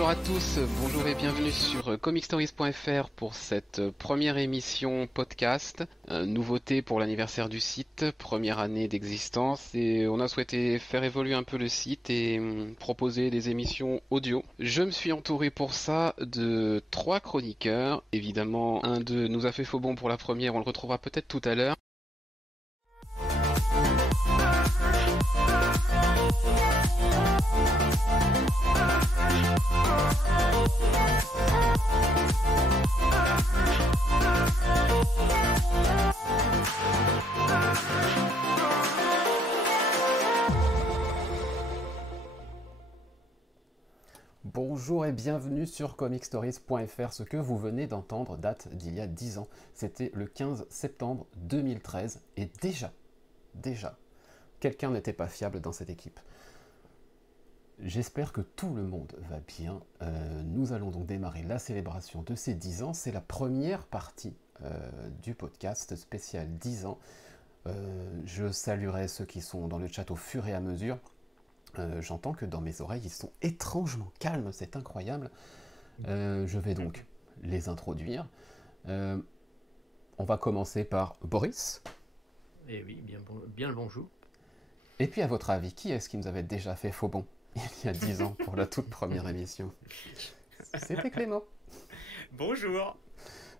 Bonjour à tous, bonjour et bienvenue sur comicstories.fr pour cette première émission podcast. Nouveauté pour l'anniversaire du site, première année d'existence, et on a souhaité faire évoluer un peu le site et proposer des émissions audio. Je me suis entouré pour ça de 3 chroniqueurs. Évidemment, un d'eux nous a fait faux bond pour la première, on le retrouvera peut-être tout à l'heure. Bonjour et bienvenue sur comicstories.fr. Ce que vous venez d'entendre date d'il y a 10 ans. C'était le 15 septembre 2013 et déjà, quelqu'un n'était pas fiable dans cette équipe. J'espère que tout le monde va bien. Nous allons donc démarrer la célébration de ces 10 ans. C'est la première partie du podcast spécial 10 ans. Je saluerai ceux qui sont dans le chat au fur et à mesure. J'entends que dans mes oreilles, ils sont étrangement calmes, c'est incroyable. Je vais donc les introduire. On va commencer par Boris. Eh oui, bien le bonjour. Et puis à votre avis, qui est-ce qui nous avait déjà fait faux bond il y a 10 ans pour la toute première émission? C'était Clément. Bonjour.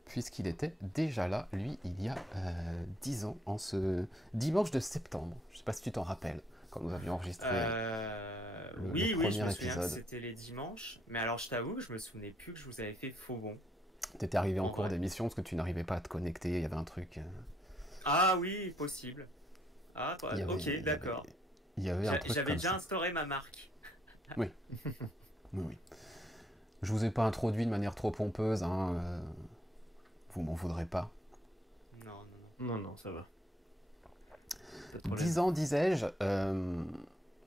Puisqu'il était déjà là, lui, il y a 10 ans, en ce dimanche de septembre. Je ne sais pas si tu t'en rappelles, quand nous avions enregistré le oui, premier je me souviens que épisode. c'était les dimanches. Mais alors, je t'avoue que je me souvenais plus que je vous avais fait faux bond. T'étais arrivé en cours vrai. d'émission parce que tu n'arrivais pas à te connecter, il y avait un truc... Ah oui, possible. Ah, toi, Il y avait- ok, d'accord. Il y avait un truc J'avais comme déjà ça. instauré ma marque. Oui. Je vous ai pas introduit de manière trop pompeuse, hein, vous m'en voudrez pas. Non. Non, ça va. 10 ans, disais-je.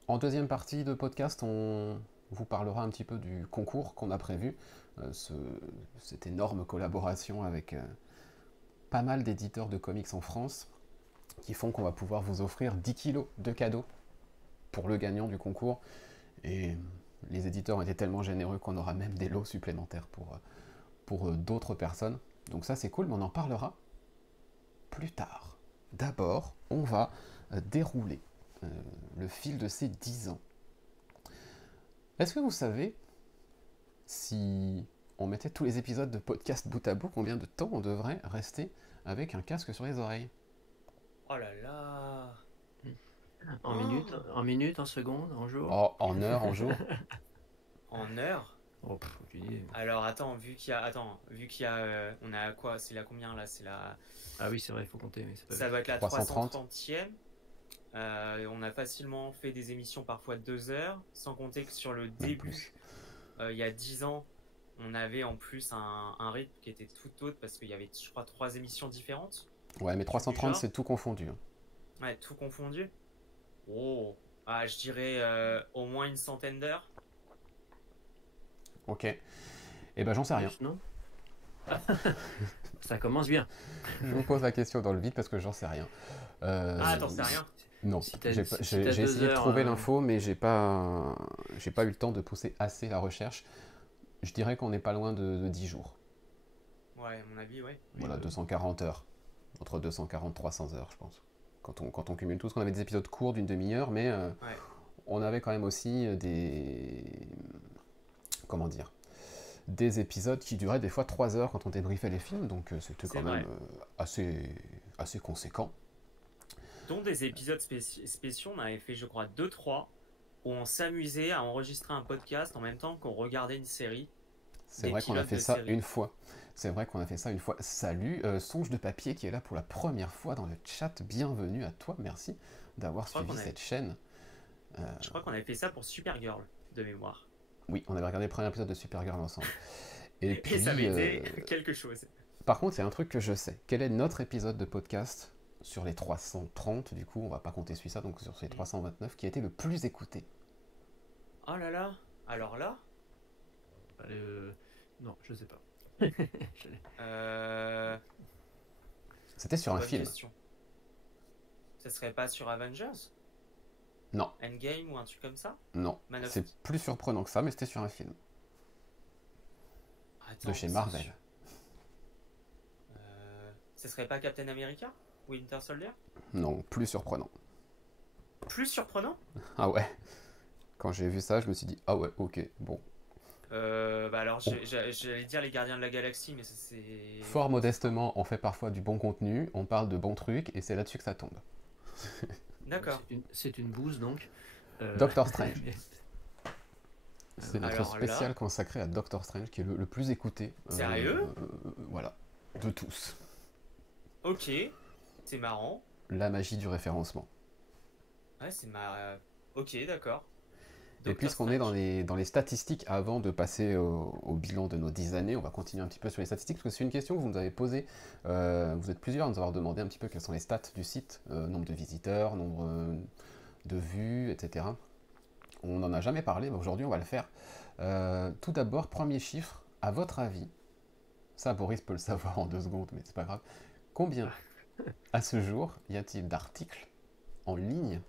En deuxième partie de podcast, on vous parlera un petit peu du concours qu'on a prévu. Cette énorme collaboration avec pas mal d'éditeurs de comics en France qui font qu'on va pouvoir vous offrir 10 kilos de cadeaux pour le gagnant du concours. Et les éditeurs ont été tellement généreux qu'on aura même des lots supplémentaires pour d'autres personnes. Donc ça c'est cool, mais on en parlera plus tard. D'abord, on va dérouler le fil de ces 10 ans. Est-ce que vous savez, si on mettait tous les épisodes de podcast bout à bout, combien de temps on devrait rester avec un casque sur les oreilles? Oh là là. En minutes, en secondes, en jours. Oh, en heures, en jours? En heure. Oh, tu dis... Alors, attends, vu qu'il y a, on a quoi? C'est la combien là? C'est la. Ah oui, c'est vrai, il faut compter, mais c'est pas Ça doit être la 330. 330e. On a facilement fait des émissions parfois de 2 heures, sans compter que sur le début, il y a 10 ans, on avait en plus un rythme qui était tout autre parce qu'il y avait, je crois, 3 émissions différentes. Ouais, mais 330 c'est tout confondu. Ouais, tout confondu. Oh, ah, je dirais au moins une centaine d'heures. Ok. Eh ben j'en sais rien. Non. Ça commence bien. Je vous pose la question dans le vide parce que j'en sais rien. Ah, t'en sais rien? Non, Si t'as- j'ai si t'as j'ai 2 essayé de heures, trouver l'info, mais j'ai pas eu le temps de pousser assez la recherche. Je dirais qu'on n'est pas loin de 10 jours. Ouais, à mon avis, ouais. Voilà, 240 heures. Entre 240 et 300 heures, je pense. Quand on cumule tout, parce qu'on avait des épisodes courts d'une demi-heure, mais Ouais. on avait quand même aussi des... Comment dire? Des épisodes qui duraient des fois 3 heures quand on débriefait les films, donc c'était C'est quand même vrai. assez conséquent. Dont des épisodes spéciaux, on avait fait, je crois, 2-3, où on s'amusait à enregistrer un podcast en même temps qu'on regardait une série. C'est Des vrai qu'on a pilotes fait de ça série. une fois. C'est vrai qu'on a fait ça une fois. Salut, Songe de Papier qui est là pour la première fois dans le chat. Bienvenue à toi, merci d'avoir crois suivi qu'on a- cette chaîne. Je crois qu'on avait fait ça pour Supergirl, de mémoire. Oui, on avait regardé le premier épisode de Supergirl ensemble. Et puis, Et ça avait été quelque chose. par contre, il y a un truc que je sais. Quel est notre épisode de podcast sur les 330, du coup, on va pas compter celui-là, donc sur ces 329, qui a été le plus écouté? Oh là là. Alors là, Non, je sais pas. C'était sur un bonne film. question. Ça serait pas sur Avengers? Non. Endgame ou un truc comme ça? Non, Man of- c'est plus surprenant que ça, mais c'était sur un film. Attends, de chez Marvel. Ce serait pas Captain America? Winter Soldier? Non, plus surprenant. Plus surprenant? Ah ouais. Quand j'ai vu ça, je me suis dit, ah ouais, ok, bon. Bah alors, j'allais dire les Gardiens de la Galaxie, mais c'est... Fort modestement, on fait parfois du bon contenu, on parle de bons trucs, et c'est là-dessus que ça tombe. D'accord. C'est une bouse donc. Doctor Strange. C'est notre Alors là- spécial consacré à Doctor Strange, qui est le plus écouté. Sérieux voilà, de tous. Ok, c'est marrant. La magie du référencement. Ouais, Ok, d'accord. Et Doctor puisqu'on est Strange. dans les statistiques, avant de passer au bilan de nos 10 années, on va continuer un petit peu sur les statistiques, parce que c'est une question que vous nous avez posée. Vous êtes plusieurs à nous avoir demandé un petit peu quelles sont les stats du site, nombre de visiteurs, nombre de vues, etc. On n'en a jamais parlé, mais aujourd'hui on va le faire. Tout d'abord, premier chiffre, à votre avis, ça Boris peut le savoir en 2 secondes, mais c'est pas grave, combien à ce jour y a-t-il d'articles en ligne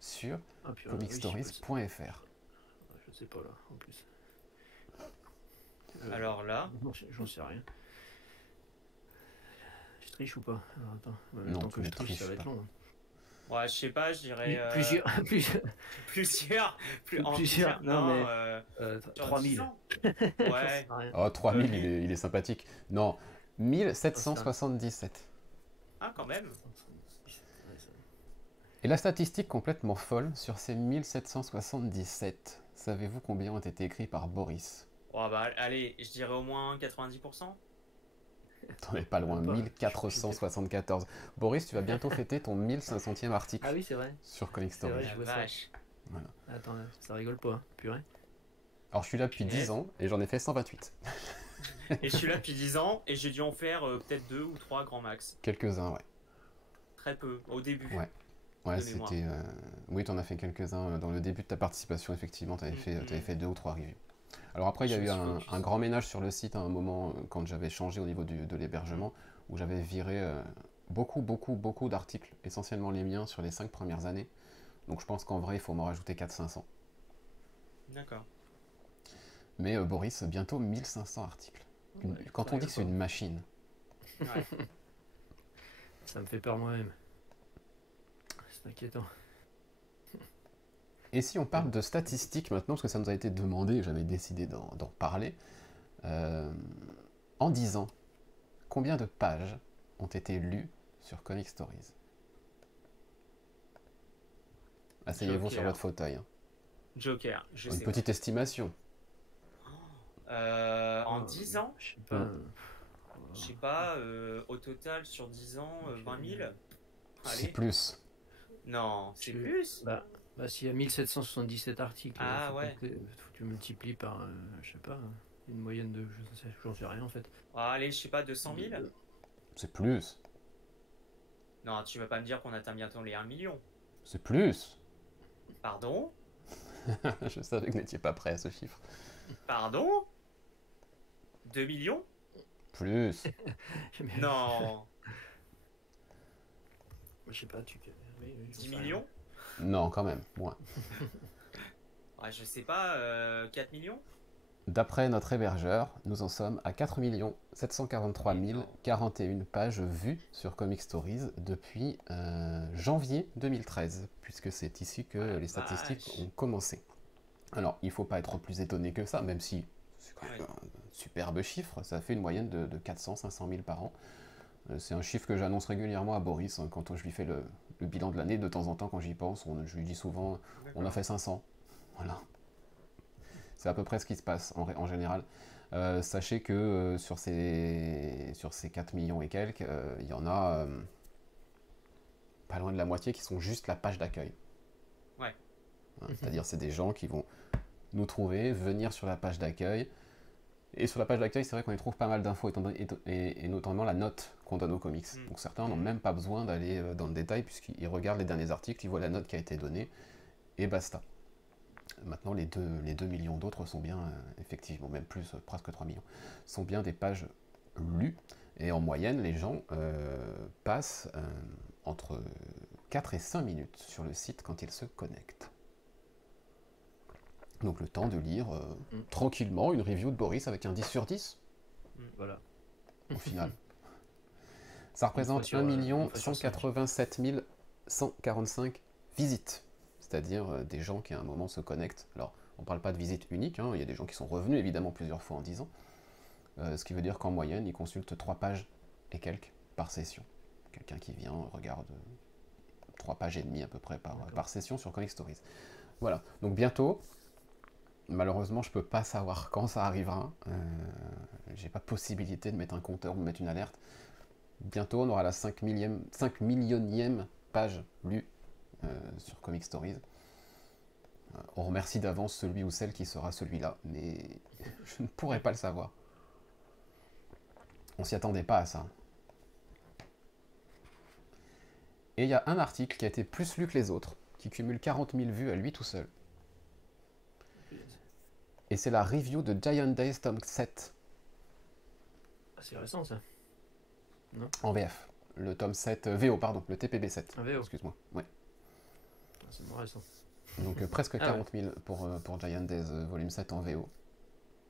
sur comicstories.fr? Je sais pas là, en plus. Alors là, Non, j'en sais rien. Je triche ou pas? Alors, attends, Non, tant tu que ne je triche, ça va triches être pas. long. Hein. ouais, je sais pas, je dirais... Plusieurs. Plusieurs. En Plusieurs, non, mais- sur 3000. 10 ans. J'en Ouais. sais rien. Oh, 3000, Ok. il est sympathique. Non, 1777. Ah, quand même. Et la statistique complètement folle, sur ces 1777, savez-vous combien ont été écrits par Boris? Oh, bah, allez, je dirais au moins 90%. T'en es pas loin, Pas. 1474. Boris, tu vas bientôt fêter ton 1500e article Ah oui, c'est vrai. sur Comic C'est vrai. Story. je La vois ça. vache. Voilà. Attends, ça rigole pas, hein. Purée. Alors je suis là depuis 10 ans et j'en ai fait 128. Et je suis là depuis 10 ans et j'ai dû en faire peut-être 2 ou 3 grands max. Quelques-uns, ouais. Très peu, au début. Ouais. Ouais, De mémoire. c'était... Oui, t'en as fait quelques-uns dans le début de ta participation, effectivement, t'avais fait 2 ou 3 reviews. Alors après, il y a Je eu me suis focus. un grand ménage sur le site à un moment, quand j'avais changé au niveau de l'hébergement, où j'avais viré beaucoup d'articles, essentiellement les miens, sur les 5 premières années. Donc je pense qu'en vrai, il faut m'en rajouter 400-500. D'accord. Mais Boris, bientôt 1500 articles. Ouais, Quand ça on dit que c'est rigole une machine, Ouais. pas. Ça me fait peur moi-même. C'est inquiétant. et si on parle de statistiques maintenant, parce que ça nous a été demandé, et j'avais décidé d'en parler, en 10 ans, combien de pages ont été lues sur Comic Stories? Asseyez-vous sur Joker. votre fauteuil. Hein. Joker, je Une sais petite estimation. pas. En 10 ans, Je sais pas. je sais pas, au total sur 10 ans, 20 000. C'est Allez. plus. Non, c'est Tu- plus. Bah, s'il y a 1777 articles, Ah, faut ouais. compter- faut que tu multiplies par, je sais pas, une moyenne de, j'en sais rien en fait. Ah, allez, je sais pas, 200 000. C'est plus. Non, tu vas pas me dire qu'on atteint bientôt les 1 million. C'est plus. Pardon? Je savais que vous n'étiez pas prêt à ce chiffre. Pardon? 2 millions? Plus. Non. Je sais pas, oui, j'en 10 sais rien. millions? Non, quand même, moins. Ouais, je sais pas, 4 millions? D'après notre hébergeur, nous en sommes à 4 743 041 pages vues sur Comic Stories depuis janvier 2013, puisque c'est ici que les statistiques vache. ont commencé. Alors, il ne faut pas être plus étonné que ça, même si c'est quand même Ouais. un superbe chiffre, ça fait une moyenne de 400-500 000 par an. C'est un chiffre que j'annonce régulièrement à Boris, hein, quand je lui fais le bilan de l'année, de temps en temps quand j'y pense, je lui dis souvent, on a fait 500. Voilà. C'est à peu près ce qui se passe en général. Sachez que sur ces 4 millions et quelques, il y en a pas loin de la moitié qui sont juste la page d'accueil. Ouais. Hein, c'est-à-dire c'est des gens qui vont nous trouver, venir sur la page d'accueil. Et sur la page d'accueil, c'est vrai qu'on y trouve pas mal d'infos, et notamment la note qu'on donne aux comics. Donc certains n'ont même pas besoin d'aller dans le détail, puisqu'ils regardent les derniers articles, ils voient la note qui a été donnée, et basta. Maintenant, les 2 millions d'autres sont bien, effectivement, même plus, presque 3 millions, sont bien des pages lues. Et en moyenne, les gens passent entre 4 et 5 minutes sur le site quand ils se connectent. Donc le temps de lire tranquillement une review de Boris avec un 10 sur 10. Voilà. au final. Ça représente sur, 1 sur 187 145 visites. C'est-à-dire des gens qui à un moment se connectent. Alors, on ne parle pas de visite unique, hein, il y a des gens qui sont revenus évidemment plusieurs fois en 10 ans. Ce qui veut dire qu'en moyenne, ils consultent 3 pages et quelques par session. Quelqu'un qui vient regarde 3 pages et demie à peu près par session sur Comic Stories. Voilà, donc bientôt, malheureusement je peux pas savoir quand ça arrivera, j'ai pas possibilité de mettre un compteur ou de mettre une alerte. Bientôt on aura la 5 millionième page lue sur Comic Stories. On remercie d'avance celui ou celle qui sera celui-là, mais je ne pourrais pas le savoir. On s'y attendait pas à ça. Et il y a un article qui a été plus lu que les autres, qui cumule 40 000 vues à lui tout seul. Et c'est la review de Giant Days tome 7. C'est récent ça. Non, en VF. Le tome 7, VO, pardon, le TPB 7. un VO. Excuse-moi. Ouais. C'est moins récent. Donc presque 40 000 pour Giant Days volume 7 en VO.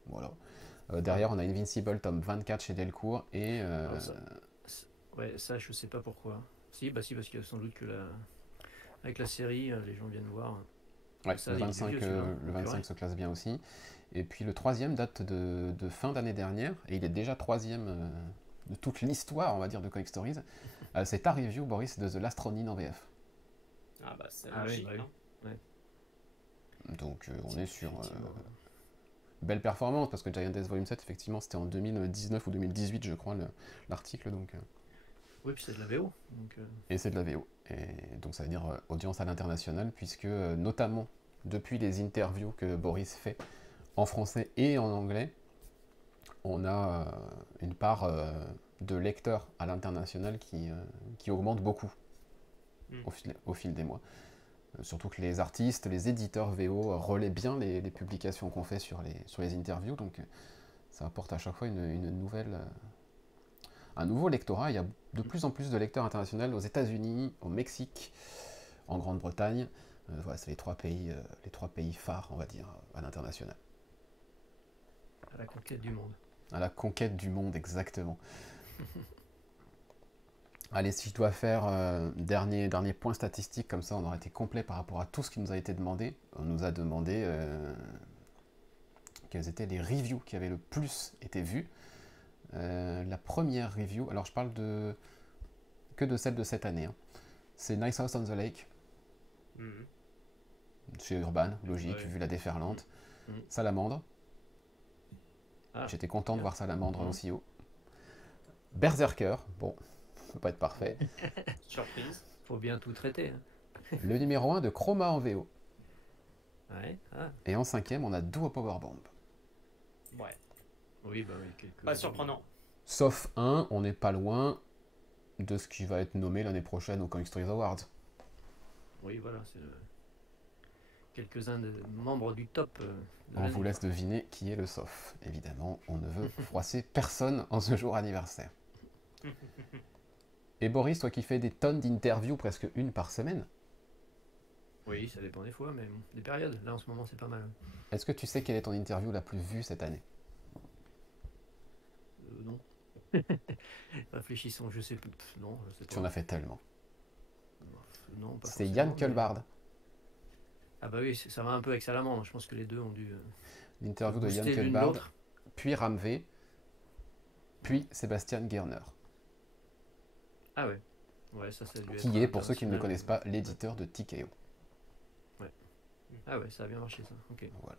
Voilà. Derrière, on a Invincible tome 24 chez Delcourt et... Ouais, ça je sais pas pourquoi. Si, parce qu'il y a sans doute que avec la série, les gens viennent voir. Ouais, Ça, le il est 25, vieux, celui-là. le 25 se classe bien aussi. Et puis le troisième date de fin d'année dernière, et il est déjà troisième de toute l'histoire, on va dire, de Comic Stories. C'est ta review, Boris, de The Last Ronin en VF. Ah bah c'est Ah logique. oui, bah hein. oui. Ouais. Donc on est sur Effectivement. belle performance, parce que Giant Days Volume 7, effectivement, c'était en 2019 ou 2018, je crois, l'article. Donc, Oui, puis c'est de la VO. Donc, et c'est de la VO. Et donc ça veut dire audience à l'international, puisque notamment depuis les interviews que Boris fait en français et en anglais, on a une part de lecteurs à l'international qui augmente beaucoup au fil des mois. Surtout que les artistes, les éditeurs VO relaient bien les publications qu'on fait sur les interviews, donc ça apporte à chaque fois une nouvelle... un nouveau lectorat. Il y a de plus en plus de lecteurs internationaux aux États-Unis, au Mexique, en Grande-Bretagne. Voilà, c'est les trois pays phares, on va dire, à l'international. à la conquête du monde. À la conquête du monde, exactement. Allez, si je dois faire dernier point statistique, comme ça on aurait été complet par rapport à tout ce qui nous a été demandé. On nous a demandé quelles étaient les reviews qui avaient le plus été vues. La première review, alors je parle que de celle de cette année, hein. C'est Nice House on the Lake, chez Urban, logique, Ouais. vu la déferlante. Mhm. Salamandre, Ah, j'étais content de bien. voir Salamandre Mhm. aussi haut. Berserker, bon, ça peut pas être parfait. Surprise. faut bien tout traiter. Hein. Le numéro 1 de Chroma en VO. Ouais. Ah, Et en 5e, on a Duo Powerbomb. Ouais. oui, bah oui. Quelques... Pas surprenant. Sauf un, on n'est pas loin de ce qui va être nommé l'année prochaine aux Comic Stories Awards. Oui, voilà, c'est quelques-uns des membres du top. De On l'année. vous laisse deviner qui est le SOF. Évidemment, on ne veut froisser personne en ce jour anniversaire. Et Boris, toi qui fais des tonnes d'interviews, presque une par semaine, Oui, ça dépend des fois, mais bon, des périodes. Là, en ce moment, c'est pas mal. est-ce que tu sais quelle est ton interview la plus vue cette année? Non. Réfléchissons, je sais plus. Non, je sais pas. Tu en as fait tellement. Non, pas C'est forcément, Yann mais- Kulbard. Ah bah oui, ça va un peu avec Salamandre. Je pense que les deux ont dû L'interview de Yann booster l'une Kulbard, l'autre. puis Ramvé, puis Sébastien Gerner, Ah ouais. Ouais, ça a dû qui être est, pour ceux qui ne le international. connaissent pas, l'éditeur de TKO. Ah ouais, ça a bien marché ça. Ok. Voilà.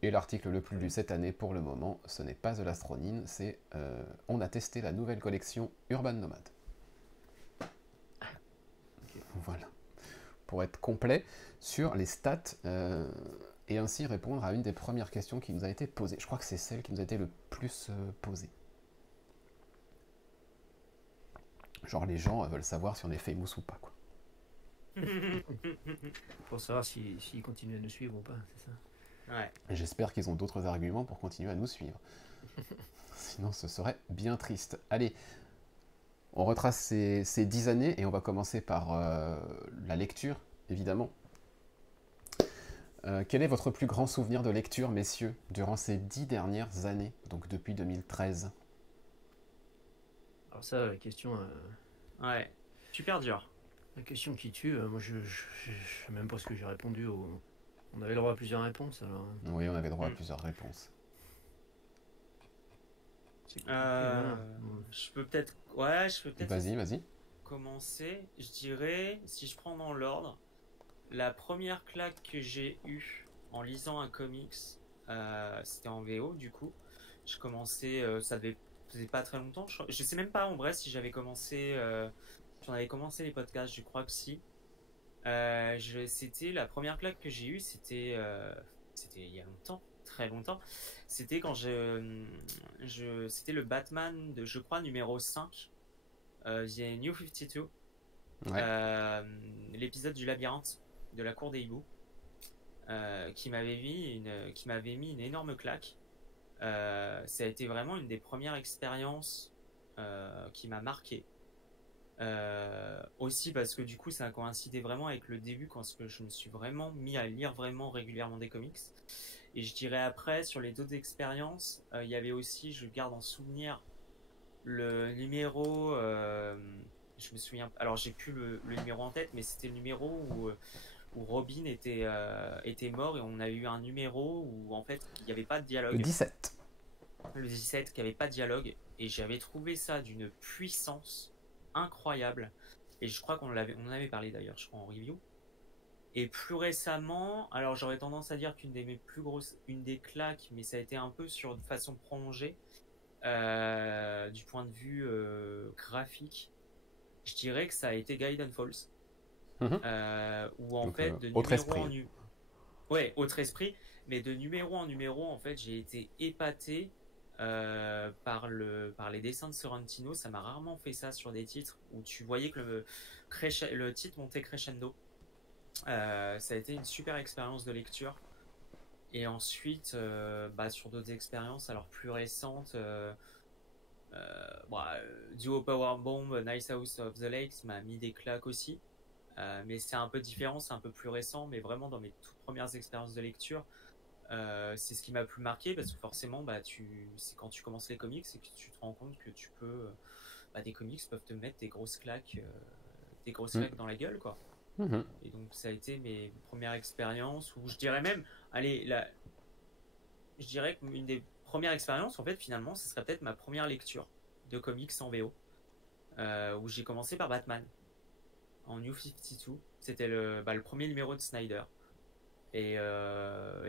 Et l'article le plus lu cette année, pour le moment, ce n'est pas The Last Ronin, c'est on a testé la nouvelle collection Urban Nomad. Voilà. Pour être complet sur les stats et ainsi répondre à une des premières questions qui nous a été posée. Je crois que c'est celle qui nous a été le plus posée. Genre les gens veulent savoir si on est famous ou pas, quoi. Pour savoir s'ils continuent à nous suivre ou pas, c'est ça. Ouais. Et j'espère qu'ils ont d'autres arguments pour continuer à nous suivre. Sinon, ce serait bien triste. Allez, on retrace ces 10 années et on va commencer par la lecture, évidemment. Quel est votre plus grand souvenir de lecture, messieurs, durant ces 10 dernières années, donc depuis 2013? Alors ça, la question, Ouais, super dur. la question qui tue, moi je sais même pas ce que j'ai répondu. On avait le droit à plusieurs réponses alors. Oui, on avait droit à Mm. plusieurs réponses. C'est compliqué, voilà. Je peux peut-être, ouais, je peux peut-être Vas-y. commencer. Je dirais, si je prends dans l'ordre, la première claque que j'ai eue en lisant un comics, c'était en VO du coup. Je commençais, faisait pas très longtemps. Je sais même pas en vrai si j'avais commencé, j'en avais commencé les podcasts. Je crois que si. C'était la première claque que j'ai eue, c'était il y a longtemps, très longtemps. C'était quand c'était le Batman de, je crois, numéro 5, The New 52, Ouais. l'épisode du labyrinthe de la cour des hiboux, qui m'avait mis une énorme claque. Ça a été vraiment une des premières expériences qui m'a marqué. Aussi parce que du coup ça a coïncidé vraiment avec le début quand je me suis vraiment mis à lire vraiment régulièrement des comics. Et je dirais après sur les autres expériences, il y avait aussi, je garde en souvenir le numéro, je me souviens, alors j'ai plus le numéro en tête, mais c'était le numéro où Robin était mort et on a eu un numéro où en fait il n'y avait pas de Le dialogue. 17. Le 17 qui avait pas de dialogue, et j'avais trouvé ça d'une puissance incroyable, et je crois on en avait parlé d'ailleurs, je crois, en review. Et plus récemment, alors j'aurais tendance à dire qu'une des mes plus grosses, une des claques, mais ça a été un peu sur de façon prolongée, du point de vue graphique, je dirais que ça a été Gaiden Falls, Mhm. où en Donc, fait de autre numéro en esprit. ouais, autre esprit, mais de numéro en numéro, en fait, j'ai été épaté par les dessins de Sorrentino. Ça m'a rarement fait ça sur des titres où tu voyais que le titre montait crescendo. Ça a été une super expérience de lecture. Et ensuite, sur d'autres expériences, alors plus récentes, Duo Power Bomb, Nice House of the Lakes m'a mis des claques aussi. Mais c'est un peu différent, c'est un peu plus récent, mais vraiment dans mes toutes premières expériences de lecture, c'est ce qui m'a plus marqué, parce que forcément, c'est quand tu commences les comics et que tu te rends compte que des comics peuvent te mettre des grosses claques dans la gueule, quoi. Mhm. Et donc ça a été mes premières expériences, où je dirais même, allez, je dirais qu'une des premières expériences, en fait, finalement, ce serait peut-être ma première lecture de comics en VO, où j'ai commencé par Batman en New 52. C'était le premier numéro de Snyder. Et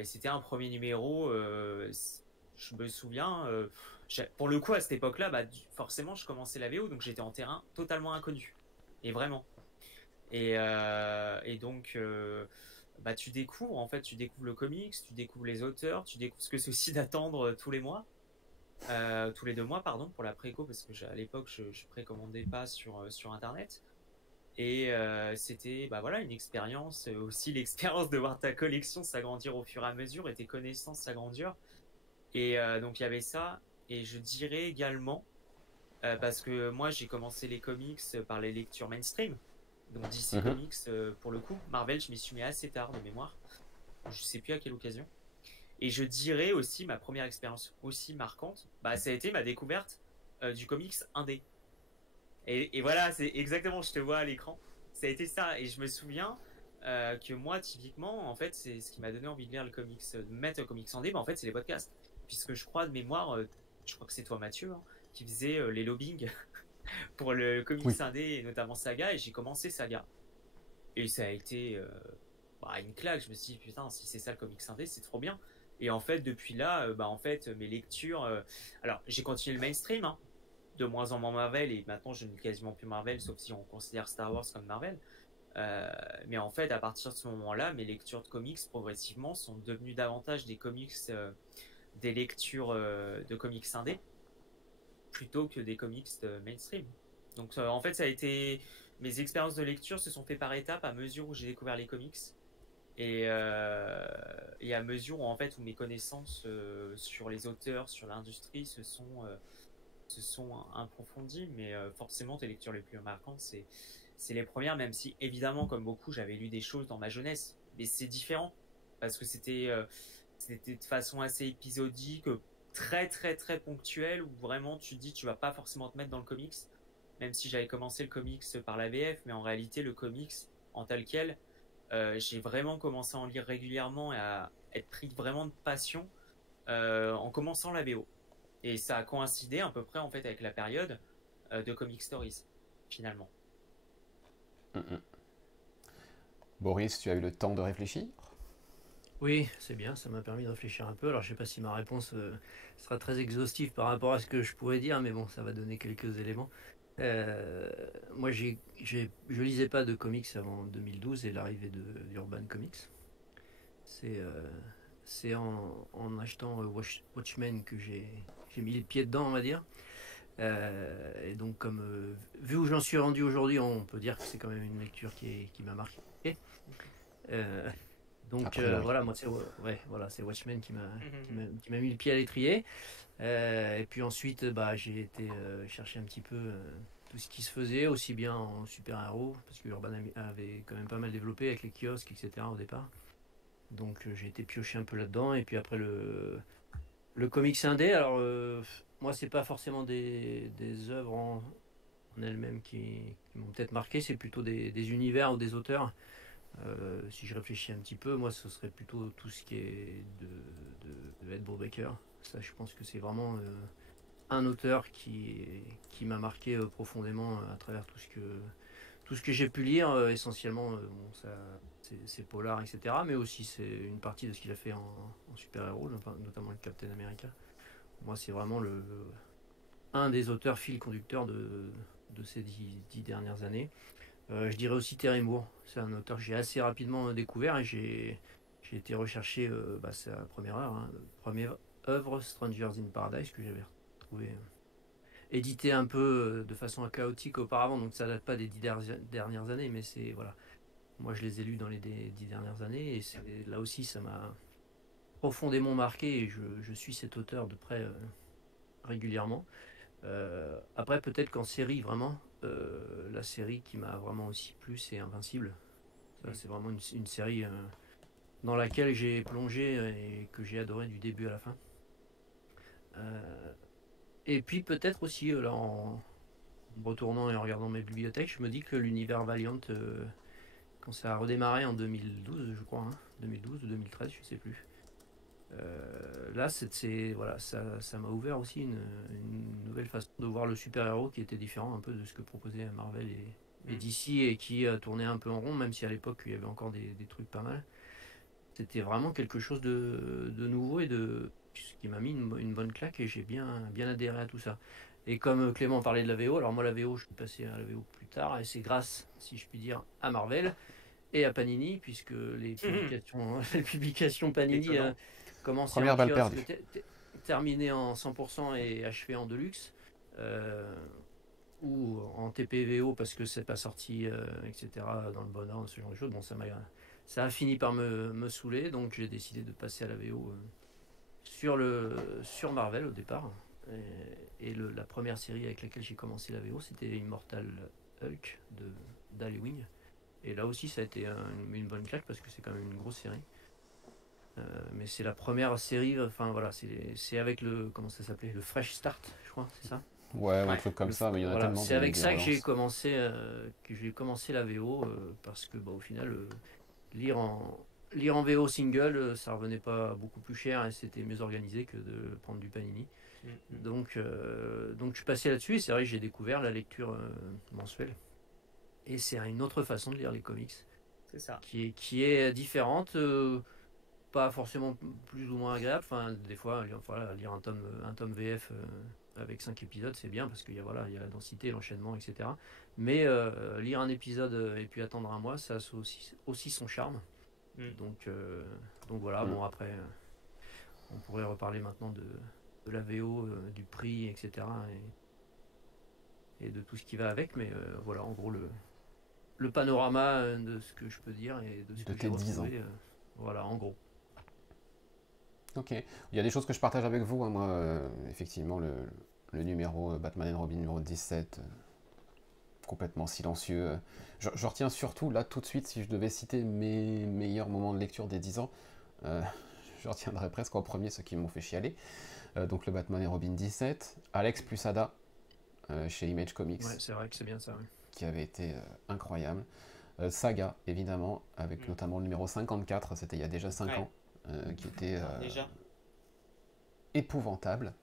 c'était un premier numéro, je me souviens, pour le coup à cette époque-là, forcément je commençais la VO, donc j'étais en terrain totalement inconnu. Et vraiment. Et donc, tu découvres, en fait, tu découvres le comics, tu découvres les auteurs, tu découvres ce que c'est aussi d'attendre tous les mois. Tous les 2 mois, pardon, pour la préco, parce que à l'époque je précommandais pas sur internet. Et c'était une expérience, aussi l'expérience de voir ta collection s'agrandir au fur et à mesure et tes connaissances s'agrandir. Et donc il y avait ça. Et je dirais également, parce que moi j'ai commencé les comics par les lectures mainstream, donc DC Mhm. Comics pour le coup. Marvel, je m'y suis mis assez tard de mémoire, je sais plus à quelle occasion. Et je dirais aussi ma première expérience aussi marquante, ça a été ma découverte du comics indé. Et voilà, c'est exactement, je te vois à l'écran. Ça a été ça. Et je me souviens que moi, typiquement, en fait, c'est ce qui m'a donné envie de lire le comics, de mettre le comics en dé, en fait, c'est les podcasts. Puisque je crois de mémoire, je crois que c'est toi, Mathieu, hein, qui faisait les lobbying pour le comics Oui. indé, et notamment Saga, et j'ai commencé Saga. Et ça a été une claque. Je me suis dit, putain, si c'est ça le comics indé, c'est trop bien. Et en fait, depuis là, en fait, mes lectures. Alors, j'ai continué le mainstream, hein, de moins en moins Marvel, et maintenant je ne lis quasiment plus Marvel, sauf si on considère Star Wars comme Marvel. Mais en fait, à partir de ce moment-là, mes lectures de comics progressivement sont devenues davantage des comics, des lectures de comics indés, plutôt que des comics de mainstream. Donc en fait, ça a été, mes expériences de lecture se sont fait par étapes à mesure où j'ai découvert les comics. Et à mesure où en fait où mes connaissances sur les auteurs, sur l'industrie se sont approfondies, mais forcément tes lectures les plus marquantes, c'est les premières, même si évidemment comme beaucoup j'avais lu des choses dans ma jeunesse, mais c'est différent parce que c'était de façon assez épisodique, très très très ponctuelle, où vraiment tu te dis tu vas pas forcément te mettre dans le comics, même si j'avais commencé le comics par la VF, mais en réalité le comics en tel quel, j'ai vraiment commencé à en lire régulièrement et à être pris vraiment de passion en commençant la VO. Et ça a coïncidé à peu près en fait avec la période de Comic Stories, finalement. Boris, tu as eu le temps de réfléchir? Oui, c'est bien, ça m'a permis de réfléchir un peu. Alors, je sais pas si ma réponse sera très exhaustive par rapport à ce que je pourrais dire, mais bon, ça va donner quelques éléments. Moi, je lisais pas de comics avant 2012 et l'arrivée d'Urban Comics. C'est en achetant Watchmen que j'ai mis les pieds dedans, on va dire. Et donc, vu où j'en suis rendu aujourd'hui, on peut dire que c'est quand même une lecture qui m'a marqué. Donc voilà, moi c'est Watchmen qui m'a mis le pied à l'étrier. Et puis ensuite, j'ai été chercher un petit peu tout ce qui se faisait, aussi bien en super-héros, parce que Urban avait quand même pas mal développé avec les kiosques, etc. au départ. Donc j'ai été piocher un peu là-dedans. Et puis après le comics indé, alors moi c'est pas forcément des œuvres en elles-mêmes qui m'ont peut-être marqué, c'est plutôt des univers ou des auteurs. Si je réfléchis un petit peu, moi ce serait plutôt tout ce qui est de Ed Brubaker. Ça, je pense que c'est vraiment un auteur qui m'a marqué profondément à travers tout ce que j'ai pu lire. Essentiellement, c'est polar, etc. Mais aussi c'est une partie de ce qu'il a fait en super-héros, notamment le Captain America. Moi, c'est vraiment un des auteurs fil conducteur de ces 10 dernières années. Je dirais aussi Terry Moore. C'est un auteur que j'ai assez rapidement découvert et j'ai été rechercher sa première œuvre, Strangers in Paradise, que j'avais retrouvé édité un peu de façon chaotique auparavant, donc ça date pas des 10 dernières années, mais c'est voilà. Moi, je les ai lus dans les 10 dernières années et là aussi, ça m'a profondément marqué et je suis cet auteur de près régulièrement. Après, peut-être qu'en série, vraiment, la série qui m'a vraiment aussi plu, c'est Invincible. Ça, c'est vraiment une série dans laquelle j'ai plongé et que j'ai adoré du début à la fin. Et puis peut-être aussi, là, en retournant et en regardant mes bibliothèques, je me dis que l'univers Valiant, quand ça a redémarré en 2012, je crois, 2012 ou 2013, je sais plus. Là, voilà, ça m'a ouvert aussi une nouvelle façon de voir le super-héros qui était différent un peu de ce que proposaient Marvel et DC et qui tournait un peu en rond, même si à l'époque il y avait encore des trucs pas mal. C'était vraiment quelque chose de nouveau et qui m'a mis une bonne claque et j'ai bien adhéré à tout ça. Et comme Clément parlait de la VO, alors moi la VO, je suis passé à la VO plus tard et c'est grâce, si je puis dire, à Marvel et à Panini, puisque les publications Panini commençaient Première en balle kiosque, perdue. terminées en 100% et achevées en deluxe, ou en TPVO parce que c'est pas sorti, etc. dans le bon ordre, ce genre de choses. Bon, ça a fini par me saouler, donc j'ai décidé de passer à la VO sur Marvel au départ. Et la première série avec laquelle j'ai commencé la VO, c'était Immortal Hulk d'Al Ewing. Et là aussi, ça a été une bonne claque parce que c'est quand même une grosse série. Mais c'est la première série, enfin voilà, c'est avec comment ça s'appelait, le Fresh Start, je crois, c'est ça? Ouais, un truc comme ça, mais il y en a tellement. C'est avec ça que j'ai commencé la VO parce que au final, lire en VO single, ça revenait pas beaucoup plus cher et c'était mieux organisé que de prendre du Panini. Donc je suis passé là-dessus et c'est vrai que j'ai découvert la lecture mensuelle. Et c'est une autre façon de lire les comics. C'est ça. Qui est différente, pas forcément plus ou moins agréable. Enfin, des fois, lire un tome VF avec 5 épisodes, c'est bien parce qu'il y a la densité, l'enchaînement, etc. Mais lire un épisode et puis attendre un mois, ça a aussi son charme. Donc voilà, bon après, on pourrait reparler maintenant de la VO, du prix, etc. Et de tout ce qui va avec, mais voilà, en gros, le panorama de ce que je peux dire et de ce que j'ai retrouvé. Voilà, en gros. Ok. Il y a des choses que je partage avec vous. Moi, effectivement, le numéro Batman and Robin numéro 17, complètement silencieux. Je retiens surtout, là, tout de suite, si je devais citer mes meilleurs moments de lecture des 10 ans, Je retiendrai presque en premier ceux qui m'ont fait chialer. Donc le Batman et Robin 17, Alex plus Ada chez Image Comics. Ouais, c'est vrai que c'est bien ça. Ouais. Qui avait été incroyable. Saga, évidemment, avec notamment le numéro 54, c'était il y a déjà 5 ans, qui était épouvantable,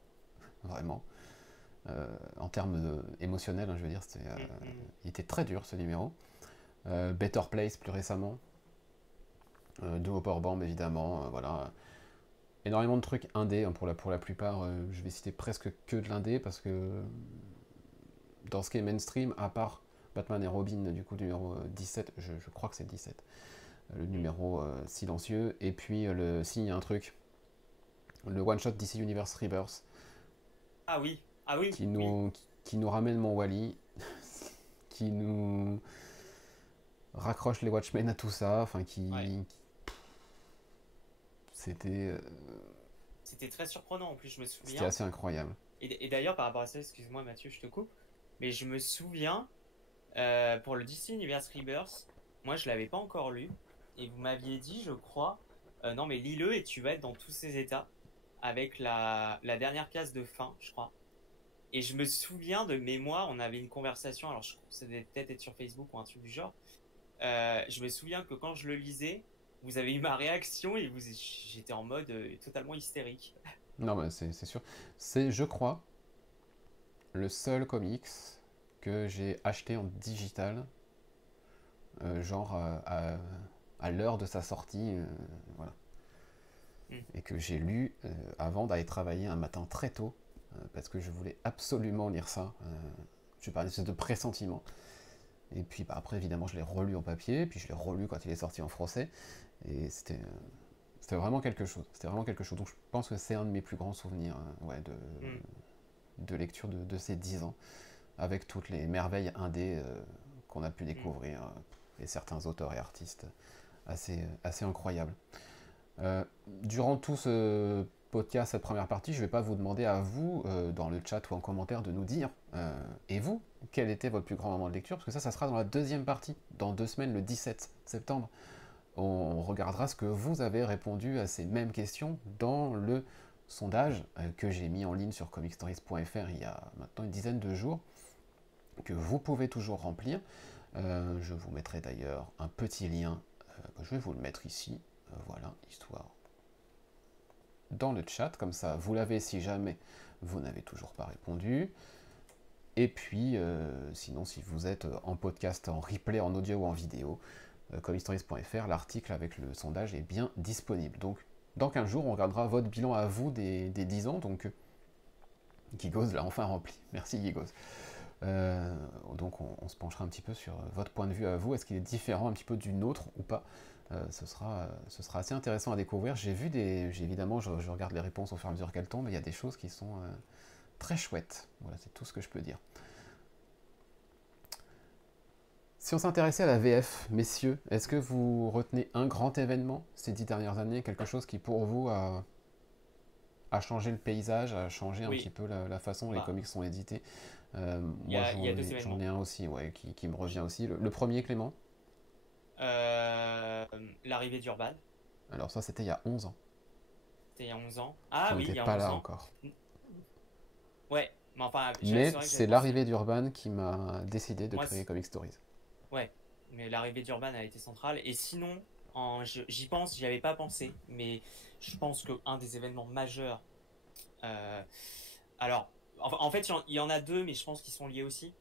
vraiment. En termes émotionnels, hein, je veux dire, il était très dur ce numéro. Better Place plus récemment. De Hopper Bomb évidemment, voilà. Énormément de trucs indés, hein, pour la plupart, je vais citer presque que de l'indé, parce que dans ce qui est mainstream, à part Batman et Robin, du coup, numéro 17, je crois que c'est le 17, le numéro silencieux, et puis s'il y a un truc, le one-shot DC Universe Rebirth. Ah oui, qui nous ramène mon Wally, qui nous raccroche les Watchmen à tout ça, enfin c'était très surprenant en plus, je me souviens. C'était assez incroyable. Et d'ailleurs, par rapport à ça, excuse-moi Mathieu, je te coupe, mais je me souviens, pour le DC Universe Rebirth, moi je l'avais pas encore lu, et vous m'aviez dit, je crois, non mais lis-le et tu vas être dans tous ces états, avec la dernière case de fin, je crois. Et je me souviens de mémoire, on avait une conversation, alors je crois que ça devait peut-être être sur Facebook ou un truc du genre. Je me souviens que quand je le lisais, vous avez eu ma réaction et j'étais en mode totalement hystérique. Non, mais c'est sûr. C'est, je crois, le seul comics que j'ai acheté en digital, genre à l'heure de sa sortie, voilà. Et que j'ai lu avant d'aller travailler un matin très tôt, parce que je voulais absolument lire ça. Je parlais de pressentiment. Et puis après, évidemment, je l'ai relu en papier, puis je l'ai relu quand il est sorti en français. Et c'était vraiment quelque chose. C'était vraiment quelque chose. Donc je pense que c'est un de mes plus grands souvenirs, de lecture de ces 10 ans, avec toutes les merveilles indées qu'on a pu découvrir, et certains auteurs et artistes assez incroyables. Durant tout ce podcast, cette première partie, je ne vais pas vous demander à vous, dans le chat ou en commentaire, de nous dire, et vous, quel était votre plus grand moment de lecture, parce que ça sera dans la deuxième partie, dans 2 semaines, le 17 septembre. On regardera ce que vous avez répondu à ces mêmes questions dans le sondage que j'ai mis en ligne sur comicstories.fr il y a maintenant une dizaine de jours, que vous pouvez toujours remplir. Je vous mettrai d'ailleurs un petit lien, je vais vous le mettre ici, voilà, histoire dans le chat, comme ça vous l'avez si jamais vous n'avez toujours pas répondu. Et puis, sinon, si vous êtes en podcast, en replay, en audio ou en vidéo, comicstories.fr, l'article avec le sondage est bien disponible. Donc, dans 15 jours, on regardera votre bilan à vous des 10 ans. Donc, Gigos l'a enfin rempli. Merci Gigos. Donc, on se penchera un petit peu sur votre point de vue à vous. Est-ce qu'il est différent un petit peu du nôtre ou pas? Ce sera assez intéressant à découvrir. Évidemment, je regarde les réponses au fur et à mesure qu'elles tombent, mais il y a des choses qui sont très chouettes. Voilà, c'est tout ce que je peux dire. Si on s'intéressait à la VF, messieurs, est-ce que vous retenez un grand événement ces 10 dernières années, quelque chose qui pour vous a changé le paysage, a changé un petit peu la façon dont les comics sont édités? Moi, j'en ai un aussi, qui me revient aussi. Le premier, Clément? L'arrivée d'Urban. Alors ça, c'était il y a 11 ans. C'était il y a 11 ans. Ah oui, il y a 11 ans. On n'était pas là encore. Ouais, mais enfin... Mais c'est l'arrivée d'Urban qui m'a décidé de créer Comic Stories. Ouais, mais l'arrivée d'Urban a été centrale. Et sinon, j'y pense, j'y avais pas pensé, mais je pense qu'un des événements majeurs... alors, en fait, il y en a deux, mais je pense qu'ils sont liés aussi.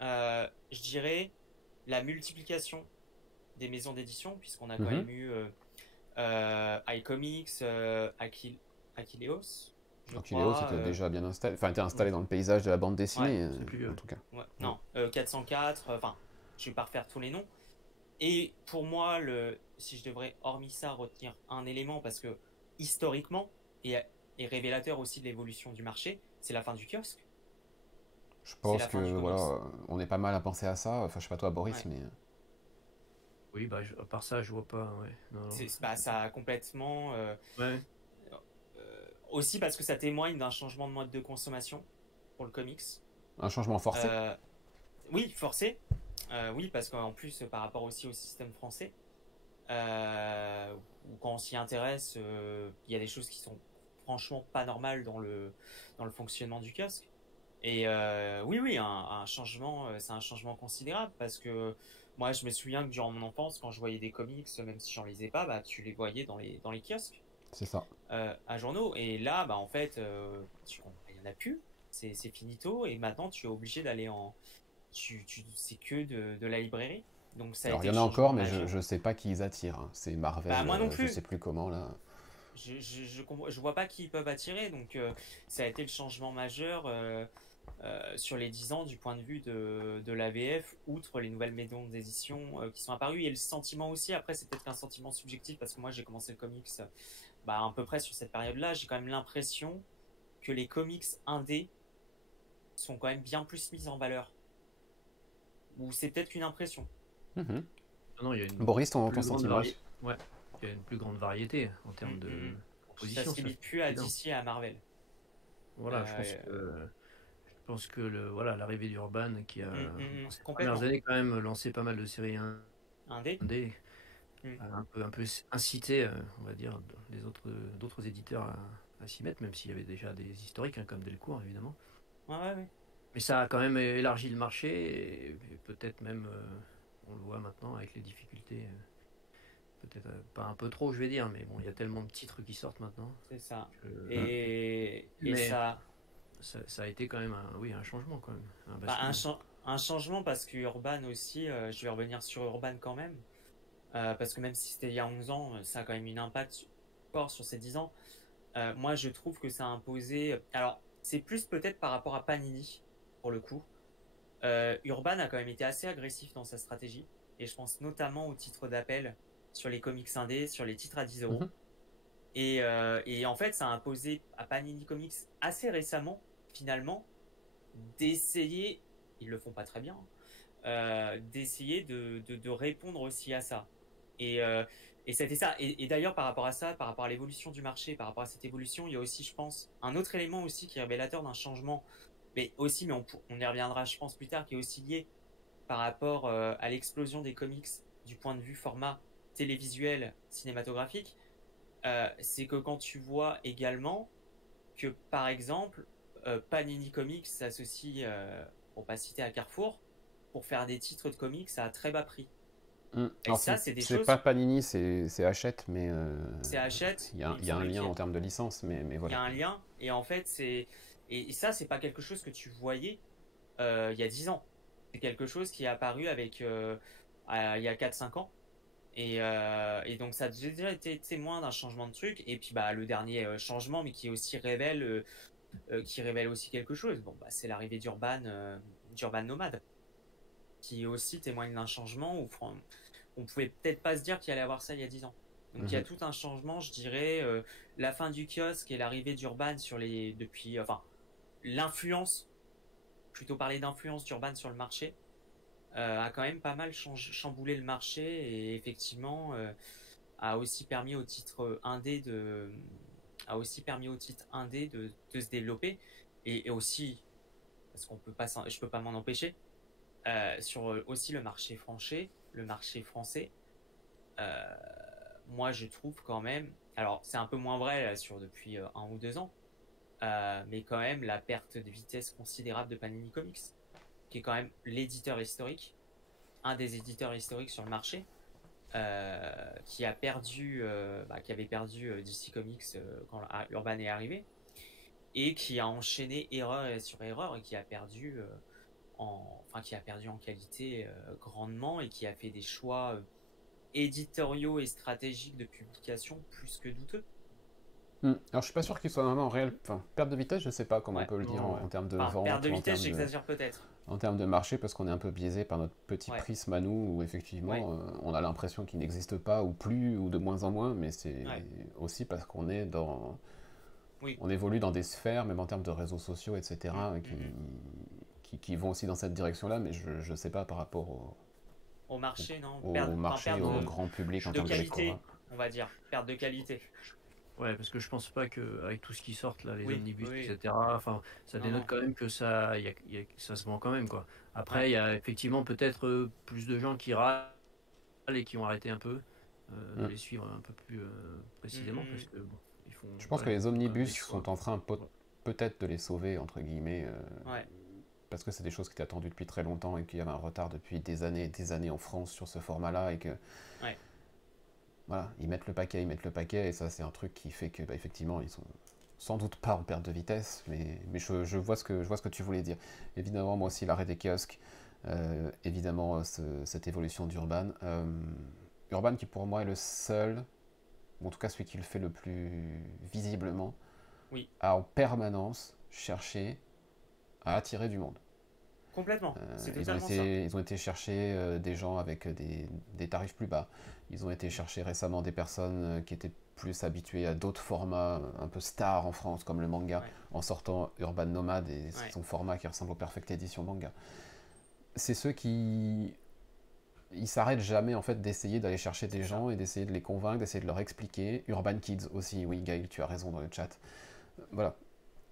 Je dirais la multiplication des maisons d'édition, puisqu'on a quand même eu iComics, Aquileos. Aquileos était déjà bien installé, enfin était installé dans le paysage de la bande dessinée, en tout cas. Ouais, non, 404, enfin, je vais pas refaire tous les noms. Et pour moi, si je devrais, hormis ça, retenir un élément, parce que historiquement, et révélateur aussi de l'évolution du marché, c'est la fin du kiosque. Je pense que voilà, on est pas mal à penser à ça. Enfin, je sais pas toi, Boris, mais. Oui, bah, à part ça, je vois pas. Ouais. Non. Ça a complètement. Aussi parce que ça témoigne d'un changement de mode de consommation pour le comics. Un changement forcé. Oui, forcé. Oui, parce qu'en plus, par rapport aussi au système français, où quand on s'y intéresse, il y a des choses qui sont franchement pas normales dans le fonctionnement du kiosque. Et oui, un changement, c'est un changement considérable parce que moi, je me souviens que durant mon enfance, quand je voyais des comics, même si j'en lisais pas, bah, tu les voyais dans les kiosques. C'est ça. À journaux. Et là, bah, en fait, il y en a plus. C'est finito. Et maintenant, tu es obligé d'aller c'est que de la librairie. Donc, ça a Alors, il été y en a le changement encore, mais majeur. je sais pas qui ils attirent, hein. C'est Marvel, Bah, moi non je plus. sais plus comment, là. Je vois pas qui ils peuvent attirer. Donc, ça a été le changement majeur sur les 10 ans du point de vue de l'AVF, outre les nouvelles maisons d'édition qui sont apparues. Et le sentiment aussi, après, c'est peut-être un sentiment subjectif parce que moi, j'ai commencé le comics à peu près sur cette période-là. J'ai quand même l'impression que les comics indés sont quand même bien plus mis en valeur. Ou c'est peut-être qu'une impression. Mhm. Non, il y a une Boris, ton plus grande sentiment? Ouais, il y a une plus grande variété en termes de Ça composition. se limite plus à DC et à Marvel. Voilà, je pense que voilà, l'arrivée d'Urban qui a dans ces Complètement. premières années quand même lancé pas mal de séries Indé. a un peu incité, on va dire, d'autres éditeurs à s'y mettre, même s'il y avait déjà des historiques comme Delcourt évidemment. Ouais. Mais ça a quand même élargi le marché et peut-être même, on le voit maintenant avec les difficultés, peut-être pas un peu trop, je vais dire, mais bon, il y a tellement de titres qui sortent maintenant. C'est ça. Mais ça a été quand même un changement quand même. Un changement parce que Urban aussi, je vais revenir sur Urban quand même, parce que même si c'était il y a 11 ans, ça a quand même un impact fort sur ces 10 ans. Moi, je trouve que ça a imposé... Alors, c'est plus peut-être par rapport à Panini, pour le coup. Urban a quand même été assez agressif dans sa stratégie, et je pense notamment aux titres d'appel sur les comics indés, sur les titres à 10 euros. Et en fait, ça a imposé à Panini Comics assez récemment, finalement, d'essayer, ils le font pas très bien, d'essayer de répondre aussi à ça. Et c'était ça. Et d'ailleurs, par rapport à ça, par rapport à l'évolution du marché, par rapport à cette évolution, il y a aussi, je pense, un autre élément aussi qui est révélateur d'un changement, mais on y reviendra, je pense, plus tard, qui est aussi lié par rapport à l'explosion des comics du point de vue format télévisuel cinématographique. C'est que quand tu vois également que, par exemple, Panini Comics s'associe, pour pas citer, à Carrefour, pour faire des titres de comics à très bas prix. Et alors ça, c'est des c'est choses... pas Panini, c'est Hachette, mais C'est Hachette. il y a un lien en termes de licence, mais voilà. Il y a un lien, et en fait, et ça, c'est pas quelque chose que tu voyais il y a 10 ans. C'est quelque chose qui est apparu avec il y a 4-5 ans. Et donc ça a déjà été témoin d'un changement de truc. Et puis le dernier changement, mais qui aussi révèle aussi quelque chose. Bon, c'est l'arrivée d'Urban Nomade, qui aussi témoigne d'un changement où on pouvait peut-être pas se dire qu'il allait avoir ça il y a 10 ans. Donc il y a tout un changement, je dirais, la fin du kiosque et l'arrivée d'Urban l'influence, plutôt parler d'influence d'Urban sur le marché, a quand même pas mal chamboulé le marché et effectivement a aussi permis au titre indé de se développer et aussi, parce je peux pas m'en empêcher, sur aussi le marché français. Moi je trouve quand même, alors c'est un peu moins vrai là, depuis 1 ou 2 ans, mais quand même la perte de vitesse considérable de Panini Comics, qui est quand même l'éditeur historique, un des éditeurs historiques sur le marché, qui avait perdu DC Comics quand Urban est arrivé, et qui a enchaîné erreur sur erreur et qui a perdu en qualité grandement, et qui a fait des choix éditoriaux et stratégiques de publication plus que douteux. Alors je suis pas sûr qu'il soit vraiment réel. Enfin, perte de vitesse, je sais pas comment on peut le dire en termes de vente. Perte de vitesse, j'exagère peut-être. En termes de marché, parce qu'on est un peu biaisé par notre petit prisme à nous, où effectivement on a l'impression qu'il n'existe pas, ou plus, ou de moins en moins, mais c'est aussi parce qu'on est dans... On évolue dans des sphères, même en termes de réseaux sociaux, etc., qui vont aussi dans cette direction-là, mais je sais pas par rapport au marché, non, au marché, au grand public en termes de qualité, on va dire, perte de qualité. Ouais, parce que je pense pas qu'avec tout ce qui sort là, les omnibus, etc., ça dénote quand même que ça se vend quand même, quoi. Après, il y a effectivement peut-être plus de gens qui râlent et qui ont arrêté un peu, de les suivre un peu plus précisément parce que bon, ils font. Je pense que les omnibus sont en train peut-être de les sauver entre guillemets. Parce que c'est des choses qui étaient attendues depuis très longtemps et qu'il y avait un retard depuis des années en France sur ce format-là et que voilà, ils mettent le paquet et ça c'est un truc qui fait que effectivement ils sont sans doute pas en perte de vitesse, mais je vois ce que tu voulais dire. Évidemment moi aussi l'arrêt des kiosques, évidemment cette évolution d'Urban, Urban qui pour moi est le seul, ou en tout cas celui qui le fait le plus visiblement, à en permanence chercher à attirer du monde. Complètement. C'est totalement ça. Ils ont été chercher des gens avec des tarifs plus bas. Ils ont été chercher récemment des personnes qui étaient plus habituées à d'autres formats un peu stars en France, comme le manga, en sortant Urban Nomad et son format qui ressemble au Perfect Edition manga. C'est ceux qui... Ils s'arrêtent jamais en fait d'essayer d'aller chercher des gens et d'essayer de les convaincre, d'essayer de leur expliquer. Urban Kids aussi, oui Gaël, tu as raison dans le chat. Voilà.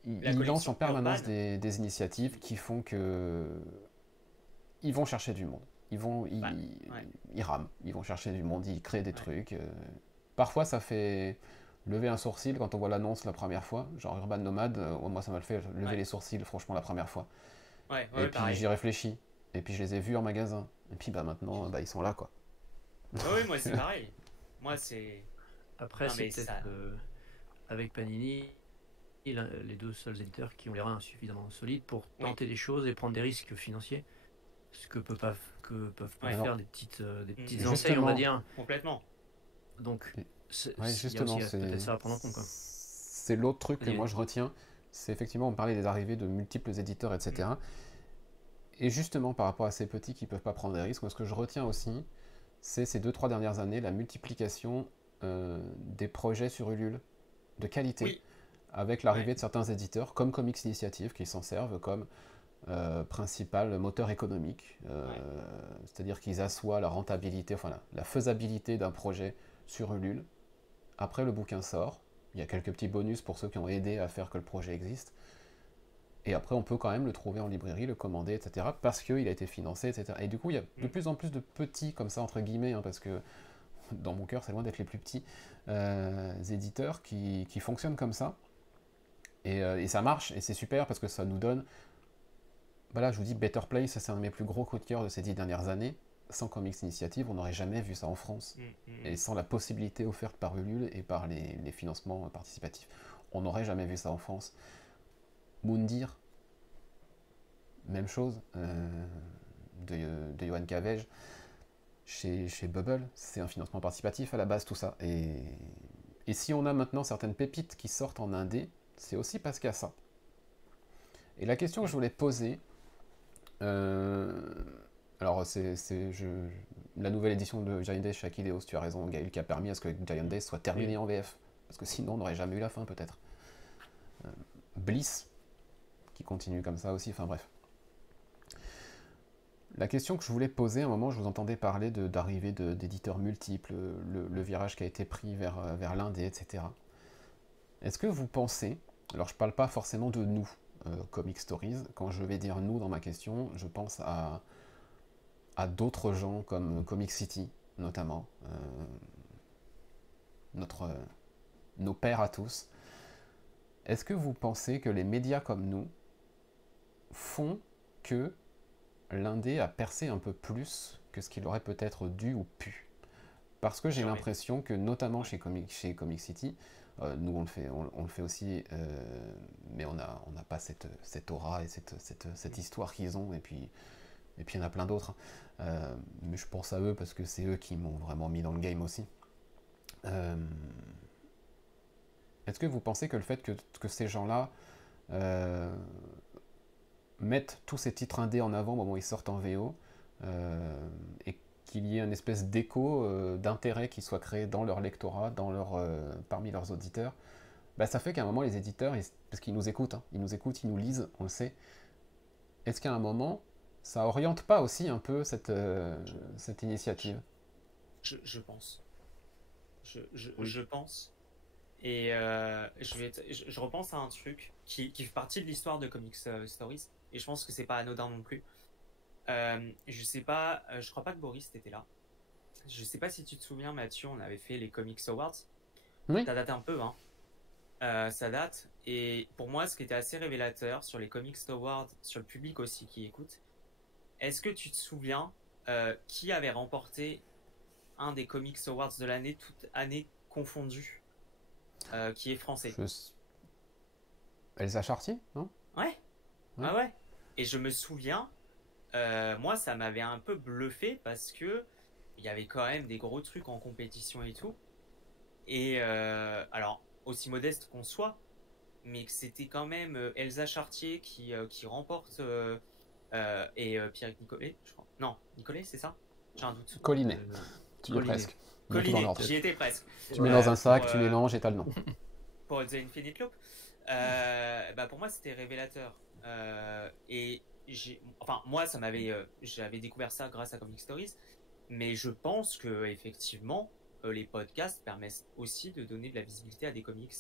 Ils lancent en permanence des initiatives qui font que ils vont chercher du monde. Ils rament, ils vont chercher du monde, ils créent des trucs. Parfois, ça fait lever un sourcil quand on voit l'annonce la première fois. Genre Urban Nomad, moi ça m'a fait lever les sourcils franchement la première fois. Et puis j'y réfléchis. Et puis je les ai vus en magasin. Et puis maintenant, ils sont là quoi. Oui, moi c'est pareil. Moi c'est... Après c'est peut-être avec Panini... les deux seuls éditeurs qui ont les reins suffisamment solides pour tenter des choses et prendre des risques financiers, ce que peuvent pas faire des petites enseignes, on va dire. Complètement. Donc, justement, c'est peut-être ça à prendre en compte. C'est l'autre truc que moi je retiens, c'est effectivement, on parlait des arrivées de multiples éditeurs, etc. Et justement, par rapport à ces petits qui peuvent pas prendre des risques, moi ce que je retiens aussi, c'est ces 2-3 dernières années, la multiplication des projets sur Ulule de qualité. Avec l'arrivée de certains éditeurs, comme Comics Initiative, qui s'en servent comme principal moteur économique. C'est-à-dire qu'ils assoient la rentabilité, enfin la faisabilité d'un projet sur Ulule. Après, le bouquin sort. Il y a quelques petits bonus pour ceux qui ont aidé à faire que le projet existe. Et après, on peut quand même le trouver en librairie, le commander, etc. Parce qu'il a été financé, etc. Et du coup, il y a de plus en plus de petits, comme ça, entre guillemets, parce que dans mon cœur, c'est loin d'être les plus petits, éditeurs qui fonctionnent comme ça. Et ça marche, et c'est super parce que ça nous donne... Voilà, je vous dis, Better Place, c'est un de mes plus gros coups de cœur de ces 10 dernières années. Sans Comics Initiative, on n'aurait jamais vu ça en France. Et sans la possibilité offerte par Ulule et par les financements participatifs, on n'aurait jamais vu ça en France. Moundir, même chose, de Johan Cavege, chez Bubble, c'est un financement participatif à la base, tout ça. Et si on a maintenant certaines pépites qui sortent en indé, c'est aussi parce qu'il y a ça. Et la question que je voulais poser, alors la nouvelle édition de Giant Days chez Akileos, tu as raison Gaël, qui a permis à ce que Giant Days soit terminé en VF, parce que sinon on n'aurait jamais eu la fin peut-être. Bliss, qui continue comme ça aussi, enfin bref. La question que je voulais poser, à un moment je vous entendais parler d'arrivée d'éditeurs multiples, le virage qui a été pris vers l'indé, etc. Est-ce que vous pensez, alors je parle pas forcément de nous, Comic Stories, quand je vais dire nous dans ma question, je pense à d'autres gens comme Comic City, notamment, nos pères à tous. Est-ce que vous pensez que les médias comme nous font que l'indé a percé un peu plus que ce qu'il aurait peut-être dû ou pu? Parce que j'ai l'impression que, notamment chez Comic City, nous on le fait aussi, mais on n'a pas cette aura et cette histoire qu'ils ont, et puis il y en a plein d'autres. Mais je pense à eux parce que c'est eux qui m'ont vraiment mis dans le game aussi. Est-ce que vous pensez que le fait que ces gens-là mettent tous ces titres indés en avant au moment où ils sortent en VO, et qu'il y ait une espèce d'écho d'intérêt qui soit créé dans leur lectorat, parmi leurs auditeurs, ça fait qu'à un moment les éditeurs, parce qu'ils nous écoutent, ils nous lisent, on le sait, est-ce qu'à un moment ça oriente pas aussi un peu cette initiative? Je pense. Je pense. Et je repense à un truc qui fait partie de l'histoire de Comics Stories, et je pense que c'est pas anodin non plus. Je sais pas, je crois pas que Boris était là. je sais pas si tu te souviens, Mathieu, on avait fait les Comics Awards. Oui. Ça date un peu, hein. Ça date. Et pour moi, ce qui était assez révélateur sur les Comics Awards, sur le public aussi qui écoute, est-ce que tu te souviens qui avait remporté un des Comics Awards de l'année, toute année confondue, qui est français? Elsa Chartier, non? Ouais. Ouais. Ah ouais. Et je me souviens, moi, ça m'avait un peu bluffé parce que il y avait quand même des gros trucs en compétition et tout. Et alors, aussi modeste qu'on soit, mais que c'était quand même Elsa Chartier qui remporte et Pierrick Nicolet, je crois. Non, Nicolet, c'est ça? J'ai un doute. Collinet. Tu y es Collinet. presque. Collinet, j'y étais presque. Tu mets dans un sac, pour, tu mélanges et t'as le nom. Pour The Infinite Loop. Bah pour moi, c'était révélateur. Et moi, j'avais découvert ça grâce à Comic Stories, mais je pense que effectivement, les podcasts permettent aussi de donner de la visibilité à des comics.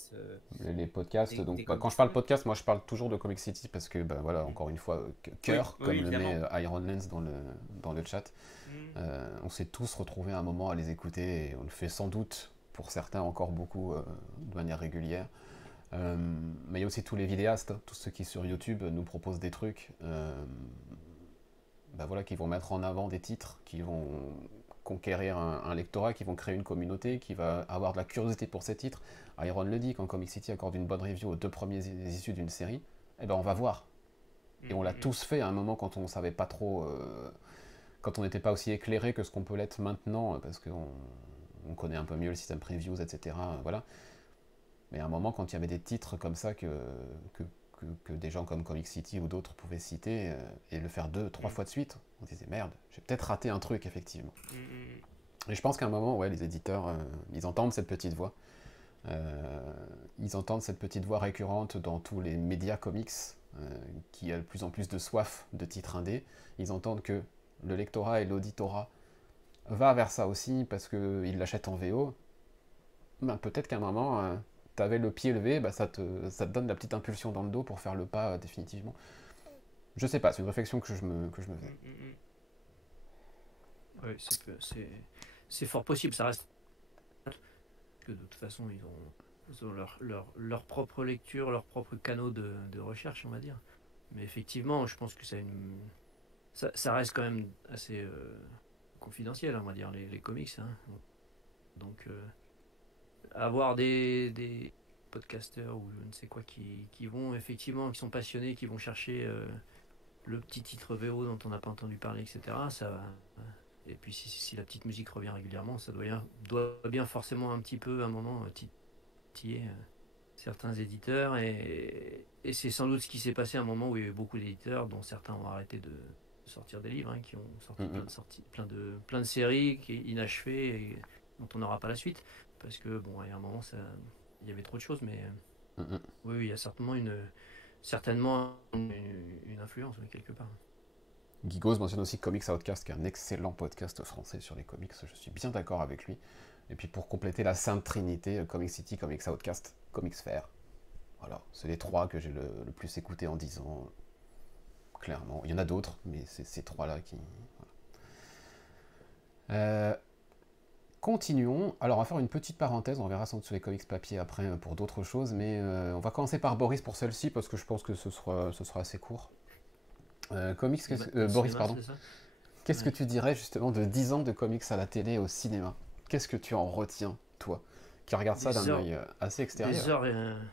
Les podcasts, des donc comics, quand je parle podcast, moi je parle toujours de Comic City parce que, voilà, encore une fois, cœur, oui, comme évidemment. le met Iron Lens dans le chat. On s'est tous retrouvés à un moment à les écouter et on le fait sans doute pour certains encore beaucoup de manière régulière. Mais il y a aussi tous les vidéastes, tous ceux qui sur YouTube nous proposent des trucs voilà, qui vont mettre en avant des titres, qui vont conquérir un lectorat, qui vont créer une communauté, qui va avoir de la curiosité pour ces titres. Iron le dit, quand Comic City accorde une bonne review aux 2 premiers issues d'une série, eh ben on va voir. Et on l'a tous fait à un moment quand on savait pas trop, quand on n'était pas aussi éclairé que ce qu'on peut l'être maintenant, parce qu'on connaît un peu mieux le système previews, etc. Voilà. Mais à un moment, quand il y avait des titres comme ça que des gens comme Comic City ou d'autres pouvaient citer et le faire 2-3 fois de suite, on disait merde, j'ai peut-être raté un truc, effectivement. Et je pense qu'à un moment, ouais, les éditeurs, ils entendent cette petite voix. Ils entendent cette petite voix récurrente dans tous les médias comics qui a de plus en plus de soif de titres indés. Ils entendent que le lectorat et l'auditorat va vers ça aussi parce qu'ils l'achètent en VO. Ben, peut-être qu'à un moment, t'avais le pied levé, ça te donne la petite impulsion dans le dos pour faire le pas définitivement. Je sais pas, c'est une réflexion que je me fais. Oui, c'est fort possible, ça reste que de toute façon ils ont leur propre lecture, leur propre canaux de recherche, on va dire. Mais effectivement, je pense que ça reste quand même assez confidentiel, on va dire, les comics. Hein. Donc avoir des podcasteurs ou je ne sais quoi qui vont effectivement, qui sont passionnés, qui vont chercher le petit titre VO dont on n'a pas entendu parler, etc. Et puis si la petite musique revient régulièrement, ça doit bien forcément un petit peu à un moment titiller certains éditeurs et c'est sans doute ce qui s'est passé à un moment où il y a eu beaucoup d'éditeurs dont certains ont arrêté de sortir des livres, qui ont sorti plein de séries inachevées et dont on n'aura pas la suite parce que bon, à un moment il y avait trop de choses, mais oui, il y a certainement une influence quelque part. Guigos mentionne aussi Comics Outcast, qui est un excellent podcast français sur les comics. Je suis bien d'accord avec lui. Et puis pour compléter la sainte trinité, Comic City, Comics Outcast, Comics Fair. Voilà, c'est les 3 que j'ai le plus écouté en 10 ans. Clairement. Il y en a d'autres, mais c'est ces 3-là qui... Voilà. Continuons. Alors, on va faire une petite parenthèse. On verra sans doute sur les comics papier après pour d'autres choses. Mais on va commencer par Boris pour celle-ci, parce que je pense que ce sera assez court. Boris, pardon. Qu'est-ce que tu dirais justement de 10 ans de comics à la télé et au cinéma? Qu'est-ce que tu en retiens, toi, qui regarde ça d'un œil assez extérieur?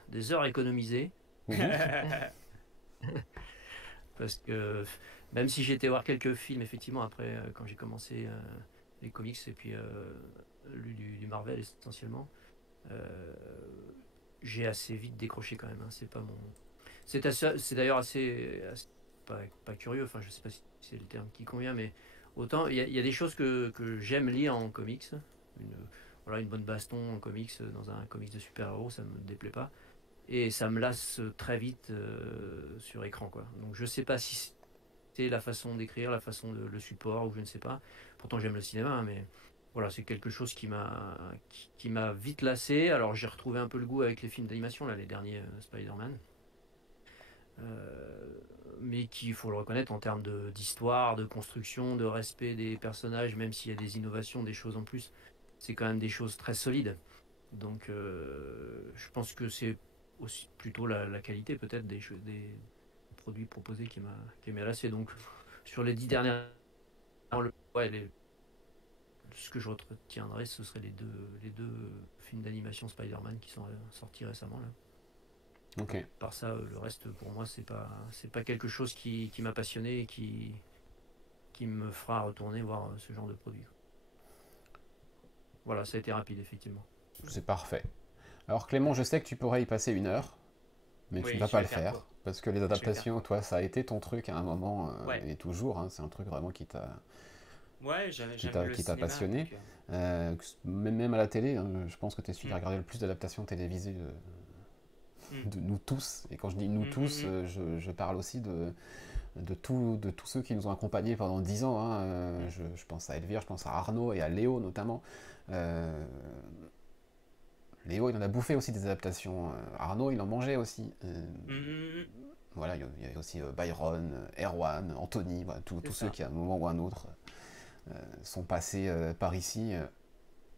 Des heures économisées. Parce que même si j'ai été voir quelques films, effectivement, après, quand j'ai commencé les comics et puis du Marvel essentiellement, j'ai assez vite décroché quand même. Hein. C'est pas mon... C'est d'ailleurs assez pas curieux, enfin je sais pas si c'est le terme qui convient, mais autant il y a des choses que j'aime lire en comics. Une bonne baston en comics, dans un comics de super-héros, ça me déplaît pas. Et ça me lasse très vite sur écran, quoi. Donc je sais pas si c'est la façon d'écrire, la façon de le support, ou je ne sais pas. Pourtant j'aime le cinéma, hein, mais voilà, c'est quelque chose qui m'a vite lassé. Alors j'ai retrouvé un peu le goût avec les films d'animation, là, les derniers Spider-Man. mais qui, il faut le reconnaître, en termes d'histoire, de construction, de respect des personnages, même s'il y a des innovations, des choses en plus, c'est quand même des choses très solides. Donc je pense que c'est aussi plutôt la qualité peut-être des produits proposés qui m'a lassé. Donc sur les 10 dernières, ce que je retiendrai, ce serait les deux films d'animation Spider-Man qui sont sortis récemment là. Ok. Par ça, le reste pour moi c'est pas quelque chose qui m'a passionné et qui me fera retourner voir ce genre de produit. Voilà, ça a été rapide effectivement. C'est parfait. Alors Clément, je sais que tu pourrais y passer 1 heure, mais tu ne vas pas le faire. Parce que les adaptations, toi, ça a été ton truc à un moment, et toujours, hein, c'est un truc vraiment qui t'a passionné. Même à la télé, hein, je pense que tu es celui qui a regardé le plus d'adaptations télévisées de nous tous. Et quand je dis nous tous, je parle aussi de tous ceux qui nous ont accompagnés pendant 10 ans. Hein. Je pense à Elvire, je pense à Arnaud et à Léo notamment. Léo, il en a bouffé aussi des adaptations. Arnaud, il en mangeait aussi. Voilà, il y avait aussi Byron, Erwan, Anthony, voilà, tous ceux qui, à un moment ou à un autre, sont passés par ici,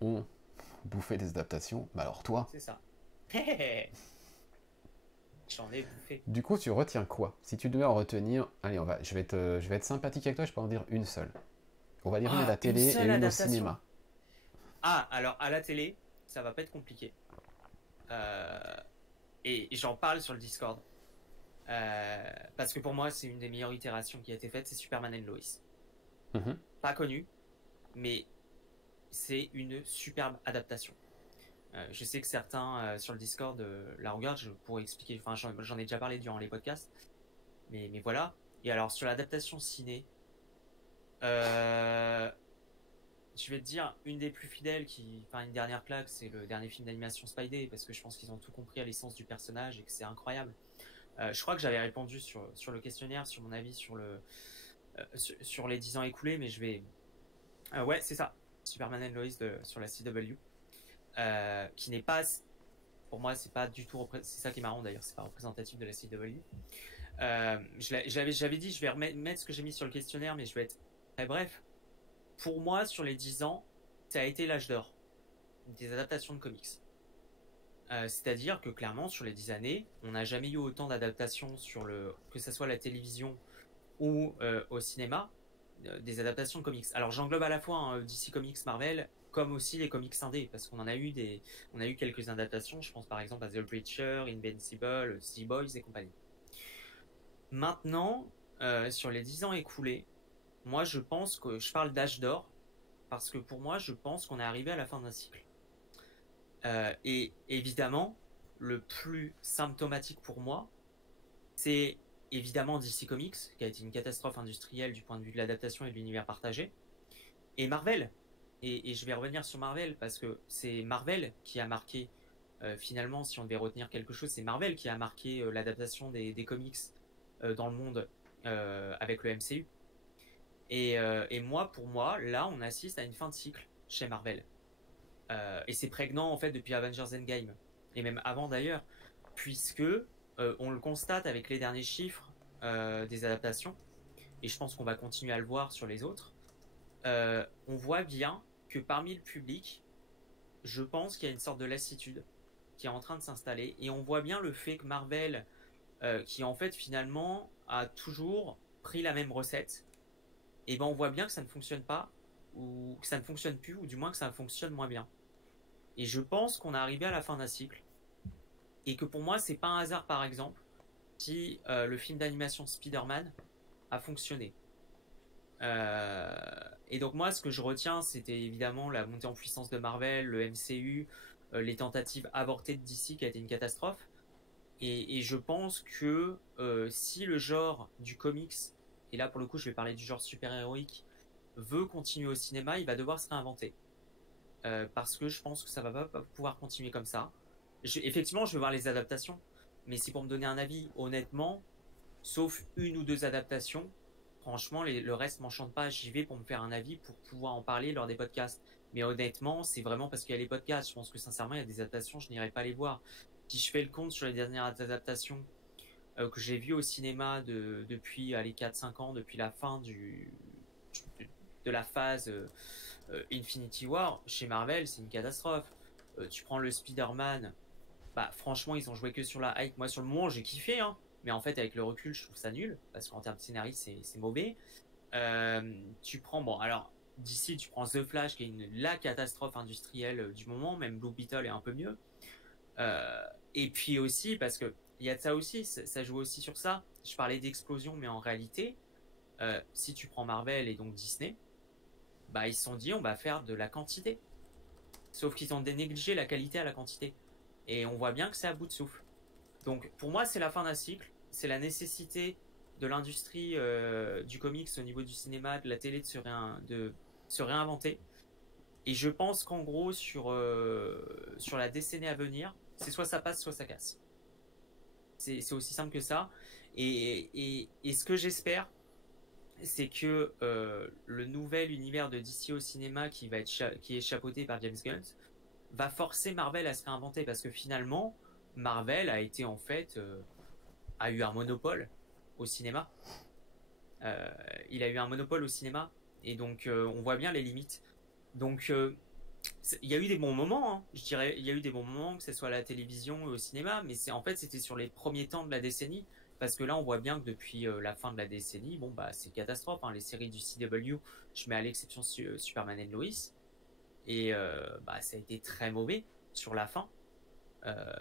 ont bouffé des adaptations. Bah alors toi... C'est ça. J'en ai bouffé. Du coup, tu retiens quoi? Si tu devais en retenir... Allez, je vais être sympathique avec toi, je peux en dire une seule. On va dire une à la télé et une au cinéma. Ah, alors à la télé, ça va pas être compliqué. Et j'en parle sur le Discord. Parce que pour moi, c'est une des meilleures itérations qui a été faite, c'est Superman and Lois. Pas connu, mais c'est une superbe adaptation. Je sais que certains sur le Discord la regardent, je pourrais expliquer, enfin j'en ai déjà parlé durant les podcasts, mais voilà. Et alors sur l'adaptation ciné, je vais te dire, une des plus fidèles, une dernière claque, c'est le dernier film d'animation Spidey, parce que je pense qu'ils ont tout compris à l'essence du personnage et que c'est incroyable. Je crois que j'avais répondu sur le questionnaire, sur mon avis sur les 10 ans écoulés, mais je vais... ouais, c'est ça, Superman and Lois sur la CW, qui n'est pas... Pour moi, c'est pas du tout... C'est ça qui est marrant d'ailleurs, c'est pas représentatif de la CW. J'avais dit, je vais mettre ce que j'ai mis sur le questionnaire, mais je vais être très bref. Pour moi, sur les 10 ans, ça a été l'âge d'or des adaptations de comics. C'est-à-dire que clairement, sur les 10 années, on n'a jamais eu autant d'adaptations que ce soit la télévision ou au cinéma, des adaptations de comics. Alors j'englobe à la fois DC Comics, Marvel, comme aussi les comics indés, parce qu'on a eu quelques adaptations. Je pense par exemple à The Preacher, Invincible, The Boys et compagnie. Maintenant, sur les 10 ans écoulés, moi je pense que je parle d'âge d'or, parce que pour moi je pense qu'on est arrivé à la fin d'un cycle. Et évidemment, le plus symptomatique pour moi, c'est évidemment DC Comics, qui a été une catastrophe industrielle du point de vue de l'adaptation et de l'univers partagé, et Marvel. Et je vais revenir sur Marvel, parce que c'est Marvel qui a marqué, finalement, si on devait retenir quelque chose, c'est Marvel qui a marqué l'adaptation des comics dans le monde avec le MCU. Et moi, pour moi, là, on assiste à une fin de cycle chez Marvel. Et c'est prégnant en fait depuis Avengers Endgame, et même avant d'ailleurs, puisque on le constate avec les derniers chiffres des adaptations, et je pense qu'on va continuer à le voir sur les autres. On voit bien que parmi le public, je pense qu'il y a une sorte de lassitude qui est en train de s'installer, et on voit bien le fait que Marvel, qui en fait finalement a toujours pris la même recette, et ben on voit bien que ça ne fonctionne pas, ou que ça ne fonctionne plus, ou du moins que ça fonctionne moins bien. Et je pense qu'on est arrivé à la fin d'un cycle, et que pour moi c'est pas un hasard par exemple si le film d'animation Spider-Man a fonctionné. Et donc moi ce que je retiens, c'était évidemment la montée en puissance de Marvel, le MCU, les tentatives avortées de DC qui a été une catastrophe, et je pense que si le genre du comics, et là pour le coup je vais parler du genre super-héroïque, veut continuer au cinéma, il va devoir se réinventer. Parce que je pense que ça va pas pouvoir continuer comme ça. Effectivement, je vais voir les adaptations, mais si pour me donner un avis, honnêtement, sauf une ou deux adaptations, franchement, le reste m'enchante pas. J'y vais pour me faire un avis, pour pouvoir en parler lors des podcasts. Mais honnêtement, c'est vraiment parce qu'il y a les podcasts. Je pense que sincèrement, il y a des adaptations, je n'irai pas les voir. Si je fais le compte sur les dernières adaptations, que j'ai vu au cinéma depuis les 4-5 ans, depuis la fin de la phase Infinity War, chez Marvel, c'est une catastrophe. Tu prends le Spider-Man, bah franchement, ils ont joué que sur la hype. Moi, sur le moment, j'ai kiffé, hein. Mais en fait, avec le recul, je trouve ça nul, parce qu'en termes de scénario, c'est mauvais. Tu prends, bon, alors, d'ici, tu prends The Flash, qui est la catastrophe industrielle du moment, même Blue Beetle est un peu mieux. Et puis aussi, parce que il y a de ça aussi, ça joue aussi sur ça. Je parlais d'explosion, mais en réalité, si tu prends Marvel et donc Disney, bah ils se sont dit on va faire de la quantité. Sauf qu'ils ont négligé la qualité à la quantité. Et on voit bien que c'est à bout de souffle. Donc pour moi, c'est la fin d'un cycle. C'est la nécessité de l'industrie du comics au niveau du cinéma, de la télé de se réinventer. Et je pense qu'en gros, sur la décennie à venir, c'est soit ça passe, soit ça casse. C'est aussi simple que ça. Et ce que j'espère, c'est que le nouvel univers de DC au cinéma qui est chapeauté par James Gunn va forcer Marvel à se réinventer, parce que finalement, Marvel a été en fait a eu un monopole au cinéma. Il a eu un monopole au cinéma, et donc on voit bien les limites. Donc il y a eu des bons moments, hein. Je dirais, il y a eu des bons moments, que ce soit à la télévision ou au cinéma, mais c'était sur les premiers temps de la décennie, parce que là on voit bien que depuis la fin de la décennie, bon bah c'est catastrophe, hein. Les séries du CW, je mets à l'exception Superman and Lois, et bah ça a été très mauvais sur la fin.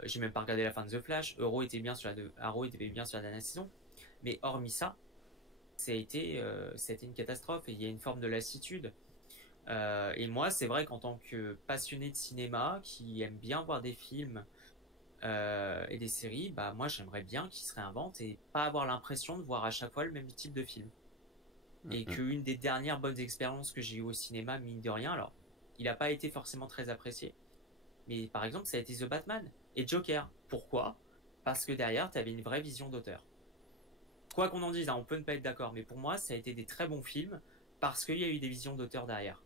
J'ai même pas regardé la fin de The Flash. Arrow était bien sur la dernière saison, mais hormis ça, ça a été une catastrophe, et il y a une forme de lassitude. Et moi, c'est vrai qu'en tant que passionné de cinéma, qui aime bien voir des films et des séries, bah moi j'aimerais bien qu'ils se réinventent et pas avoir l'impression de voir à chaque fois le même type de film. Et qu'une des dernières bonnes expériences que j'ai eues au cinéma, mine de rien, alors il n'a pas été forcément très apprécié, mais par exemple ça a été The Batman et Joker. Pourquoi ? Parce que derrière tu avais une vraie vision d'auteur. Quoi qu'on en dise, hein, on peut ne pas être d'accord, mais pour moi ça a été des très bons films parce qu'il y a eu des visions d'auteur derrière.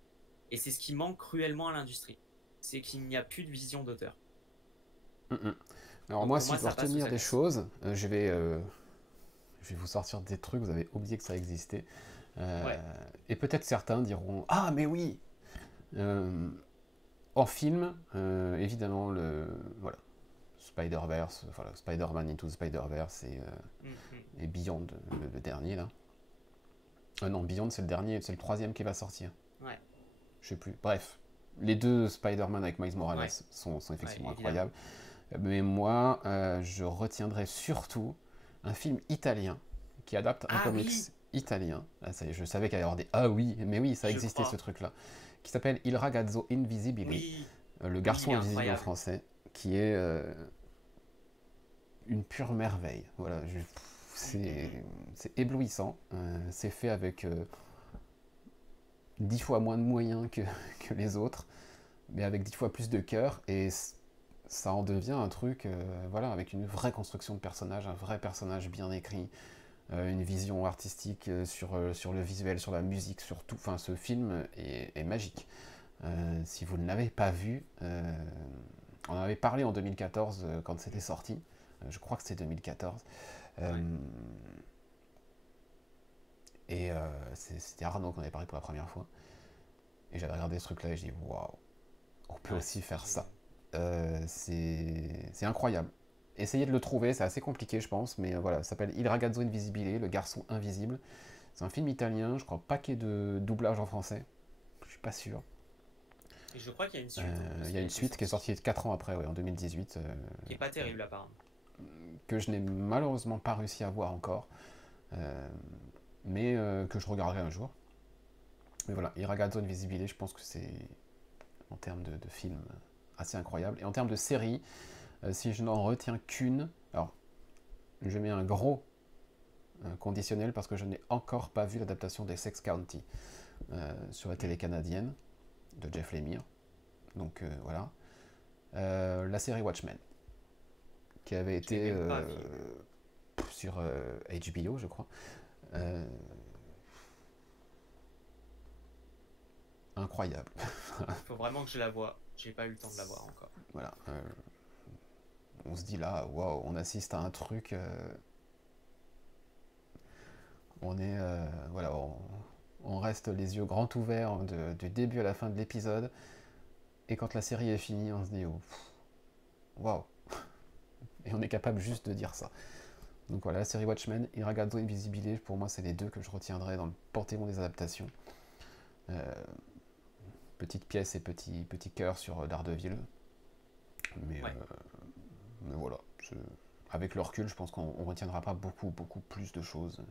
Et c'est ce qui manque cruellement à l'industrie, c'est qu'il n'y a plus de vision d'auteur. Alors donc moi, si je dois retenir des choses, je vais vous sortir des trucs, vous avez oublié que ça existait. Ouais. Et peut-être certains diront « Ah, mais oui !» En film, évidemment, voilà, Spider-Verse, voilà, Spider-Man Into the Spider-Verse et Beyond, le dernier, là. Non, Beyond, c'est le dernier, c'est le troisième qui va sortir. Ouais. Je sais plus. Bref, les deux Spider-Man avec Miles Morales sont effectivement incroyables. Mais moi, je retiendrai surtout un film italien qui adapte un comics italien. Là, ça y est, je savais qu'il allait y avoir des « Ah oui !» Mais oui, ça existait ce truc-là. Qui s'appelle Il ragazzo invisibile. Oui. Le garçon invisible en français. Qui est une pure merveille. Voilà, c'est éblouissant. C'est fait avec 10 fois moins de moyens que les autres, mais avec 10 fois plus de cœur, et ça en devient un truc voilà, avec une vraie construction de personnage, un vrai personnage bien écrit, une vision artistique sur le visuel, sur la musique, sur tout. Enfin, ce film est magique. Si vous ne l'avez pas vu, on en avait parlé en 2014 quand c'était sorti. Je crois que c'était 2014. Et c'était Arnaud qu'on avait parlé pour la première fois. Et j'avais regardé ce truc-là et j'ai dit waouh, on peut aussi faire ça. C'est incroyable. Essayez de le trouver, c'est assez compliqué, je pense, mais voilà, ça s'appelle Il ragazzo invisibile, le garçon invisible. C'est un film italien, je crois pas qu'il y ait de doublage en français. Je suis pas sûr. Et je crois qu'il y a une suite. Il y a une suite qui est sortie 4 ans après, en 2018. Qui est pas terrible, apparemment. Que je n'ai malheureusement pas réussi à voir encore. Mais que je regarderai un jour. Mais voilà, Il ragazzo invisibile, je pense que c'est, en termes de film, assez incroyable. Et en termes de série, si je n'en retiens qu'une, alors je mets un gros conditionnel parce que je n'ai encore pas vu l'adaptation des Sex County sur la télé canadienne de Jeff Lemire. Donc voilà. La série Watchmen, qui avait été sur HBO, je crois. Incroyable. Il faut vraiment que je la voie. J'ai pas eu le temps de la voir encore. Voilà. On se dit là, waouh, on assiste à un truc On est, voilà, on reste les yeux grands ouverts du début à la fin de l'épisode. Et quand la série est finie, on se dit waouh. Et on est capable juste de dire ça. Donc voilà, la série Watchmen et Ragazzo Invisibile, pour moi, c'est les deux que je retiendrai dans le panthéon des adaptations. Petite pièce et petit cœur sur Daredevil. Mais voilà. Avec le recul, je pense qu'on ne retiendra pas beaucoup plus de choses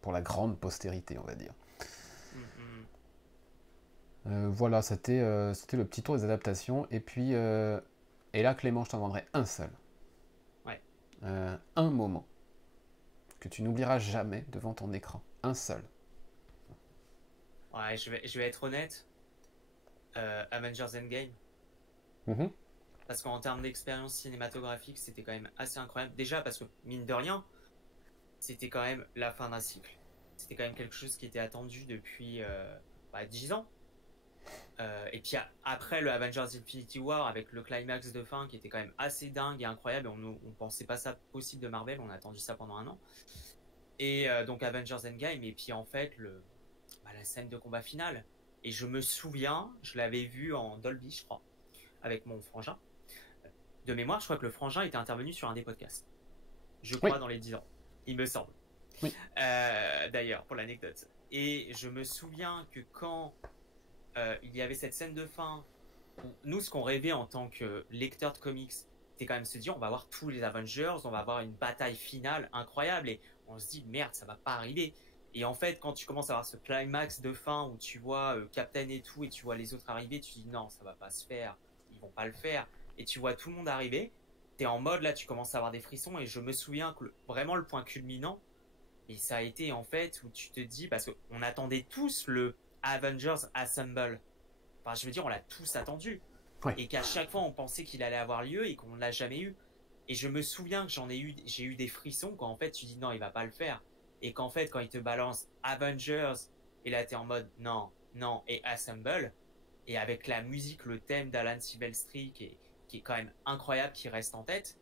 pour la grande postérité, on va dire. Voilà, c'était le petit tour des adaptations. Et puis, et là, Clément, je t'en demanderai un seul. Ouais. Un moment que tu n'oublieras jamais devant ton écran. Un seul. Ouais, je vais être honnête. Avengers Endgame. Mm-hmm. Parce qu'en termes d'expérience cinématographique, c'était quand même assez incroyable. Déjà parce que, mine de rien, c'était quand même la fin d'un cycle. C'était quand même quelque chose qui était attendu depuis 10 ans. Et puis après le Avengers Infinity War, avec le climax de fin qui était quand même assez dingue et incroyable, on pensait pas ça possible de Marvel, on a attendu ça pendant un an. Et donc Avengers Endgame, et puis en fait la scène de combat finale. Et je me souviens, je l'avais vu en Dolby, je crois, avec mon frangin. De mémoire, je crois que le frangin était intervenu sur un des podcasts. Je crois dans les 10 ans, il me semble. Oui. D'ailleurs, pour l'anecdote. Et je me souviens que quand il y avait cette scène de fin, où nous, ce qu'on rêvait en tant que lecteur de comics, c'était quand même se dire, on va voir tous les Avengers, on va avoir une bataille finale incroyable, et on se dit, merde, ça va pas arriver. Et en fait, quand tu commences à avoir ce climax de fin où tu vois Captain et tout, et tu vois les autres arriver, tu dis non, ça va pas se faire, ils vont pas le faire. Et tu vois tout le monde arriver, t'es en mode là, tu commences à avoir des frissons. Et je me souviens que vraiment le point culminant, et ça a été en fait où tu te dis, parce qu'on attendait tous le Avengers Assemble. Enfin, je veux dire, on l'a tous attendu. Ouais. Et qu'à chaque fois, on pensait qu'il allait avoir lieu et qu'on ne l'a jamais eu. Et je me souviens que j'ai eu des frissons quand en fait tu dis non, il va pas le faire. Et qu'en fait, quand il te balance Avengers, et là, t'es en mode non, et Assemble, et avec la musique, le thème d'Alan Silvestri, qui est quand même incroyable, qui reste en tête,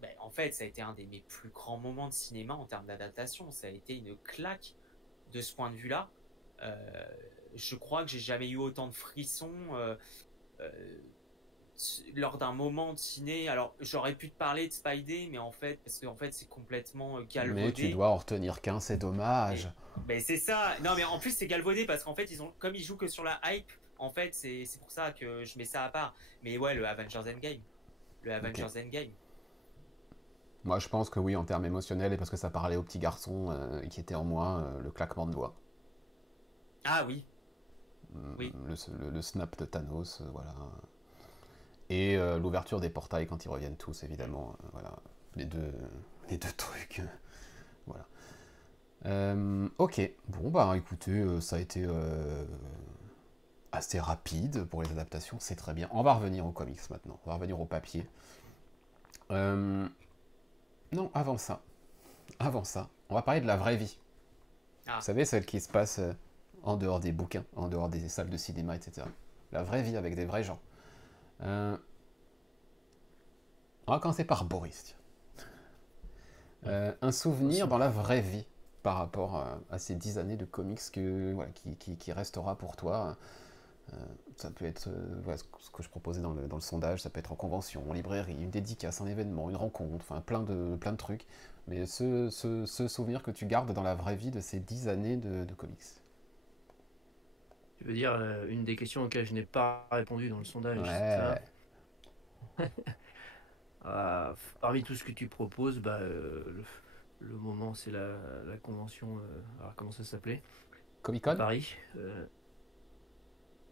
ben, en fait, ça a été un des mes plus grands moments de cinéma en termes d'adaptation. Ça a été une claque de ce point de vue-là. Je crois que j'ai jamais eu autant de frissons lors d'un moment de ciné. Alors, j'aurais pu te parler de Spidey, mais en fait, parce qu'en fait, c'est complètement galvaudé. Mais tu dois en retenir qu'un, c'est dommage. Mais c'est ça. Non, mais en plus, c'est galvaudé parce qu'en fait, comme ils jouent que sur la hype, en fait, c'est pour ça que je mets ça à part. Mais ouais, le Avengers Endgame. Endgame. Moi, je pense que oui, en termes émotionnels, et parce que ça parlait aux petits garçons qui étaient en moi, le claquement de doigts. Ah oui. Oui. Le snap de Thanos, voilà. Et l'ouverture des portails quand ils reviennent tous, évidemment. Voilà. Les deux trucs. Voilà. Ok. Bon, bah écoutez, ça a été assez rapide pour les adaptations. C'est très bien. On va revenir aux comics maintenant. On va revenir au papier. Non, avant ça, on va parler de la vraie vie. Ah. Vous savez, celle qui se passe en dehors des bouquins, en dehors des salles de cinéma, etc. La vraie vie avec des vrais gens. On va commencer par Boris. Un souvenir dans la vraie vie par rapport à ces 10 années de comics qui restera pour toi. Ça peut être ce que je proposais dans le sondage, ça peut être en convention, en librairie, une dédicace, un événement, une rencontre, enfin plein de trucs. Mais ce souvenir que tu gardes dans la vraie vie de ces 10 années de comics. Tu veux dire une des questions auxquelles je n'ai pas répondu dans le sondage, Ouais. c'est ça. Parmi tout ce que tu proposes, le moment c'est la convention, alors comment ça s'appelait ? Comic-Con ? Paris.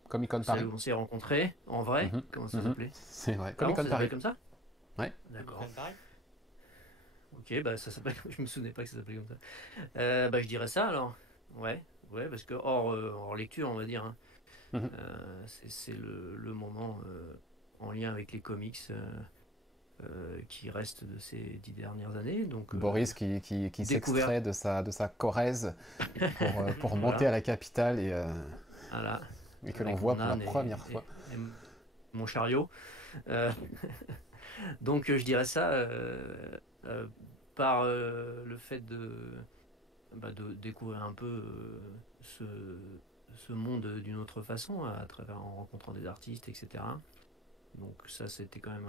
Comic-Con Celle Paris. où on s'est rencontrés, en vrai. Comment ça s'appelait ? C'est vrai. Comment Comic-Con ça Paris. s'appelait comme ça ? Ouais. D'accord. Ok, bah ça s'appelle. Je me souvenais pas que ça s'appelait comme ça. Je dirais ça alors. Ouais, parce que hors lecture, on va dire. Hein. C'est le moment en lien avec les comics qui reste de ces 10 dernières années. Donc, Boris qui s'extrait de sa Corrèze pour monter à la capitale et que l'on voit pour la première fois. Et mon chariot. Donc je dirais ça par le fait de découvrir un peu ce monde d'une autre façon, à travers en rencontrant des artistes, etc. Donc ça, c'était quand même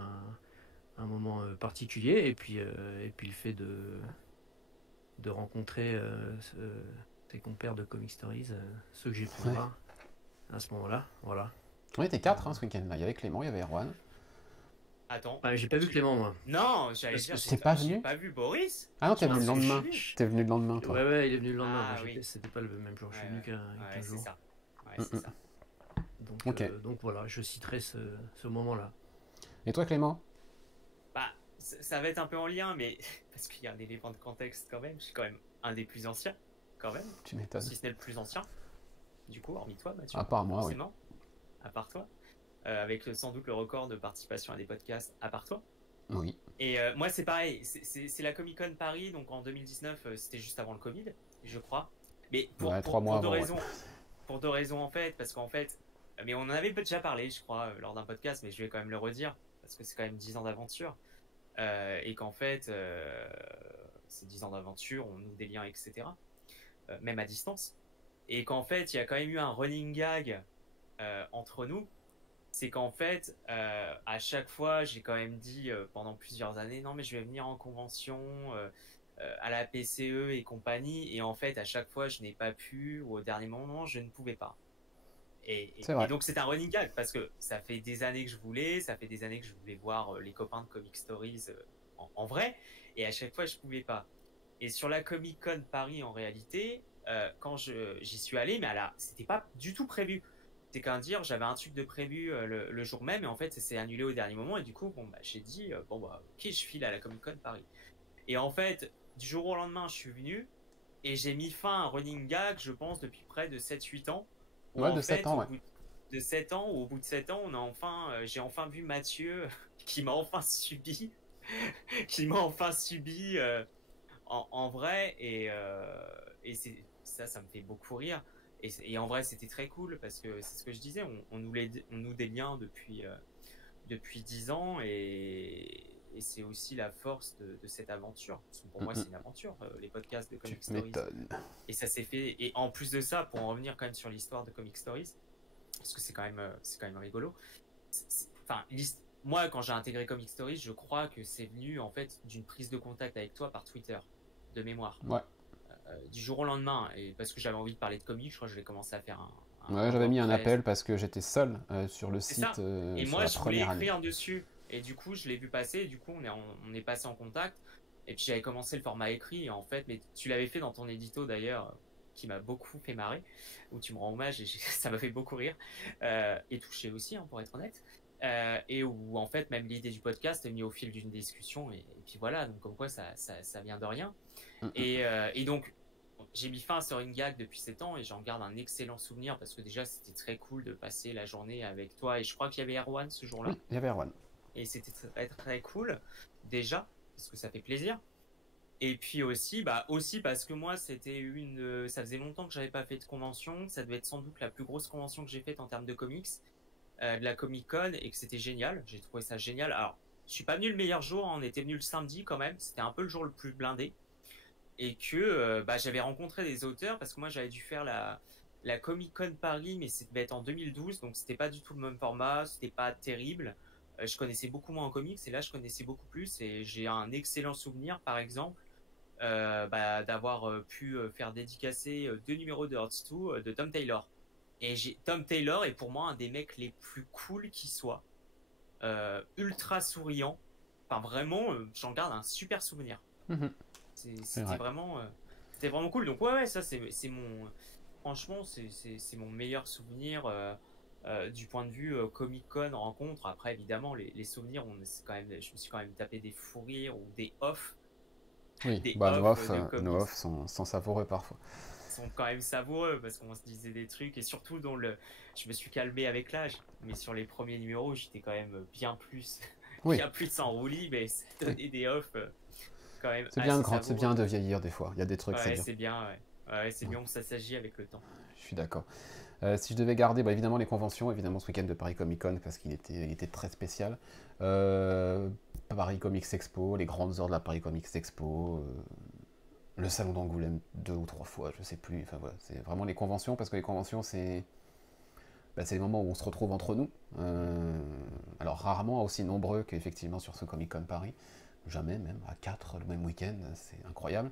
un moment particulier. Et puis le fait de rencontrer tes compères de Comic Stories, ceux que j'ai pu voir à ce moment-là. Voilà. On était 4 ce week-end-là. Il y avait Clément, il y avait Erwan. Attends. J'ai pas vu Clément, moi. Non, j'allais dire, t'es pas venu. j'ai pas vu Boris. Ah non, t'es venu le lendemain. T'es venu le lendemain, toi. Ouais, il est venu le lendemain. Ah, Moi, c'était pas le même jour. Je suis venu qu'un jour. C'est ça. Ouais, c'est ça. Donc voilà, je citerai ce moment-là. Et toi, Clément? Bah, ça va être un peu en lien, mais parce qu'il y a un élément de contexte quand même. Je suis quand même un des plus anciens, quand même. Tu m'étonnes. Si ce n'est le plus ancien. Du coup, hormis toi, Mathieu. À part moi, oui. À part toi. Avec sans doute le record de participation à des podcasts à part toi. Oui. Et moi, c'est pareil. C'est la Comic Con Paris, donc en 2019, c'était juste avant le Covid, je crois. Mais pour deux raisons. Pour deux raisons, en fait. Parce qu'en fait, mais on en avait déjà parlé, je crois, lors d'un podcast, mais je vais quand même le redire. Parce que c'est quand même 10 ans d'aventure. Et qu'en fait, ces 10 ans d'aventure, on noue des liens, etc. Même à distance. Et qu'en fait, il y a quand même eu un running gag entre nous. C'est qu'en fait, à chaque fois, j'ai quand même dit pendant plusieurs années, non mais je vais venir en convention à la PCE et compagnie. Et en fait, à chaque fois, je n'ai pas pu, ou au dernier moment, je ne pouvais pas. Et donc c'est un running gag parce que ça fait des années que je voulais, voir les copains de Comic Stories en vrai. Et à chaque fois, je ne pouvais pas. Et sur la Comic Con Paris, en réalité, quand j'y suis allé, mais c'était pas du tout prévu. C'est qu'à dire, j'avais un truc de prévu le jour même, et en fait, ça s'est annulé au dernier moment, et du coup, j'ai dit, ok, je file à la Comic Con Paris. Et en fait, du jour au lendemain, je suis venu, et j'ai mis fin à un running gag, je pense, depuis près de 7-8 ans. Ouais, de 7 ans, ouais. De 7 ans, ou au bout de 7 ans, j'ai enfin vu Mathieu, qui m'a enfin subi, en vrai, et ça me fait beaucoup rire. Et en vrai, c'était très cool parce que c'est ce que je disais, on noue des liens depuis 10 ans et c'est aussi la force de cette aventure. Parce que pour moi, c'est une aventure, les podcasts de Comic Stories. Et ça s'est fait. Et en plus de ça, pour en revenir quand même sur l'histoire de Comic Stories, parce que c'est quand même rigolo. Moi, quand j'ai intégré Comic Stories, je crois que c'est venu en fait d'une prise de contact avec toi par Twitter, de mémoire. Ouais. Du jour au lendemain, et parce que j'avais envie de parler de comics, je crois que j'avais commencé à faire ouais, j'avais mis un appel parce que j'étais seul sur le site. Et moi, je voulais écrire dessus. Et du coup, je l'ai vu passer. Et du coup, on est passé en contact. Et puis, j'avais commencé le format écrit. Et en fait, mais tu l'avais fait dans ton édito d'ailleurs, qui m'a beaucoup fait marrer, où tu me rends hommage et ça m'a fait beaucoup rire. Et touché aussi, hein, pour être honnête. Et où en fait, même l'idée du podcast est mise au fil d'une discussion. Et puis voilà, donc comme quoi ça vient de rien. Et donc, j'ai mis fin à ce running gag depuis 7 ans et j'en garde un excellent souvenir parce que déjà c'était très cool de passer la journée avec toi et je crois qu'il y avait Erwan ce jour-là. Oui, il y avait Erwan. Et c'était très, très cool déjà parce que ça fait plaisir. Et puis aussi parce que moi ça faisait longtemps que j'avais pas fait de convention, ça devait être sans doute la plus grosse convention que j'ai faite en termes de comics, de la Comic Con, et que c'était génial, j'ai trouvé ça génial. Alors, je suis pas venu le meilleur jour, on était venu le samedi quand même, c'était un peu le jour le plus blindé. Et que j'avais rencontré des auteurs parce que moi j'avais dû faire la Comic Con Paris, mais ça devait être en 2012, donc c'était pas du tout le même format, c'était pas terrible. Je connaissais beaucoup moins en comics et là je connaissais beaucoup plus et j'ai un excellent souvenir par exemple d'avoir pu faire dédicacer 2 numéros de Earth 2 de Tom Taylor. Et Tom Taylor est pour moi un des mecs les plus cool qui soit, ultra souriant, enfin vraiment j'en garde un super souvenir. C'était vraiment cool. Donc ouais, ça c'est mon, franchement c'est mon meilleur souvenir du point de vue Comic Con rencontre. Après évidemment les souvenirs, je me suis quand même tapé des fous rires ou des off. Oui, nos off sont savoureux parfois. Sont quand même savoureux parce qu'on se disait des trucs et surtout je me suis calmé avec l'âge. Mais sur les premiers numéros, j'étais quand même bien plus en roulis, mais donner des off. C'est bien de vieillir des fois. Il y a des trucs, c'est bien. C'est bien que ça s'agit avec le temps. Je suis d'accord. Si je devais garder, évidemment les conventions, évidemment ce week-end de Paris Comic Con parce qu'il était très spécial. Paris Comics Expo, les grandes heures de la Paris Comics Expo. le salon d'Angoulême 2 ou 3 fois, je sais plus. Enfin voilà, c'est vraiment les conventions, parce que les conventions, c'est les moments où on se retrouve entre nous. Alors rarement aussi nombreux qu'effectivement sur ce Comic-Con Paris. Jamais même, à 4 le même week-end, c'est incroyable.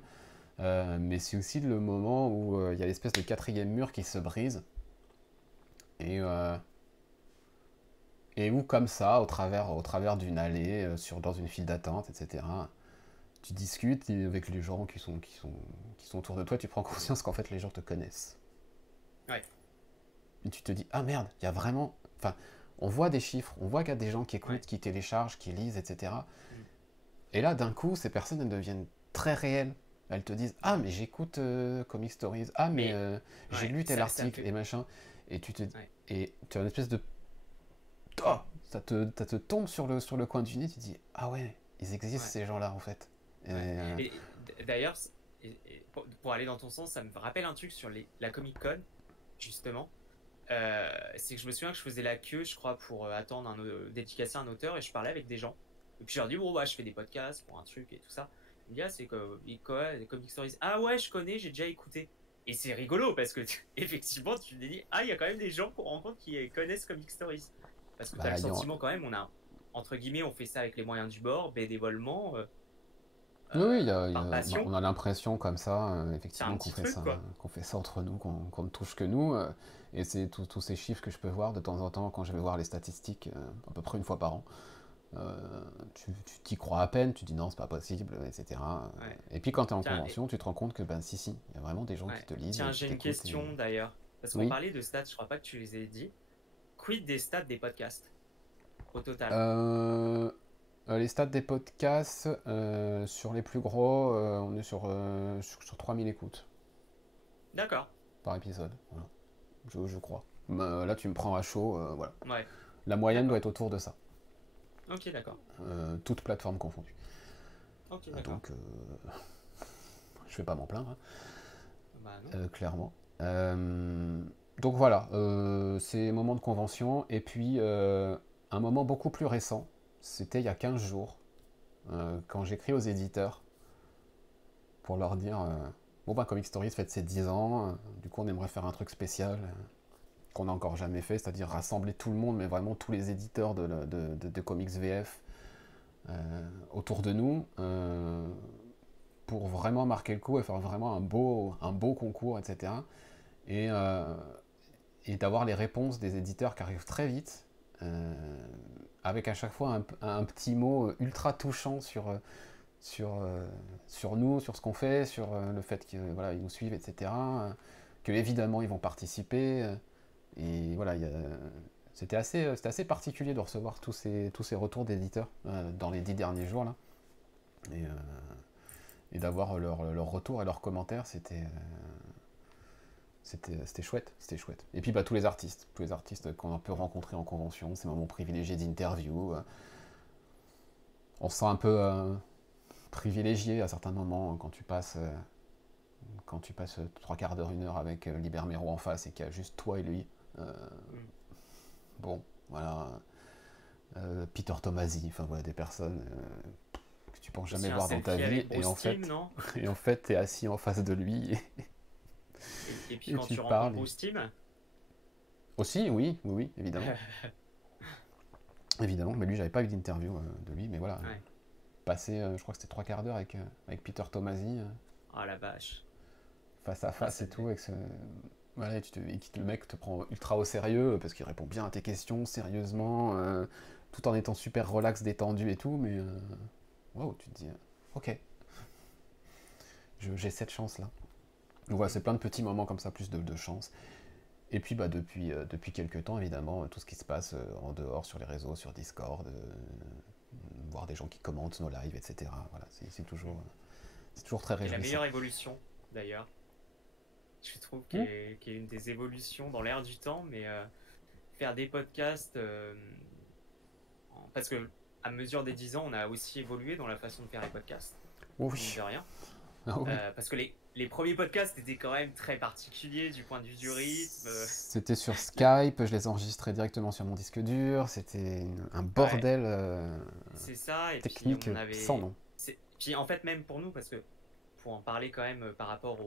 Mais c'est aussi le moment où il y a l'espèce de quatrième mur qui se brise. Et où comme ça, au travers d'une allée, dans une file d'attente, etc., tu discutes avec les gens qui sont autour de toi, tu prends conscience qu'en fait les gens te connaissent. Ouais. Et tu te dis, ah merde, il y a vraiment... Enfin, on voit des chiffres, on voit qu'il y a des gens qui écoutent, qui téléchargent, qui lisent, etc. Et là, d'un coup, ces personnes, elles deviennent très réelles. Elles te disent, ah mais j'écoute Comic Stories, ah mais j'ai lu tel article et machin. Et tu as une espèce de... Oh, ça te tombe sur le coin du nez, tu te dis, ah ouais, ils existent ces gens-là en fait. Et d'ailleurs, pour aller dans ton sens, ça me rappelle un truc sur la Comic Con, justement. C'est que je me souviens que je faisais la queue, je crois, pour attendre dédicacer un auteur, et je parlais avec des gens. Et puis je leur dis, bon, bah, je fais des podcasts pour un truc et tout ça. Ils me disent, ah, c'est quoi, les Comic Stories? Ah ouais, je connais, j'ai déjà écouté. Et c'est rigolo parce que effectivement, tu te dis, ah, il y a quand même des gens qu'on rencontre qui connaissent Comic Stories. Parce que tu as le sentiment quand même, on a, entre guillemets, on fait ça avec les moyens du bord, bénévolement. Oui, on a l'impression comme ça, effectivement, qu'on fait ça entre nous, qu'on ne touche que nous. Et c'est tous ces chiffres que je peux voir de temps en temps quand je vais voir les statistiques, à peu près une fois par an. Tu t'y crois à peine, tu dis non, c'est pas possible, etc. Et puis quand tu es en convention, tu te rends compte que si, il y a vraiment des gens qui te lisent. Tiens, j'ai une question d'ailleurs. Parce qu'on parlait de stats, je crois pas que tu les aies dit. Quid des stats des podcasts au total? Les stats des podcasts, sur les plus gros, on est sur 3000 écoutes. D'accord. Par épisode, voilà. Je crois. Là, tu me prends à chaud, voilà. Ouais. La moyenne doit être autour de ça. Ok, d'accord. Toutes plateformes confondues. Ok, d'accord. Donc, je vais pas m'en plaindre, hein. Bah, non. Clairement. Donc voilà, c'est moment de convention. Et puis, un moment beaucoup plus récent, c'était il y a 15 jours, quand j'écris aux éditeurs pour leur dire bon bah Comic Stories fête ses 10 ans, du coup on aimerait faire un truc spécial qu'on n'a encore jamais fait, c'est-à-dire rassembler tout le monde, mais vraiment tous les éditeurs de comics VF autour de nous, pour vraiment marquer le coup et faire vraiment un beau concours, etc. Et d'avoir les réponses des éditeurs qui arrivent très vite, avec à chaque fois un petit mot ultra touchant sur nous, sur ce qu'on fait, sur le fait qu'ils nous suivent, etc. Que évidemment ils vont participer. Et voilà, c'était assez particulier de recevoir tous ces retours d'éditeurs dans les 10 derniers jours là. Et d'avoir leur retour et leurs commentaires, c'était chouette, c'était chouette. Et puis tous les artistes qu'on peut rencontrer en convention, ces moments privilégiés d'interview. On se sent un peu privilégié à certains moments quand tu passes 3 quarts d'heure, 1 heure avec Liber Mero en face et qu'il y a juste toi et lui. Bon, voilà. Peter Tomasi, enfin voilà, des personnes que tu penses jamais voir dans ta vie, et en fait t'es assis en face de lui. Et puis quand tu rencontres Bruce Timm aussi, oui, évidemment. Évidemment, mais lui, j'avais pas eu d'interview de lui, mais voilà. Passer, je crois que c'était 3 quarts d'heure avec Peter Tomasi. Oh la vache. Face à face et tout, avec ce... Voilà, et le mec te prend ultra au sérieux, parce qu'il répond bien à tes questions, sérieusement, tout en étant super relax, détendu et tout, mais... Waouh, tu te dis, ok. J'ai cette chance-là. Donc voilà, c'est plein de petits moments comme ça, plus de chance. Et puis depuis quelques temps, évidemment, tout ce qui se passe en dehors, sur les réseaux, sur Discord, voir des gens qui commentent nos lives, etc. Voilà, c'est toujours très réjouissant. C'est la meilleure évolution, d'ailleurs. Je trouve qu'il y a une des évolutions dans l'air du temps, mais faire des podcasts... parce que à mesure des 10 ans, on a aussi évolué dans la façon de faire les podcasts. Oui. De rien. Ah oui. Parce que les premiers podcasts étaient quand même très particuliers du point de vue du rythme. C'était sur Skype, je les enregistrais directement sur mon disque dur, c'était un bordel c'est ça, et technique puis on avait... sans nom. Puis en fait, même pour nous, parce que pour en parler quand même par rapport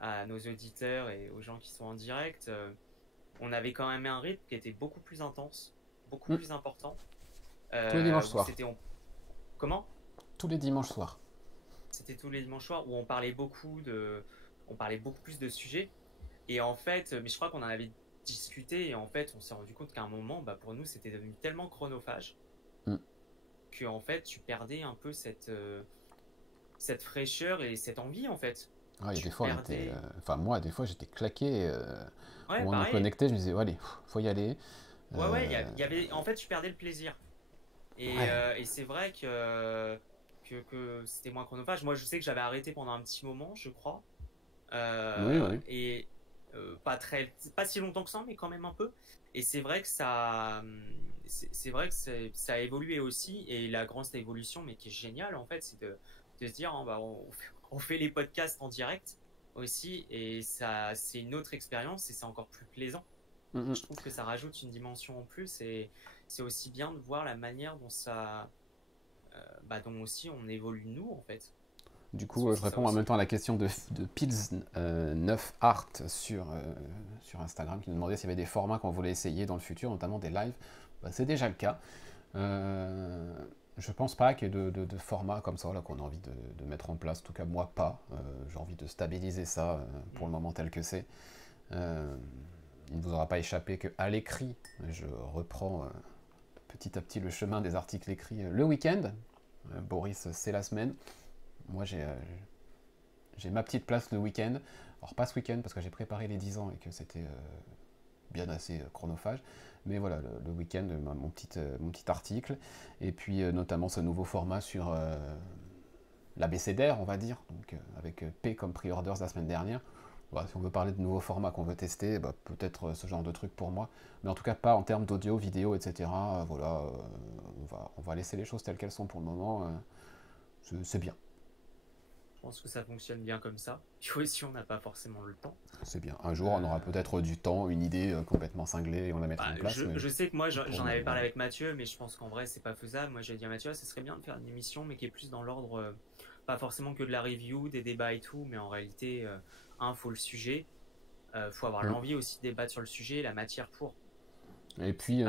à nos auditeurs et aux gens qui sont en direct, on avait quand même un rythme qui était beaucoup plus intense, beaucoup plus important. Tous les dimanches soirs. Comment ? Tous les dimanches soirs. C'était tous les dimanches soirs où on parlait beaucoup plus de sujets. Et en fait, mais je crois qu'on en avait discuté et en fait, on s'est rendu compte qu'à un moment, pour nous, c'était devenu tellement chronophage que en fait, tu perdais un peu cette fraîcheur et cette envie en fait. Ouais, des fois, moi, des fois, j'étais claqué. Ouais, on est connecté, je me disais, allez, faut y aller. Y avait, en fait, tu perdais le plaisir. Et c'est vrai que c'était moins chronophage. Moi, je sais que j'avais arrêté pendant un petit moment, je crois. Oui. Et pas si longtemps que ça, mais quand même un peu. Et c'est vrai que ça a évolué aussi. Et la grande évolution, mais qui est géniale en fait, c'est de se dire, on fait les podcasts en direct aussi, et ça, c'est une autre expérience et c'est encore plus plaisant. Je trouve que ça rajoute une dimension en plus, et c'est aussi bien de voir la manière dont dont aussi on évolue nous en fait. Du coup, je réponds en même temps à la question de Pils9art sur Instagram, qui nous demandait s'il y avait des formats qu'on voulait essayer dans le futur, notamment des lives. C'est déjà le cas. Je pense pas qu'il y ait de formats comme ça là, qu'on a envie de mettre en place. En tout cas, moi, pas. J'ai envie de stabiliser ça pour le moment tel que c'est. Il ne vous aura pas échappé qu'à l'écrit, je reprends petit à petit le chemin des articles écrits le week-end. Boris, c'est la semaine. Moi, j'ai ma petite place le week-end. Alors, pas ce week-end, parce que j'ai préparé les 10 ans et que c'était bien assez chronophage. Mais voilà, le week-end, mon petit article. Et puis, notamment, ce nouveau format sur l'abécédaire, on va dire. Donc, avec P comme pre-orders la semaine dernière. Voilà, si on veut parler de nouveaux formats qu'on veut tester, peut-être ce genre de truc pour moi. Mais en tout cas, pas en termes d'audio, vidéo, etc. Voilà, on va laisser les choses telles qu'elles sont pour le moment. C'est bien. Je pense que ça fonctionne bien comme ça. Puis aussi, on n'a pas forcément le temps. C'est bien. Un jour, on aura peut-être du temps, une idée complètement cinglée et on la mettra en place. Je sais que moi, j'en avais parlé avec Mathieu, mais je pense qu'en vrai, c'est pas faisable. Moi, j'ai dit à Mathieu, ce serait bien de faire une émission, mais qui est plus dans l'ordre, pas forcément que de la review, des débats et tout, mais en réalité, faut le sujet. Faut avoir l'envie aussi de débattre sur le sujet, la matière pour. Et puis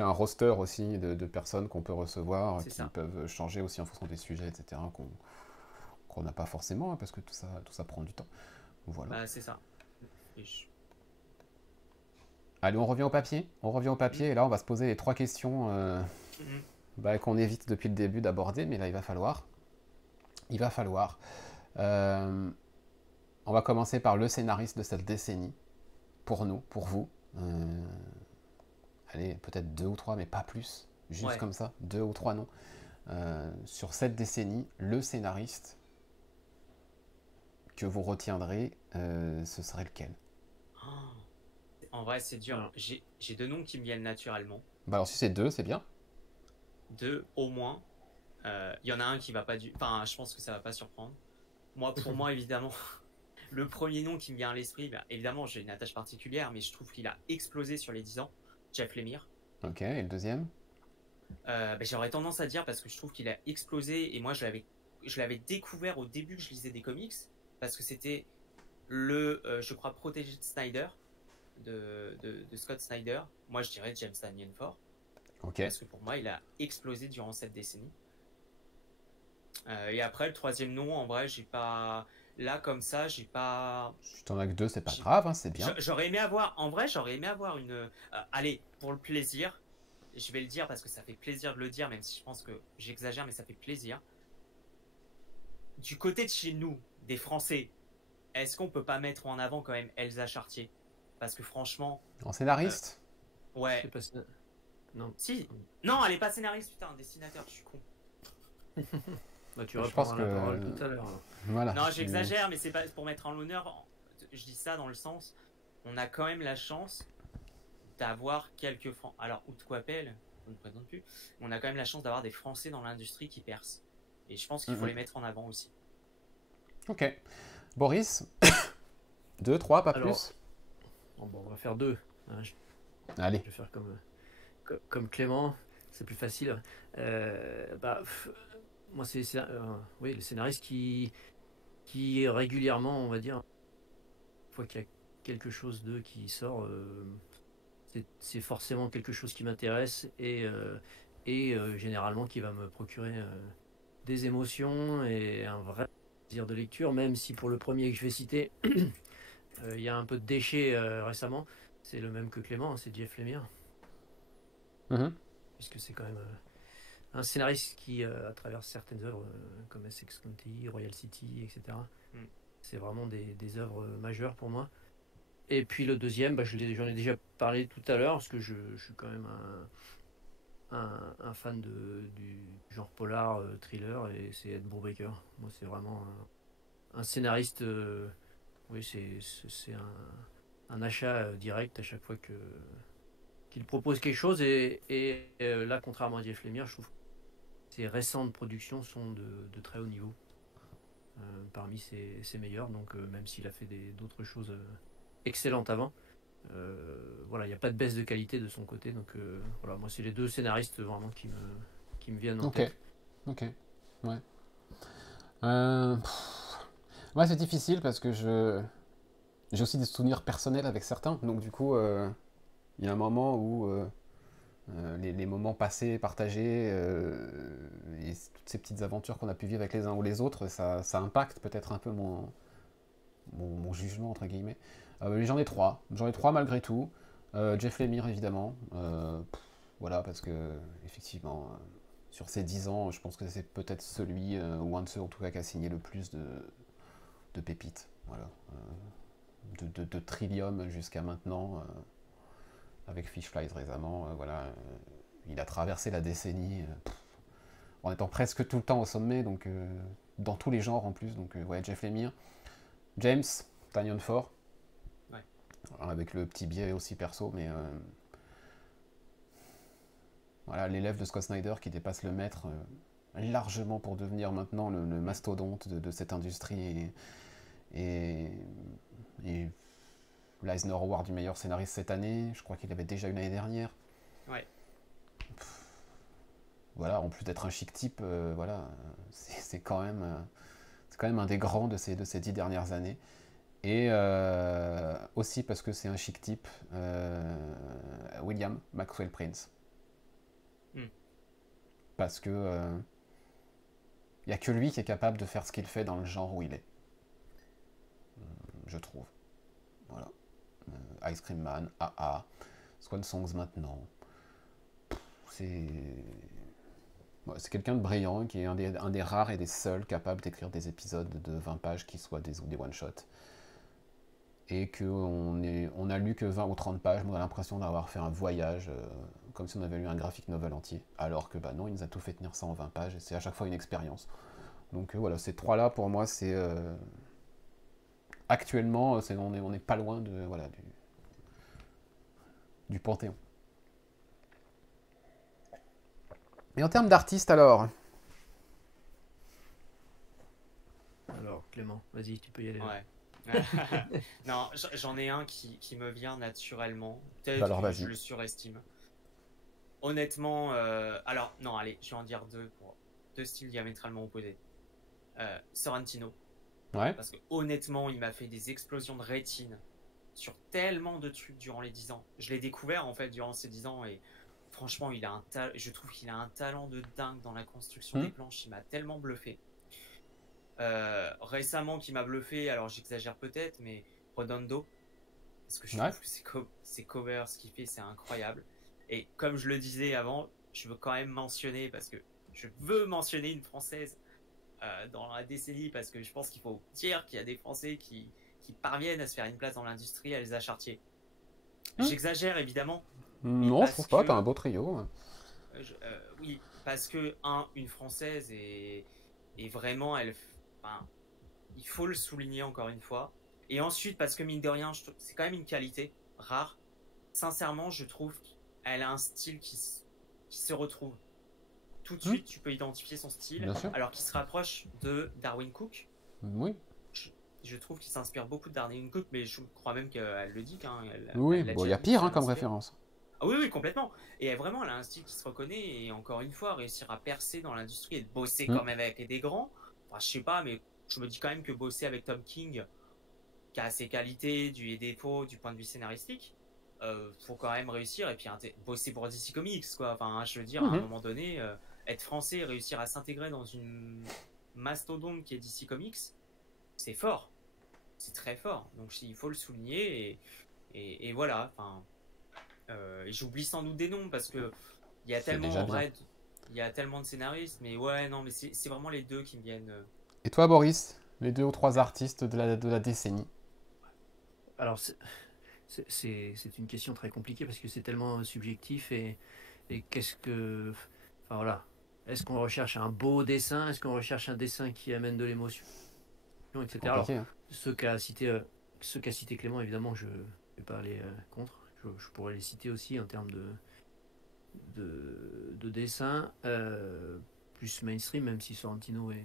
un roster aussi de personnes qu'on peut recevoir, qui peuvent changer aussi en fonction des sujets, etc. qu'on n'a pas forcément, parce que tout ça prend du temps. Voilà. C'est ça. Allez, on revient au papier. Et là, on va se poser les 3 questions qu'on évite depuis le début d'aborder, mais là, il va falloir. On va commencer par le scénariste de cette décennie. Pour nous, pour vous. Allez, peut-être 2 ou 3, mais pas plus. Juste comme ça, 2 ou 3 noms. Sur cette décennie, le scénariste que vous retiendrez, ce serait lequel ? En vrai, c'est dur. J'ai 2 noms qui me viennent naturellement. Alors, si c'est 2, c'est bien. 2 au moins. Y en a un qui va pas Enfin, je pense que ça va pas surprendre. Pour moi, évidemment, le premier nom qui me vient à l'esprit, évidemment, j'ai une attache particulière, mais je trouve qu'il a explosé sur les 10 ans. Jeff Lemire. Ok, et le deuxième ? J'aurais tendance à dire, parce que je trouve qu'il a explosé, et moi je l'avais découvert au début que je lisais des comics, parce que c'était je crois, protégé de Snyder, de Scott Snyder. Moi je dirais James Tynion Ford. Okay. Parce que pour moi il a explosé durant cette décennie. Et après le troisième nom, en vrai, j'ai pas... Là, comme ça, j'ai pas... Si t'en as que 2, c'est pas grave, hein, c'est bien. J'aurais aimé avoir... En vrai, j'aurais aimé avoir une... allez, pour le plaisir, je vais le dire parce que ça fait plaisir de le dire, même si je pense que j'exagère, mais ça fait plaisir. Du côté de chez nous, des Français, est-ce qu'on peut pas mettre en avant quand même Elsa Chartier ? Parce que franchement... En scénariste ? Ouais. C'est pas... Non. Si. Non, elle est pas scénariste, putain, dessinateur, je suis con. Tu reprends la parole tout à l'heure. Voilà. Non, j'exagère, mais c'est pas pour mettre en l'honneur. Je dis ça dans le sens, on a quand même la chance d'avoir quelques Français. Alors, Outquapel, on ne présente plus. On a quand même la chance d'avoir des Français dans l'industrie qui percent. Et je pense qu'il faut les mettre en avant aussi. Ok. Boris, 2, 3, pas plus. On va faire 2. Allez. Je vais faire comme Clément, c'est plus facile. moi, c'est oui, le scénariste qui régulièrement, on va dire, une fois qu'il y a quelque chose d'eux qui sort, c'est forcément quelque chose qui m'intéresse et généralement qui va me procurer des émotions et un vrai plaisir de lecture, même si pour le premier que je vais citer, il y a un peu de déchet récemment. C'est le même que Clément, c'est Jeff Lemire. Puisque c'est quand même un scénariste qui, à travers certaines œuvres comme Essex County, Royal City, etc., c'est vraiment des œuvres majeures pour moi. Et puis le deuxième, j'en ai déjà parlé tout à l'heure, parce que je suis quand même un fan du genre polar, thriller, et c'est Ed Brubaker. Moi, c'est vraiment un scénariste. Oui, c'est un achat direct à chaque fois qu'il propose quelque chose. Et là, contrairement à Jeff Lemire, je trouve que ses récentes productions sont de très haut niveau. Parmi ses meilleurs, donc même s'il a fait d'autres choses excellentes avant, voilà, il n'y a pas de baisse de qualité de son côté, donc voilà, moi c'est les deux scénaristes vraiment qui me viennent en tête. Ok, ouais. Ouais, c'est difficile parce que j'ai aussi des souvenirs personnels avec certains, donc du coup, il y a un moment où les moments passés, partagés, et toutes ces petites aventures qu'on a pu vivre avec les uns ou les autres, ça impacte peut-être un peu mon jugement, entre guillemets. J'en ai trois malgré tout. Jeff Lemire, évidemment. Voilà, parce que, effectivement, sur ces 10 ans, je pense que c'est peut-être celui, ou un de ceux en tout cas, qui a signé le plus de pépites. Voilà. De Trillium jusqu'à maintenant. Avec Fish Flies récemment, voilà, il a traversé la décennie en étant presque tout le temps au sommet, donc dans tous les genres en plus, donc ouais, Jeff Lemire. James Tynion Ford, ouais. Avec le petit biais aussi perso, mais voilà, l'élève de Scott Snyder qui dépasse le maître largement pour devenir maintenant le mastodonte de cette industrie et l'Eisner Award du meilleur scénariste cette année, je crois qu'il avait déjà eu l'année dernière. Ouais. Voilà, en plus d'être un chic type, voilà, c'est quand même un des grands de ces 10 dernières années. Et aussi parce que c'est un chic type, William Maxwell Prince. Parce que il n'y a que lui qui est capable de faire ce qu'il fait dans le genre où il est. Je trouve. Voilà. Ice Cream Man, AA, Swan Songs maintenant. C'est quelqu'un de brillant, qui est un des rares et des seuls capables d'écrire des épisodes de 20 pages qui soient des one-shots. Et qu'on a lu que 20 ou 30 pages, on a l'impression d'avoir fait un voyage, comme si on avait lu un graphic novel entier. Alors que non, il nous a tout fait tenir ça en 20 pages, et c'est à chaque fois une expérience. Donc voilà, ces trois-là, pour moi, c'est... actuellement, on n'est pas loin de, voilà, du panthéon. Et en termes d'artistes, alors Clément, vas-y, tu peux y aller. Ouais. Non, j'en ai un qui me vient naturellement. Peut-être alors, que je le surestime. Honnêtement, alors, non, allez, je vais en dire deux styles diamétralement opposés. Sorrentino. Ouais. Parce que honnêtement, il m'a fait des explosions de rétine sur tellement de trucs durant les 10 ans. Je l'ai découvert en fait durant ces 10 ans et franchement, je trouve qu'il a un talent de dingue dans la construction des planches. Il m'a tellement bluffé. Récemment, qui m'a bluffé, alors j'exagère peut-être, mais Redondo. Parce que je trouve que ses covers, ce qu'il fait, c'est incroyable. Et comme je le disais avant, je veux quand même mentionner, parce que je veux mentionner une Française dans la décennie, parce que je pense qu'il faut dire qu'il y a des Français qui parviennent à se faire une place dans l'industrie, Elsa Chartier. J'exagère évidemment. Non, je trouve pas, t'as un beau trio. Oui, parce que une Française est vraiment, il faut le souligner encore une fois. Et ensuite, parce que mine de rien, c'est quand même une qualité rare. Sincèrement, je trouve qu'elle a un style qui se retrouve. Tout de suite, tu peux identifier son style, alors qu'il se rapproche de Darwyn Cooke. Oui. Je trouve qu'il s'inspire beaucoup de Darwyn Cooke, mais je crois même qu'elle le dit. Oui, bon, il y a pire comme référence. Ah oui, oui, complètement. Et vraiment, elle a un style qui se reconnaît. Et encore une fois, réussir à percer dans l'industrie et de bosser quand même avec des grands. Enfin, je sais pas, mais je me dis quand même que bosser avec Tom King, qui a ses qualités et défauts du point de vue scénaristique, faut quand même réussir. Et puis bosser pour DC Comics, quoi. Enfin, je veux dire, à un moment donné, être français et réussir à s'intégrer dans une mastodonte qui est DC Comics, c'est fort. C'est très fort. Donc, il faut le souligner. Et voilà. Enfin. Et j'oublie sans doute des noms parce que il y a tellement en vrai, il y a tellement de scénaristes, mais ouais, non, mais c'est vraiment les deux qui me viennent. Et toi, Boris, les 2 ou 3 artistes de la décennie? Alors, c'est une question très compliquée parce que c'est tellement subjectif et qu'est-ce que. Enfin voilà. Est-ce qu'on recherche un beau dessin? Est-ce qu'on recherche un dessin qui amène de l'émotion, etc. Alors, Hein. ceux qu'a cité Clément, évidemment, je ne vais pas aller contre. Je pourrais les citer aussi en termes de dessin, plus mainstream, même si Sorrentino est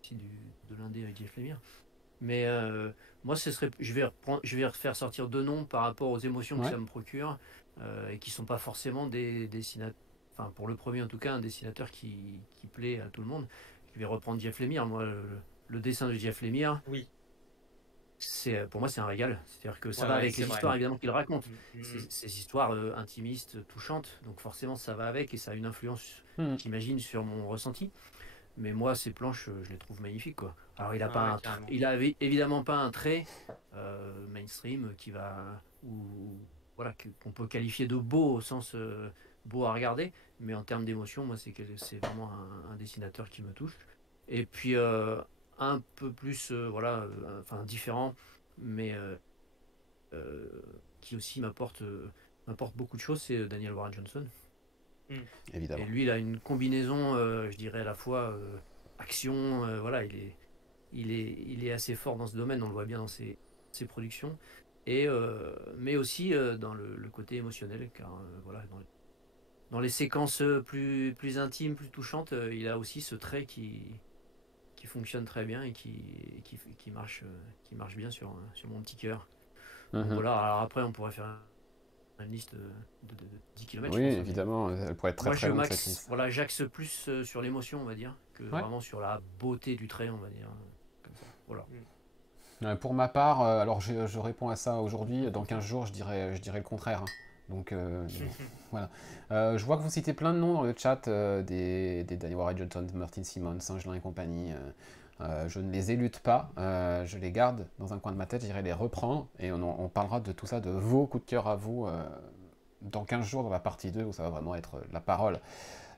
aussi de l'indé avec Jeff Lemire. Mais moi, je vais refaire sortir 2 noms par rapport aux émotions que ça me procure et qui ne sont pas forcément des dessinateurs. Enfin, pour le premier en tout cas, un dessinateur qui plaît à tout le monde. Je vais reprendre Jeff Lemire. Moi, le dessin de Jeff Lemire, oui. Pour moi, c'est un régal. C'est-à-dire que ça va avec les histoires évidemment qu'il raconte. Ces histoires intimistes, touchantes. Donc forcément, ça va avec et ça a une influence, j'imagine, sur mon ressenti. Mais moi, ces planches, je les trouve magnifiques, quoi. Alors, il a évidemment pas un trait mainstream qui va, voilà, qu'on peut qualifier de beau au sens beau à regarder. Mais en termes d'émotion, moi, c'est vraiment un dessinateur qui me touche. Et puis un peu plus, voilà, enfin différent, mais qui aussi m'apporte beaucoup de choses, c'est Daniel Warren Johnson. Évidemment. Et lui, il a une combinaison, je dirais à la fois action, voilà, il est assez fort dans ce domaine, on le voit bien dans ses productions, et mais aussi dans le côté émotionnel, car voilà, dans les séquences plus intimes, plus touchantes, il a aussi ce trait qui fonctionne très bien et qui marche bien sur mon petit cœur. Donc voilà, alors après on pourrait faire une liste de 10 km. Oui, je pense, évidemment, elle pourrait être très très longue cette liste. Voilà, j'axe plus sur l'émotion, on va dire, que vraiment sur la beauté du trait, on va dire. Comme ça. Voilà. Pour ma part, alors je réponds à ça aujourd'hui, dans 15 jours je dirais le contraire. Hein. Donc voilà. Je vois que vous citez plein de noms dans le chat, des Daniel Warren Johnson, Martin Simmons, Saint-Gelin et compagnie. Je ne les élude pas, je les garde dans un coin de ma tête, j'irai les reprendre et on parlera de tout ça, de vos coups de cœur à vous, dans 15 jours dans la partie 2 où ça va vraiment être la parole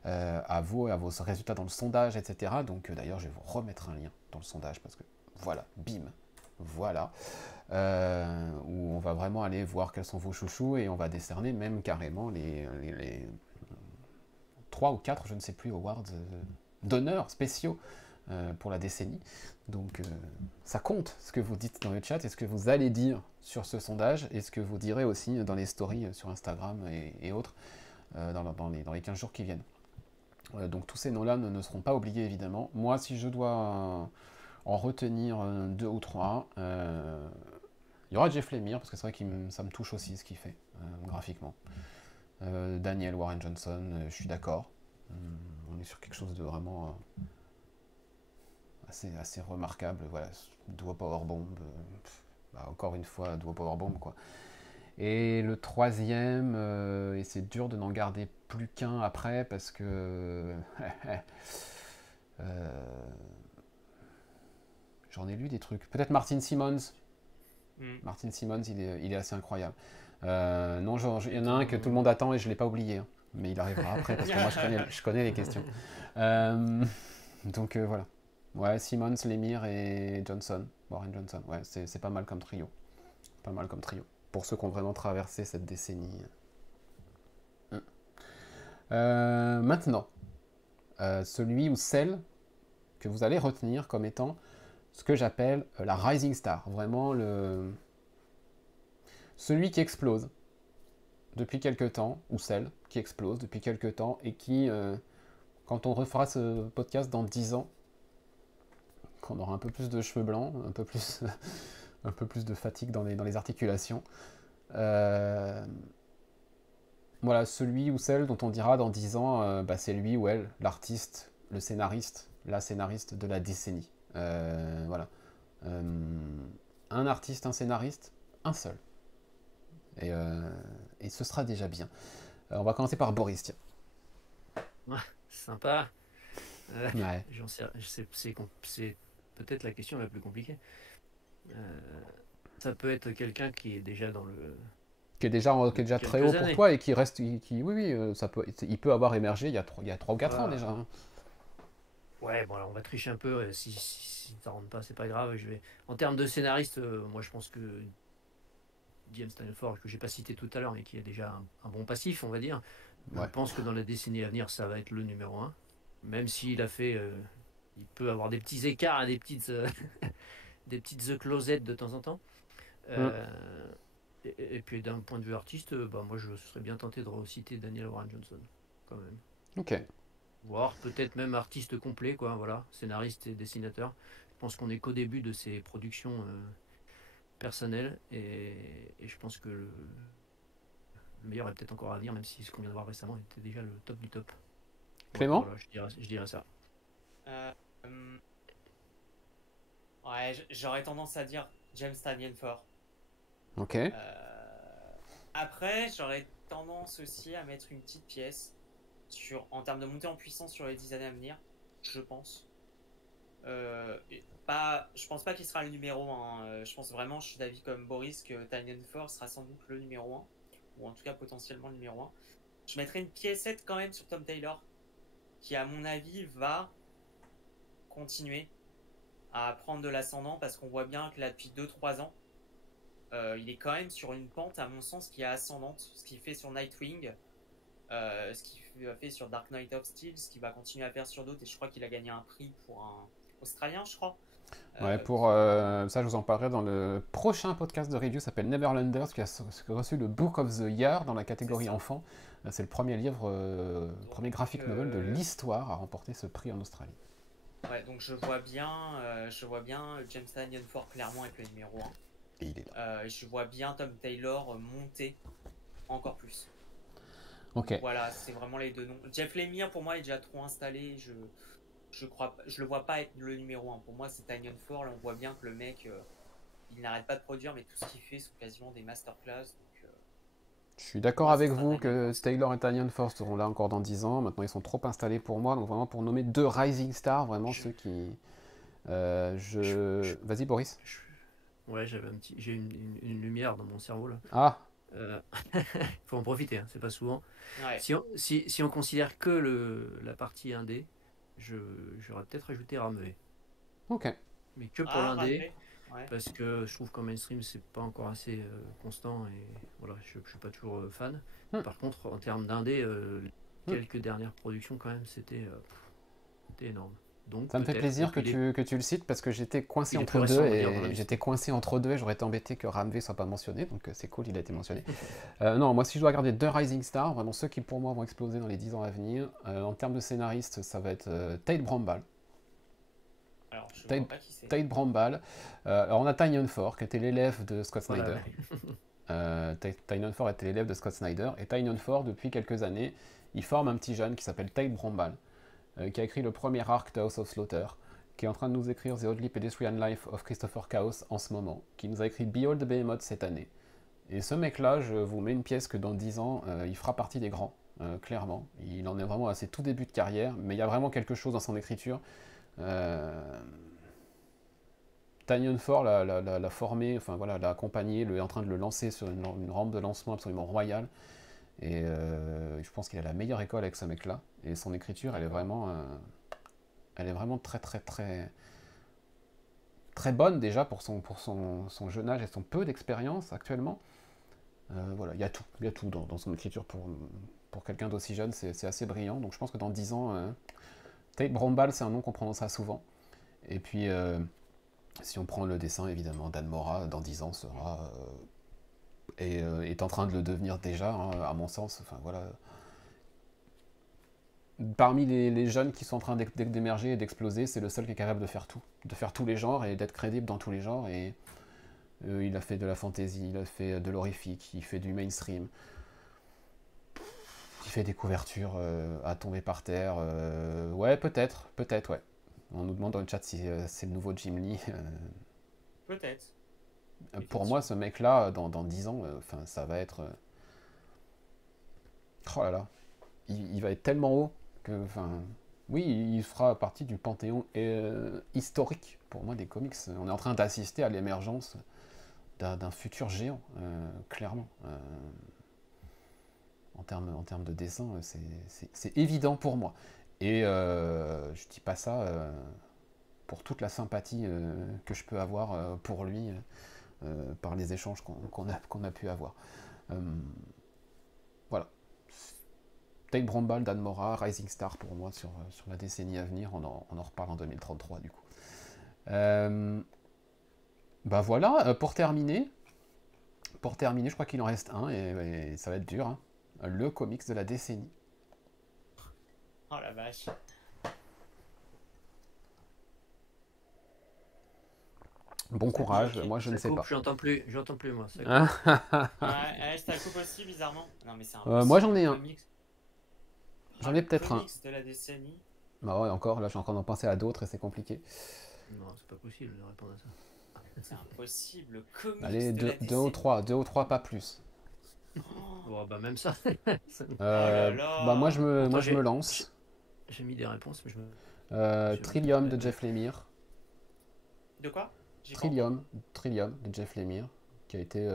à vous et à vos résultats dans le sondage, etc. Donc d'ailleurs je vais vous remettre un lien dans le sondage parce que voilà, bim, voilà. Où on va vraiment aller voir quels sont vos chouchous et on va décerner même carrément les 3 ou 4, je ne sais plus, awards d'honneur spéciaux pour la décennie. Donc ça compte ce que vous dites dans le chat et ce que vous allez dire sur ce sondage et ce que vous direz aussi dans les stories sur Instagram et autres dans les 15 jours qui viennent. Donc tous ces noms-là ne seront pas oubliés évidemment. Moi, si je dois en retenir 2 ou 3, il y aura Jeff Lemire, parce que c'est vrai que ça me touche aussi ce qu'il fait graphiquement. Daniel Warren Johnson, je suis d'accord. On est sur quelque chose de vraiment assez remarquable. Voilà, Duo Powerbomb, encore une fois, Duo Powerbomb, quoi. Et le troisième, et c'est dur de n'en garder plus qu'un après, parce que j'en ai lu des trucs. Peut-être Martin Simmons. Martin Simmons, il est assez incroyable. Non, il y en a un que tout le monde attend et je ne l'ai pas oublié. Hein. Mais il arrivera après parce que moi je connais les questions. Donc voilà. Ouais, Simmons, Lemire et Johnson. Warren Johnson. Ouais, c'est pas mal comme trio. Pas mal comme trio. Pour ceux qui ont vraiment traversé cette décennie. Maintenant, celui ou celle que vous allez retenir comme étant ce que j'appelle la rising star, vraiment celui qui explose depuis quelque temps, ou celle qui explose depuis quelque temps, et qui, quand on refera ce podcast dans 10 ans, quand on aura un peu plus de cheveux blancs, un peu plus de fatigue dans les articulations, voilà, celui ou celle dont on dira dans 10 ans, c'est lui ou elle, l'artiste, le scénariste, la scénariste de la décennie. Voilà. Un artiste, un scénariste, un seul. Et ce sera déjà bien. On va commencer par Boris, tiens. Ouais, sympa. Ouais. C'est peut-être la question la plus compliquée. Ça peut être quelqu'un qui est déjà dans le... Qui est déjà très haut pour toi et qui reste... oui, il peut avoir émergé il y a 3 ou 4 ans déjà. Hein. Ouais, bon, alors on va tricher un peu. Si ça rentre pas, c'est pas grave. En termes de scénariste, moi je pense que James Tynion Ford, que j'ai pas cité tout à l'heure, mais qui a déjà un bon passif, on va dire. Ouais. Je pense que dans la décennie à venir, ça va être le numéro 1. Même s'il a fait... il peut avoir des petits écarts, des petites closettes de temps en temps. Et puis d'un point de vue artiste, moi je serais bien tenté de reciter Daniel Warren Johnson, quand même. Ok. Voire peut-être même artiste complet, quoi, voilà, scénariste et dessinateur. Je pense qu'on est qu'au début de ses productions personnelles et je pense que le meilleur est peut-être encore à venir, même si ce qu'on vient de voir récemment était déjà le top du top. Clément, voilà, je dirais ça. Ouais, j'aurais tendance à dire James Tynion Ford. Ok. Après, j'aurais tendance aussi à mettre une petite pièce en termes de montée en puissance sur les 10 années à venir, je pense. Je pense pas qu'il sera le numéro 1. Je pense vraiment, je suis d'avis comme Boris, que Tynion Ford sera sans doute le numéro 1, ou en tout cas potentiellement le numéro 1. Je mettrais une piécette quand même sur Tom Taylor, qui à mon avis va continuer à prendre de l'ascendant, parce qu'on voit bien que là depuis 2-3 ans, il est quand même sur une pente, à mon sens, qui est ascendante. Ce qu'il fait sur Nightwing, ce qu'il a fait sur Dark Knight of Steel, ce qu'il va continuer à faire sur d'autres, et je crois qu'il a gagné un prix pour un Australien, je crois. Ouais, ça je vous en parlerai dans le prochain podcast de review, s'appelle Neverlanders, qui a reçu le Book of the Year dans la catégorie enfant. C'est le premier livre, premier graphic novel de l'histoire à remporter ce prix en Australie. Ouais, donc je vois bien James Tynion Ford clairement avec le numéro 1. Et il est là. Je vois bien Tom Taylor monter encore plus. Ok. Voilà, c'est vraiment les deux noms. Jeff Lemire, pour moi, est déjà trop installé. Je le vois pas être le numéro 1. Pour moi, c'est Tynion Ford. Là, on voit bien que le mec, il n'arrête pas de produire, mais tout ce qu'il fait sont quasiment des masterclass. Je suis d'accord avec vous que Taylor et Tynion Ford seront là encore dans 10 ans. Maintenant, ils sont trop installés pour moi. Donc, vraiment, pour nommer 2 rising stars, vraiment ceux qui... Vas-y, Boris. Ouais, j'ai une lumière dans mon cerveau, là. Ah. Faut en profiter, hein, c'est pas souvent. Ouais. Si on considère que la partie indé, j'aurais peut-être ajouté Ramvé. Ok. Mais que pour l'indé, parce que je trouve qu'en mainstream c'est pas encore assez constant et voilà, je suis pas toujours fan. Par contre, en termes d'indé, quelques dernières productions quand même, c'était énorme. Donc, ça me fait plaisir que tu le cites parce que j'étais coincé entre deux et j'aurais été embêté que Ramvé soit pas mentionné, donc c'est cool, il a été mentionné. Non, moi si je dois garder 2 rising stars, vraiment ceux qui pour moi vont exploser dans les 10 ans à venir, en termes de scénariste, ça va être Tate Bramball. Alors, je vois pas qui c'est. Tate Bramball. Alors on a Tynion Ford qui était l'élève de Scott Snyder. Tynion Ford était l'élève de Scott Snyder et Tynion Ford depuis quelques années, il forme un petit jeune qui s'appelle Tate Bramball. Qui a écrit le premier arc de House of Slaughter, qui est en train de nous écrire The Oddly Pedestrian Life of Christopher Chaos en ce moment, qui nous a écrit Behold the Behemoth cette année. Et ce mec-là, je vous mets une pièce que dans 10 ans, il fera partie des grands, clairement. Il en est vraiment à ses tout débuts de carrière, mais il y a vraiment quelque chose dans son écriture. Tynion Ford l'a formé, enfin voilà, l'a accompagné, est en train de le lancer sur une rampe de lancement absolument royale. Et je pense qu'il a la meilleure école avec ce mec-là. Et son écriture, elle est vraiment très très très très bonne déjà pour son jeune âge et son peu d'expérience actuellement. Voilà, il y a tout dans son écriture pour quelqu'un d'aussi jeune, c'est assez brillant. Donc je pense que dans 10 ans, Tate Bramball, c'est un nom qu'on prononcera souvent. Et puis, si on prend le dessin, évidemment, Dan Mora, dans 10 ans, sera... est en train de le devenir déjà, hein, à mon sens. Enfin, voilà. Parmi les jeunes qui sont en train d'émerger et d'exploser, c'est le seul qui est capable de faire tous les genres et d'être crédible dans tous les genres. Et il a fait de la fantasy, il a fait de l'horrifique, il fait du mainstream. qui fait des couvertures à tomber par terre. Ouais, peut-être, ouais. On nous demande dans le chat si c'est le nouveau Jim Lee. Peut-être. Pour moi, ce mec-là, dans 10 ans, ça va être... Oh là là. Il va être tellement haut que... Oui, il fera partie du panthéon historique, pour moi, des comics. On est en train d'assister à l'émergence d'un futur géant, clairement. En termes de dessin, c'est évident pour moi. Et je dis pas ça pour toute la sympathie que je peux avoir pour lui par les échanges qu'on a pu avoir. Voilà. Take Brombal, Dan Mora, Rising Star pour moi sur la décennie à venir. On en reparle en 2033 du coup. Voilà, pour terminer, je crois qu'il en reste un et ça va être dur. Hein. Le comics de la décennie. Oh la vache. Bon courage, moi je ne sais pas. J'entends plus moi. Ça ouais, je coupe aussi bizarrement. Non mais c'est un. Moi j'en ai un. J'en ai peut-être un. Comics de la décennie. Bah ouais, encore, là j'ai encore en pensé à d'autres et c'est compliqué. Non, c'est pas possible de répondre à ça. C'est impossible. Comics allez, de la deux ou trois, pas plus. Oh, bah même ça. Moi je me lance. J'ai mis des réponses, mais je me. Trillium de Jeff Lemire. De quoi? Trillium de Jeff Lemire, qui a été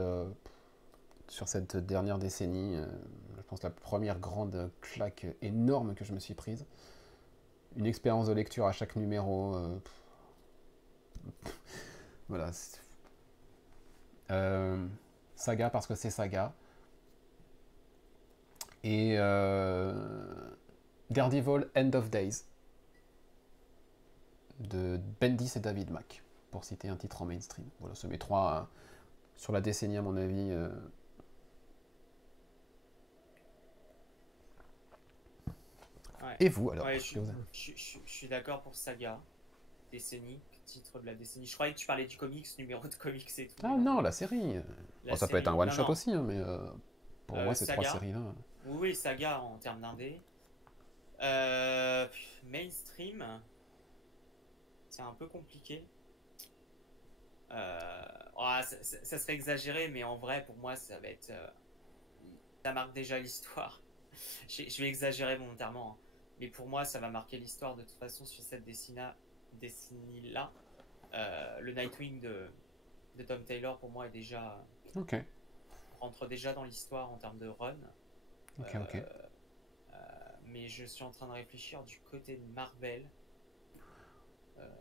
sur cette dernière décennie, je pense la première grande claque énorme que je me suis prise. Une expérience de lecture à chaque numéro. Voilà. Saga parce que c'est Saga. Et Daredevil End of Days de Bendis et David Mack, pour citer un titre en mainstream. Voilà, c'est mes trois sur la décennie à mon avis. Ouais. Et vous alors? Ouais, je suis d'accord pour Saga, décennie, titre de la décennie. Je croyais que tu parlais du comics, numéro de comics et tout. Ah non, la série. Ça peut être un one shot aussi, hein, mais pour moi ces trois séries-là. Oui, Saga en termes d'indé. Mainstream, c'est un peu compliqué. Ça serait exagéré, mais en vrai, pour moi, ça va être. Ça marque déjà l'histoire. Je vais exagérer volontairement, hein. Mais pour moi, ça va marquer l'histoire de toute façon sur cette décennie-là. Le Nightwing de Tom Taylor, pour moi, est déjà. Rentre déjà dans l'histoire en termes de run. Mais je suis en train de réflechir du côté de Marvel.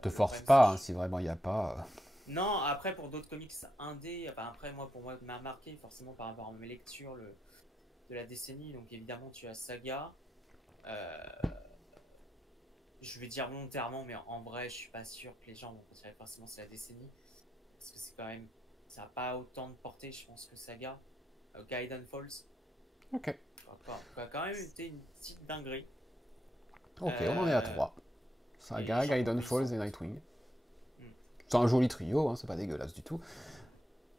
Te force pas, si vraiment il n'y a pas. Non, après pour d'autres comics indés, après pour moi m'a marqué forcément par rapport à mes lectures de la décennie. Donc évidemment tu as Saga. Je vais dire volontairement, mais en vrai je suis pas sûr que les gens vont considérer forcément c'est la décennie, parce que c'est quand même, ça n'a pas autant de portée je pense que Saga. Gaiden Falls. Ça a quand même été une petite dinguerie. On en est à 3. Saga, Gaiden Falls et Nightwing. C'est un joli trio, hein, c'est pas dégueulasse du tout.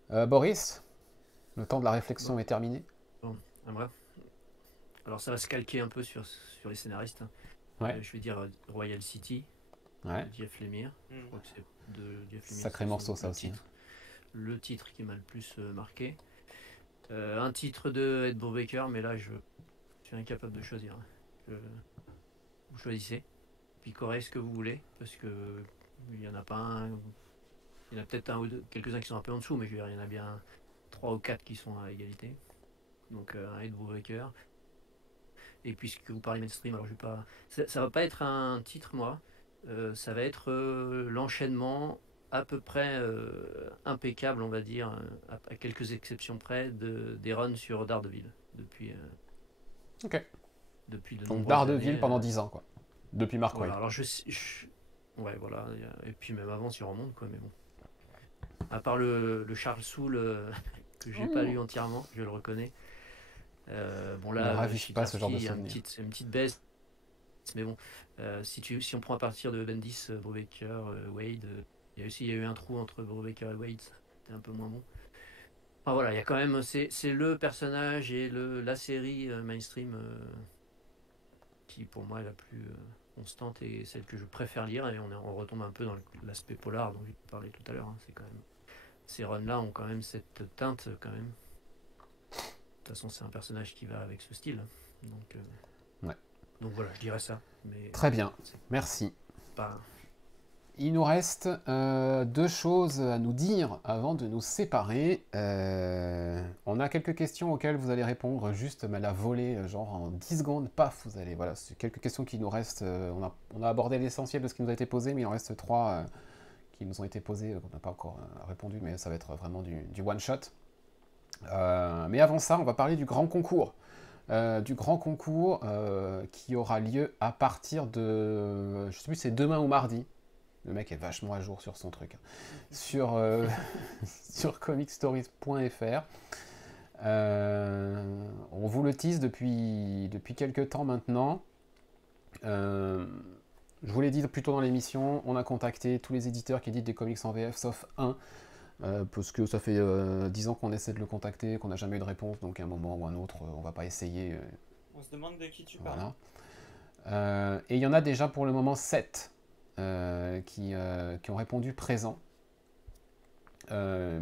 Boris, le temps de la réflexion est terminé. Bon, voilà. Alors ça va se calquer un peu sur les scénaristes. Hein. Ouais. Je vais dire Royal City, Jeff Lemire. Je crois que c'est de Jeff Lemire. Sacré morceau ça aussi. Le titre qui m'a le plus marqué. Un titre de Ed Brubaker, mais là je suis incapable de choisir. Vous choisissez. Picorez ce que vous voulez, parce que il y en a pas un. Il y en a peut-être un ou deux, quelques-uns qui sont un peu en dessous, mais je veux dire, il y en a bien 3 ou 4 qui sont à égalité. Donc un Ed Brubaker. Et puisque vous parlez mainstream, alors je vais pas. Ça va pas être un titre, moi. Ça va être l'enchaînement à peu près impeccable, on va dire, à quelques exceptions près, des runs sur Daredevil depuis. Depuis de donc Daredevil années, pendant 10 ans, quoi. Depuis Mark voilà, Waid. Alors ouais, voilà. Et puis même avant, s'il remonte, quoi. Mais bon. À part le Charles Soule que j'ai pas lu entièrement, je le reconnais. Bon là, ne ravive pas ce genre de souvenir. C'est une petite baisse. Mais bon, si on prend à partir de Bendis, Brubaker, Waid, il y a eu un trou entre Brubaker et Waid, c'était un peu moins bon. Ah, voilà, il y a quand même, c'est le personnage et la série mainstream qui pour moi est la plus constante et celle que je préfère lire, et on retombe un peu dans l'aspect polar dont j'ai parlé tout à l'heure, hein. C'est quand même, ces runs-là ont quand même cette teinte quand même. De toute façon, c'est un personnage qui va avec ce style, Ouais. donc voilà, je dirais ça. Mais Très bien, merci. pas... Il nous reste 2 choses à nous dire avant de nous séparer. On a quelques questions auxquelles vous allez répondre juste à la volée, genre en 10 secondes, paf, vous allez... Voilà, c'est quelques questions qui nous restent. On a abordé l'essentiel de ce qui nous a été posé, mais il en reste 3 qui nous ont été posés, qu'on n'a pas encore répondu, mais ça va être vraiment du one-shot. Mais avant ça, on va parler du grand concours. Qui aura lieu à partir de... Je sais plus si c'est demain ou mardi. Le mec est vachement à jour sur son truc. Sur comicstories.fr. On vous le tease depuis quelques temps maintenant. Je vous l'ai dit plus tôt dans l'émission, on a contacté tous les éditeurs qui éditent des comics en VF, sauf un, parce que ça fait 10 ans qu'on essaie de le contacter, qu'on n'a jamais eu de réponse, donc à un moment ou un autre, on va pas essayer. On se demande de qui tu parles. Voilà. Et il y en a déjà pour le moment 7 qui ont répondu présent,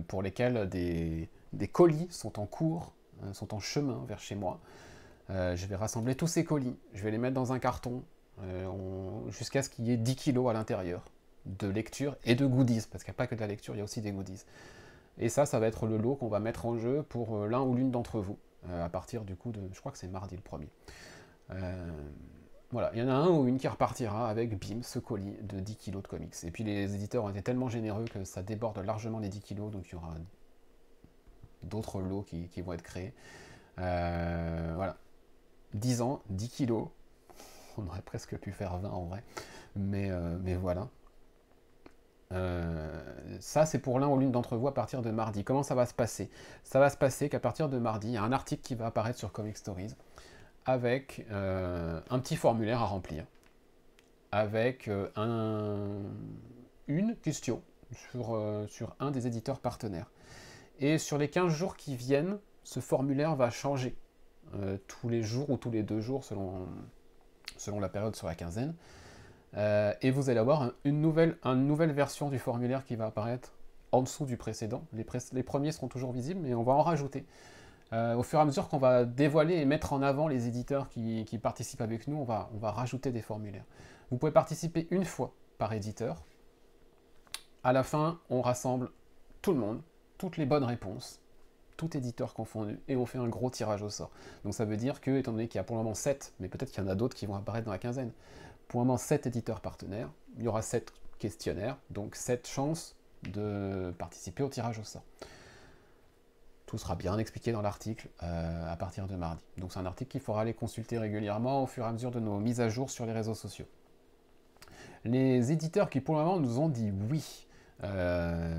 pour lesquels des colis sont en cours, sont en chemin vers chez moi. Je vais rassembler tous ces colis, je vais les mettre dans un carton, jusqu'à ce qu'il y ait 10 kilos à l'intérieur de lecture et de goodies, parce qu'il n'y a pas que de la lecture, il y a aussi des goodies. Et ça va être le lot qu'on va mettre en jeu pour l'un ou l'une d'entre vous, à partir du coup de, je crois que c'est mardi le 1er. Voilà, il y en a un ou une qui repartira avec, bim, ce colis de 10 kilos de comics. Et puis les éditeurs ont été tellement généreux que ça déborde largement les 10 kilos, donc il y aura d'autres lots qui vont être créés. Voilà. 10 ans, 10 kilos. On aurait presque pu faire 20 en vrai. Mais voilà. Ça, c'est pour l'un ou l'une d'entre vous à partir de mardi. Comment ça va se passer? Ça va se passer qu'à partir de mardi, il y a un article qui va apparaître sur Comic Stories avec un petit formulaire à remplir, avec une question sur un des éditeurs partenaires. Et sur les 15 jours qui viennent, ce formulaire va changer tous les jours ou tous les 2 jours selon la période sur la quinzaine. Et vous allez avoir une nouvelle version du formulaire qui va apparaître en dessous du précédent. Les premiers seront toujours visibles, mais on va en rajouter. Au fur et à mesure qu'on va dévoiler et mettre en avant les éditeurs qui participent avec nous, on va rajouter des formulaires. Vous pouvez participer une fois par éditeur. À la fin, on rassemble tout le monde, toutes les bonnes réponses, tout éditeur confondu, et on fait un gros tirage au sort. Donc ça veut dire que, étant donné qu'il y a pour le moment 7, mais peut-être qu'il y en a d'autres qui vont apparaître dans la quinzaine, pour le moment 7 éditeurs partenaires, il y aura 7 questionnaires, donc 7 chances de participer au tirage au sort. Tout sera bien expliqué dans l'article à partir de mardi. Donc c'est un article qu'il faudra aller consulter régulièrement au fur et à mesure de nos mises à jour sur les réseaux sociaux. Les éditeurs qui pour le moment nous ont dit oui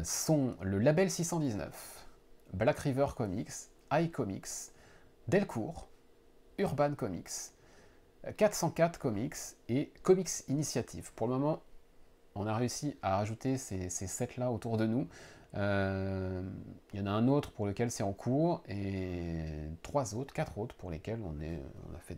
sont le Label 619, Black River Comics, iComics, Delcourt, Urban Comics, 404 Comics et Comics Initiative. Pour le moment, on a réussi à rajouter ces 7-là autour de nous. Il y en a un autre pour lequel c'est en cours et 4 autres pour lesquels on a fait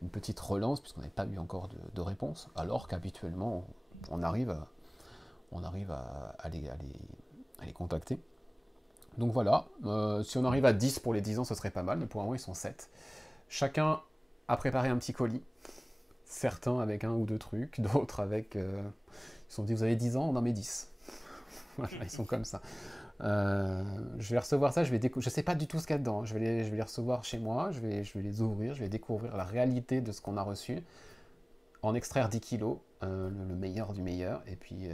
une petite relance puisqu'on n'a pas eu encore de réponse, alors qu'habituellement on arrive à les contacter. Donc voilà, si on arrive à 10 pour les 10 ans, ce serait pas mal, mais pour le moment ils sont 7. Chacun a préparé un petit colis, certains avec 1 ou 2 trucs, d'autres avec... ils se sont dit, vous avez 10 ans, on en met 10. Voilà, ils sont comme ça. Je vais recevoir ça, je sais pas du tout ce qu'il y a dedans, hein. Je vais les recevoir chez moi, je vais les ouvrir, je vais découvrir la réalité de ce qu'on a reçu, en extraire 10 kilos, le meilleur du meilleur, et puis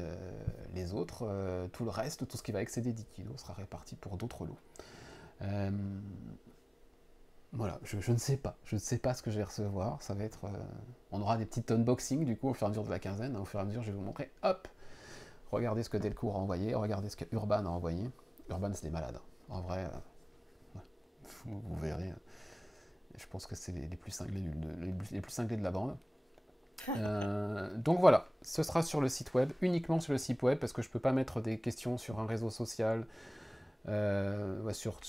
les autres, tout le reste, tout ce qui va excéder 10 kilos sera réparti pour d'autres lots. Voilà, je ne sais pas ce que je vais recevoir, ça va être... on aura des petites unboxings du coup au fur et à mesure de la quinzaine, hein. Au fur et à mesure je vais vous montrer, hop, regardez ce que Delcourt a envoyé, regardez ce que Urban a envoyé. Urban c'est des malades, hein. En vrai, vous verrez, je pense que c'est les plus cinglés de la bande. Donc voilà, ce sera sur le site web, uniquement sur le site web, parce que je peux pas mettre des questions sur un réseau social, Ouais, sur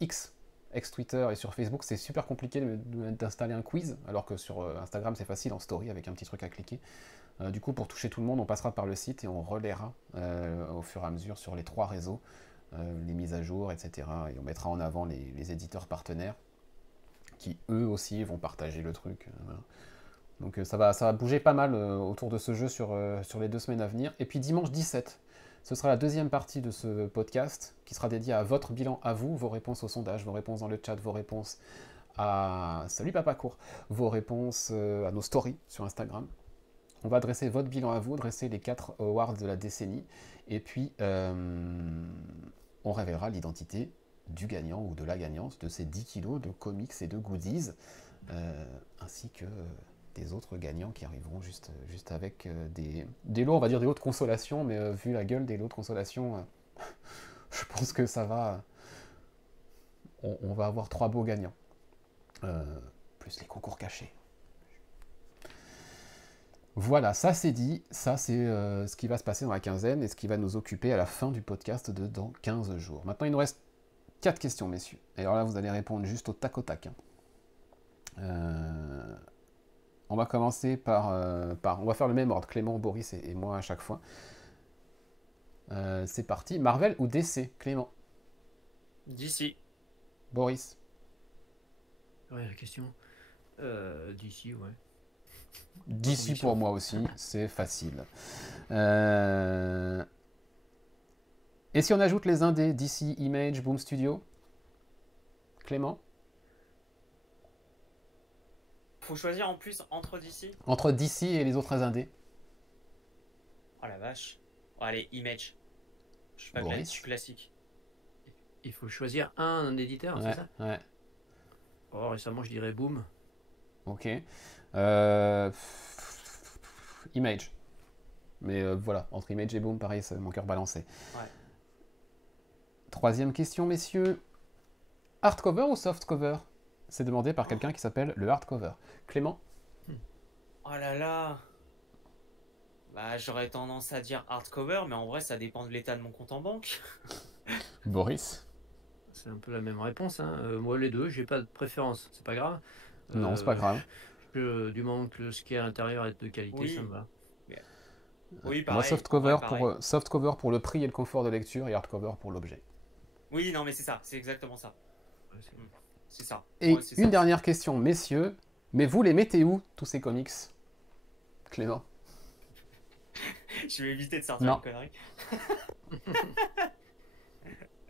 X, ex-Twitter et sur Facebook, c'est super compliqué d'installer un quiz, alors que sur Instagram, c'est facile en story avec un petit truc à cliquer. Du coup, pour toucher tout le monde, on passera par le site et on relaiera au fur et à mesure sur les 3 réseaux, les mises à jour, etc. Et on mettra en avant les éditeurs partenaires qui, eux aussi, vont partager le truc. Voilà. Donc ça va bouger pas mal autour de ce jeu sur les 2 semaines à venir. Et puis dimanche 17, ce sera la deuxième partie de ce podcast qui sera dédiée à votre bilan à vous, vos réponses au sondage, vos réponses dans le chat, vos réponses à... Salut Papa Court, vos réponses à nos stories sur Instagram. On va dresser votre bilan à vous, dresser les 4 awards de la décennie, et puis on révélera l'identité du gagnant ou de la gagnante de ces 10 kilos de comics et de goodies, ainsi que des autres gagnants qui arriveront juste avec des lots, on va dire des lots de consolation, mais vu la gueule des lots de consolation, je pense que ça va... On va avoir 3 beaux gagnants, plus les concours cachés. Voilà, ça c'est dit, ça c'est ce qui va se passer dans la quinzaine et ce qui va nous occuper à la fin du podcast de dans 15 jours. Maintenant, il nous reste 4 questions, messieurs. Et alors là, vous allez répondre juste au tac au tac. On va commencer par... on va faire le même ordre, Clément, Boris et moi à chaque fois. C'est parti. Marvel ou DC, Clément? DC. Boris? Ouais, la question. DC, ouais. DC pour moi aussi, c'est facile. Et si on ajoute les indés, DC, Image, Boom Studio? Clément? Faut choisir en plus entre DC. Entre DC et les autres indés. Oh la vache. Oh, allez, Image. Je suis pas Boris. je suis classique. Il faut choisir un éditeur, Ouais, c'est ça? ouais. Oh, récemment, je dirais Boom. Ok. Image. Mais voilà, entre Image et Boom, pareil, c'est mon cœur balancé. Ouais. Troisième question, messieurs. Hardcover ou softcover? C'est demandé par quelqu'un qui s'appelle le hardcover. Clément? Oh là là. Bah, j'aurais tendance à dire hardcover, mais en vrai, ça dépend de l'état de mon compte en banque. Boris? C'est un peu la même réponse, hein. Moi, les deux, j'ai pas de préférence, c'est pas grave. Non, c'est pas grave. Du moment que ce qui est à l'intérieur est de qualité, Oui. ça me va. Oui, Moi, pareil. softcover, Ouais, pareil. softcover pour le prix et le confort de lecture et hardcover pour l'objet. Oui, non, mais c'est ça, c'est exactement ça. Ouais, c'est- C'est ça. Et Ouais, c'est une ça. dernière question, messieurs. Mais vous les mettez où, tous ces comics? Clément? Je vais éviter de sortir Non. une connerie.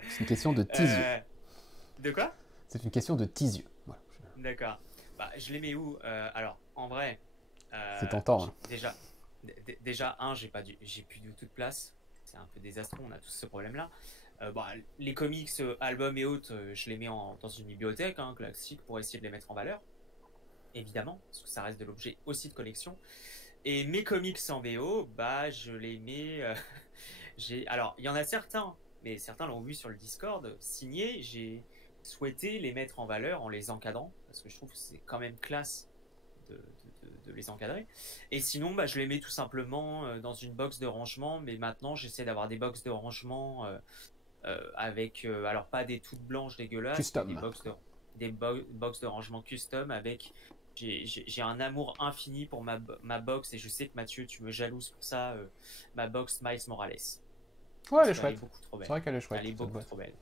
C'est une question de tease. De quoi? C'est une question de tease. Voilà. D'accord. Bah, je les mets où? Alors, en vrai, C'est tentant. Hein. déjà, j'ai plus du tout de place. C'est un peu désastreux, on a tous ce problème-là. Les comics, albums et autres, je les mets dans une bibliothèque, hein, classique, pour essayer de les mettre en valeur. Évidemment, parce que ça reste de l'objet aussi de collection. Et mes comics en VO, bah, je les mets... Alors, il y en a certains, mais certains l'ont vu sur le Discord, signés. J'ai souhaité les mettre en valeur en les encadrant, parce que je trouve que c'est quand même classe de les encadrer. Et sinon, bah, je les mets tout simplement dans une box de rangement, mais maintenant, j'essaie d'avoir des box de rangement avec... alors, pas des toutes blanches dégueulasses, Custom. mais des box de rangement custom avec... J'ai un amour infini pour ma box et je sais que Mathieu, tu me jalouses pour ça. Ma box Miles Morales. Ouais, elle est Elle chouette. est beaucoup trop belle. C'est vrai qu'elle est chouette. Elle est beaucoup boîte. trop belle.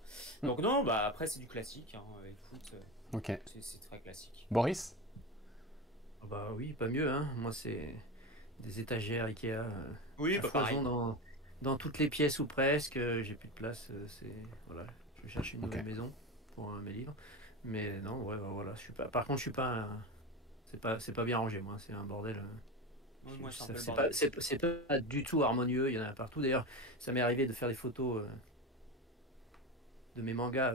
Donc non, bah après c'est du classique. Hein, avec foot, Ok. c'est très classique. Boris? Ah bah oui, pas mieux, hein. Moi, c'est des étagères Ikea. Oui, À pas foison pareil. dans toutes les pièces ou presque. J'ai plus de place. Voilà, je cherche une nouvelle Ok. maison pour mes livres. Mais non, ouais, bah, voilà. Je suis pas. Par contre, je suis pas. C'est pas bien rangé, moi. C'est un bordel. Oui, moi, c'est un peu le C'est bordel. c'est pas du tout harmonieux. Il y en a partout. D'ailleurs, ça m'est arrivé de faire des photos de mes mangas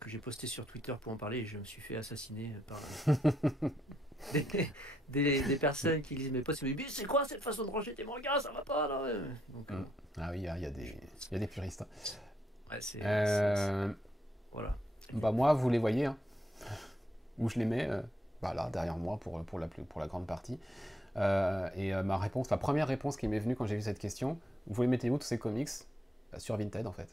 que j'ai postés sur Twitter pour en parler. Et je me suis fait assassiner par des personnes qui lisent mes posts. Mais c'est quoi cette façon de ranger tes mangas? Ça va pas là. Donc, Ah oui, il y a des puristes. ouais, voilà. Bah moi, vous les voyez, hein, où je les mets, bah là, derrière moi, pour la grande partie. Ma réponse, la première réponse qui m'est venue quand j'ai vu cette question, vous les mettez où tous ces comics? Sur Vinted, en fait.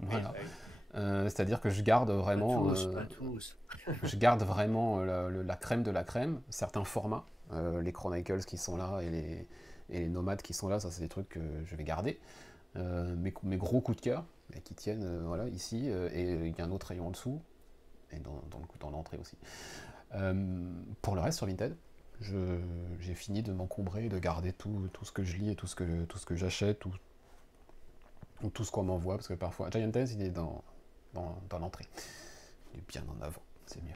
Voilà. Oui. C'est-à-dire que je garde vraiment, Pas tous. je garde vraiment la crème de la crème, certains formats, les Chronicles qui sont là et les Nomades qui sont là, ça c'est des trucs que je vais garder. Mes gros coups de cœur, qui tiennent voilà, ici, et il y a un autre rayon en dessous, et dans l'entrée aussi. Pour le reste sur Vinted, j'ai fini de m'encombrer, de garder tout ce que je lis et tout ce que j'achète, tout ce qu'on m'envoie, parce que parfois, Giant Days, il est dans l'entrée. Il est bien en avant, c'est mieux.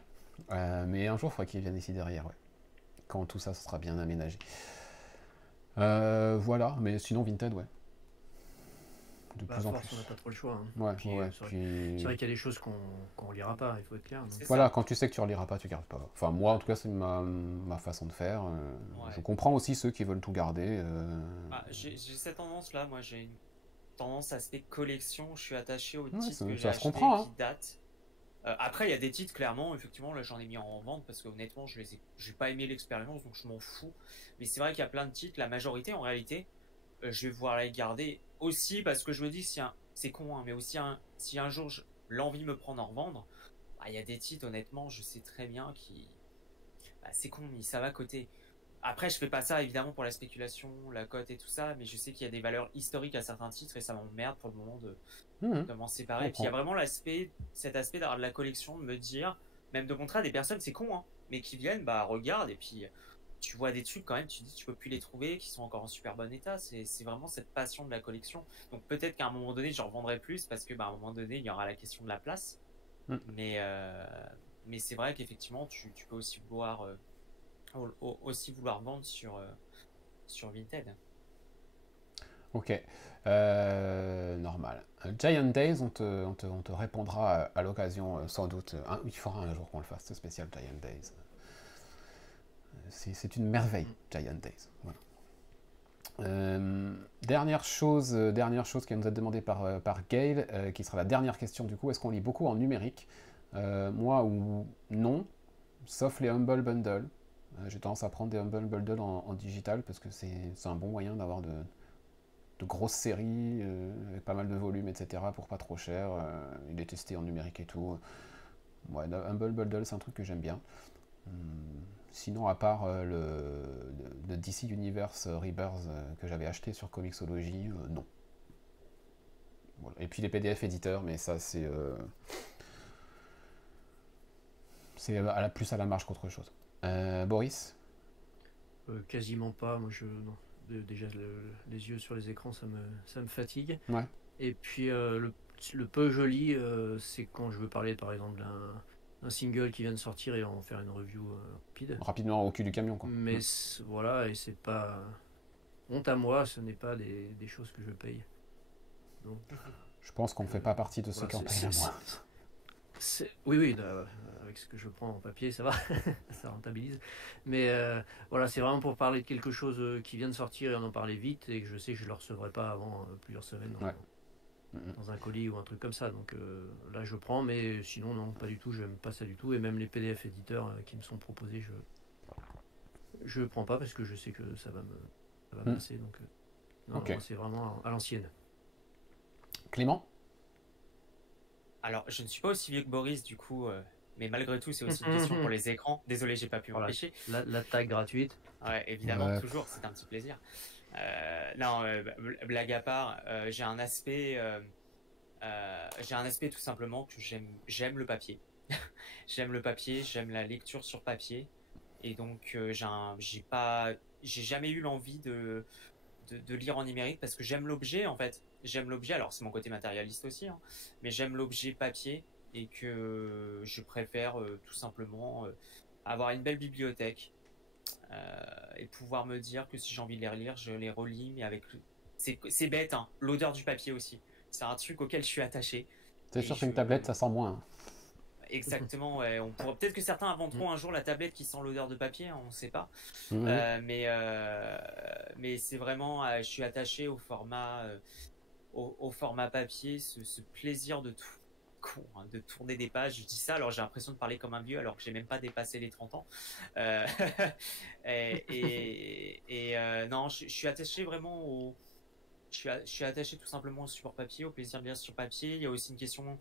Mais un jour, il faudra qu'il vienne ici derrière, ouais. Quand tout ça sera bien aménagé. Voilà, mais sinon Vinted, ouais. De plus en plus. On n'a pas trop le choix. Hein. Ouais, Puis, ouais. c'est vrai qu'il y a des choses qu'on lira pas, il faut être clair. Voilà, quand tu sais que tu reliras pas, tu gardes pas. Enfin, moi, en tout cas, c'est ma façon de faire. Ouais. Je comprends aussi ceux qui veulent tout garder. J'ai cette tendance-là, moi j'ai une tendance aspect collection, je suis attaché aux titres que j'ai ça se achetés comprend, qui datent. Après, il y a des titres, clairement, effectivement, là j'en ai mis en vente parce que honnêtement, j'ai pas aimé l'expérience donc je m'en fous. Mais c'est vrai qu'il y a plein de titres, la majorité en réalité, je vais pouvoir les garder aussi parce que je me dis, c'est con, hein, mais aussi si un jour l'envie me prend d'en revendre, il y a des titres, honnêtement, je sais très bien qui. C'est con, mais ça va coter. Après, je fais pas ça évidemment pour la spéculation, la cote et tout ça, mais je sais qu'il y a des valeurs historiques à certains titres et ça m'emmerde pour le moment de m'en séparer. Puis il y a vraiment cet aspect d'avoir de la collection, de me dire, même de montrer à des personnes, c'est con, hein, mais qui viennent, regarde, et puis tu vois des trucs quand même, tu dis tu peux plus les trouver, qui sont encore en super bon état. C'est vraiment cette passion de la collection. Donc peut-être qu'à un moment donné, j'en revendrai plus parce que à un moment donné, il y aura la question de la place. Mais c'est vrai qu'effectivement, tu peux aussi vouloir vendre sur Vinted. Ok, normal. Giant Days, on te répondra à l'occasion, sans doute. Il faudra un jour qu'on le fasse, ce spécial Giant Days. C'est une merveille, Giant Days. Voilà. Dernière chose qui nous a demandé par Gail, qui sera la dernière question du coup, est-ce qu'on lit beaucoup en numérique? Moi ou non, sauf les Humble Bundle. J'ai tendance à prendre des Humble Bundle en digital parce que c'est un bon moyen d'avoir de grosses séries avec pas mal de volume, etc. pour pas trop cher. Il est testé en numérique et tout. Ouais, Humble Bundle, c'est un truc que j'aime bien. Sinon, à part le DC Universe Rebirth que j'avais acheté sur Comixology, non. Voilà. Et puis les PDF éditeurs, mais ça c'est plus à la marge qu'autre chose. Boris? Quasiment pas. Moi, non. Déjà, les yeux sur les écrans, ça me fatigue. Ouais. Et puis, le peu joli, c'est quand je veux parler, par exemple, d'un single qui vient de sortir et en faire une review rapide. Rapidement au cul du camion, quoi. Mais voilà, et c'est pas... Honte à moi, ce n'est pas des choses que je paye. Donc, je pense qu'on ne fait pas partie de ceux qui en payent le moins. Oui, avec ce que je prends en papier, ça va, ça rentabilise. Mais voilà, c'est vraiment pour parler de quelque chose qui vient de sortir et en parler vite et que je sais que je ne le recevrai pas avant plusieurs semaines dans un colis ou un truc comme ça. Donc là, je prends, mais sinon, non, pas du tout, je n'aime pas ça du tout. Et même les PDF éditeurs qui me sont proposés, je ne prends pas parce que je sais que ça va me passer. Donc non, c'est vraiment à l'ancienne. Clément? Alors, je ne suis pas aussi vieux que Boris, du coup, mais malgré tout, c'est aussi une question pour les écrans. Désolé, j'ai pas pu m'empêcher. La tag gratuite. Ouais, évidemment, toujours, c'est un petit plaisir. Non, blague à part, j'ai un aspect tout simplement que j'aime le papier. J'aime le papier, j'aime la lecture sur papier, et donc j'ai jamais eu l'envie de lire en numérique parce que j'aime l'objet en fait. J'aime l'objet, alors c'est mon côté matérialiste aussi, hein, mais j'aime l'objet papier et que je préfère tout simplement avoir une belle bibliothèque et pouvoir me dire que si j'ai envie de les relire, je les relis, mais avec... C'est bête, hein, l'odeur du papier aussi. C'est un truc auquel je suis attaché. C'est sûr qu'une tablette, ça sent moins. Hein. Exactement, ouais. Peut-être que certains inventeront un jour la tablette qui sent l'odeur de papier, on ne sait pas. Mais c'est vraiment, je suis attaché au format papier, ce plaisir de de tourner des pages. Je dis ça, alors j'ai l'impression de parler comme un vieux, alors que j'ai même pas dépassé les 30 ans. Non, je suis attaché vraiment au... Je je suis attaché tout simplement au support papier, au plaisir de lire sur papier. Il y a aussi une question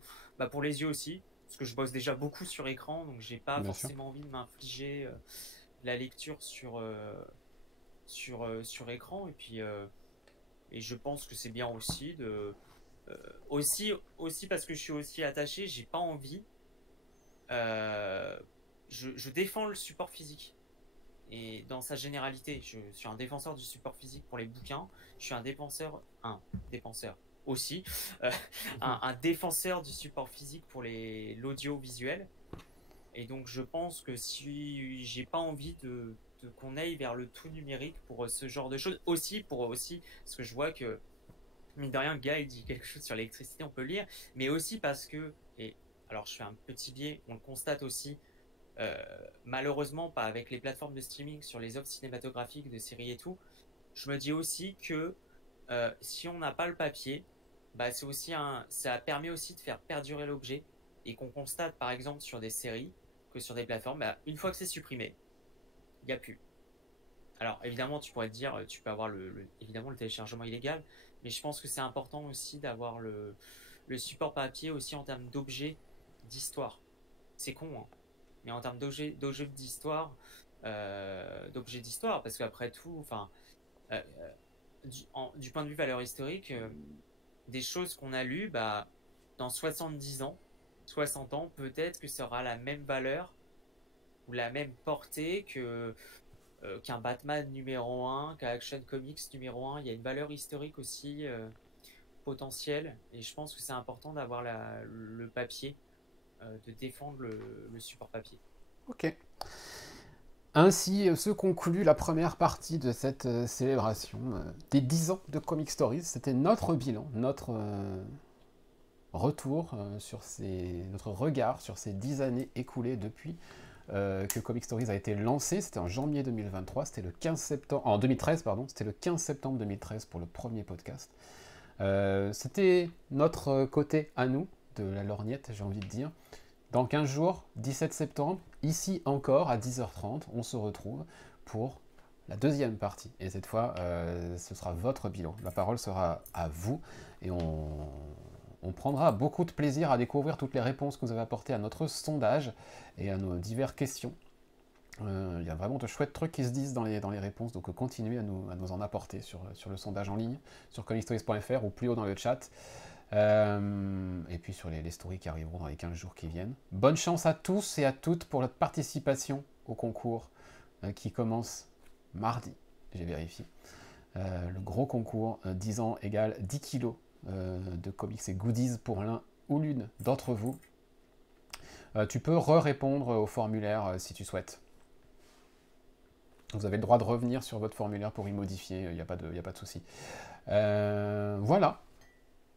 pour les yeux aussi, parce que je bosse déjà beaucoup sur écran, donc j'ai pas forcément envie de m'infliger la lecture sur écran. Et puis et je pense que c'est bien aussi de aussi parce que je suis aussi attaché, j'ai pas envie. Je défends le support physique. Et dans sa généralité, je suis un défenseur du support physique pour les bouquins. Je suis un défenseur aussi, un défenseur du support physique pour l'audiovisuel. Et donc je pense que si j'ai pas envie qu'on aille vers le tout numérique pour ce genre de choses, aussi parce que je vois que mine de rien, Guy dit quelque chose sur l'électricité, on peut lire, mais aussi parce que, et alors je fais un petit biais, on le constate aussi. Malheureusement pas avec les plateformes de streaming sur les offres cinématographiques de séries et tout, je me dis aussi que si on n'a pas le papier, c'est aussi ça permet aussi de faire perdurer l'objet, et qu'on constate par exemple sur des séries que sur des plateformes, une fois que c'est supprimé, il n'y a plus. Alors évidemment tu pourrais te dire, tu peux avoir évidemment le téléchargement illégal, mais je pense que c'est important aussi d'avoir le support papier aussi en termes d'objets d'histoire. C'est con, hein, mais en termes d'objets d'histoire, parce qu'après tout, du point de vue valeur historique, des choses qu'on a lues, dans 70 ans, 60 ans, peut-être que ça aura la même valeur ou la même portée qu'un Batman numéro 1, qu'un Action Comics numéro 1. Il y a une valeur historique aussi potentielle, et je pense que c'est important d'avoir le papier, de défendre le support papier. Ok. Ainsi se conclut la première partie de cette célébration des 10 ans de Comic Stories. C'était notre bilan, notre retour notre regard sur ces 10 années écoulées depuis que Comic Stories a été lancé. C'était en janvier 2023, c'était le 15 septembre, en 2013 pardon, c'était le 15 septembre 2013 pour le premier podcast. C'était notre côté à nous de la lorgnette, j'ai envie de dire. Dans 15 jours, 17 septembre, ici encore à 10h30, on se retrouve pour la deuxième partie. Et cette fois, ce sera votre bilan. La parole sera à vous, et on prendra beaucoup de plaisir à découvrir toutes les réponses que vous avez apportées à notre sondage et à nos diverses questions. Il y a vraiment de chouettes trucs qui se disent dans les réponses, donc continuez à nous en apporter sur le sondage en ligne, sur comicstories.fr ou plus haut dans le chat. Et puis sur les stories qui arriveront dans les 15 jours qui viennent. Bonne chance à tous et à toutes pour votre participation au concours qui commence mardi, j'ai vérifié. Le gros concours 10 ans égale 10 kilos de comics et goodies pour l'un ou l'une d'entre vous. Tu peux répondre au formulaire si tu souhaites. Vous avez le droit de revenir sur votre formulaire pour y modifier, il n'y a pas de souci. Voilà.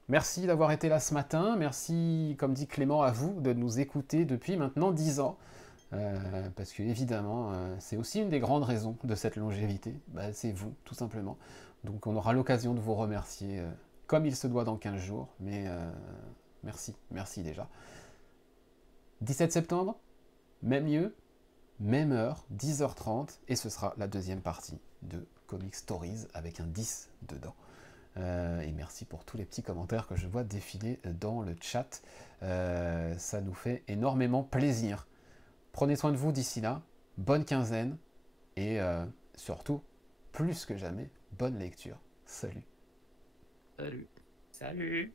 Merci d'avoir été là ce matin. Merci, comme dit Clément, à vous de nous écouter depuis maintenant 10 ans. Parce que, évidemment, c'est aussi une des grandes raisons de cette longévité. C'est vous, tout simplement. Donc, on aura l'occasion de vous remercier comme il se doit dans 15 jours. Mais merci déjà. 17 septembre, même lieu, même heure, 10h30. Et ce sera la deuxième partie de Comic Stories avec un 10 dedans. Et merci pour tous les petits commentaires que je vois défiler dans le chat. Ça nous fait énormément plaisir. Prenez soin de vous d'ici là. Bonne quinzaine. Et surtout, plus que jamais, bonne lecture. Salut. Salut. Salut.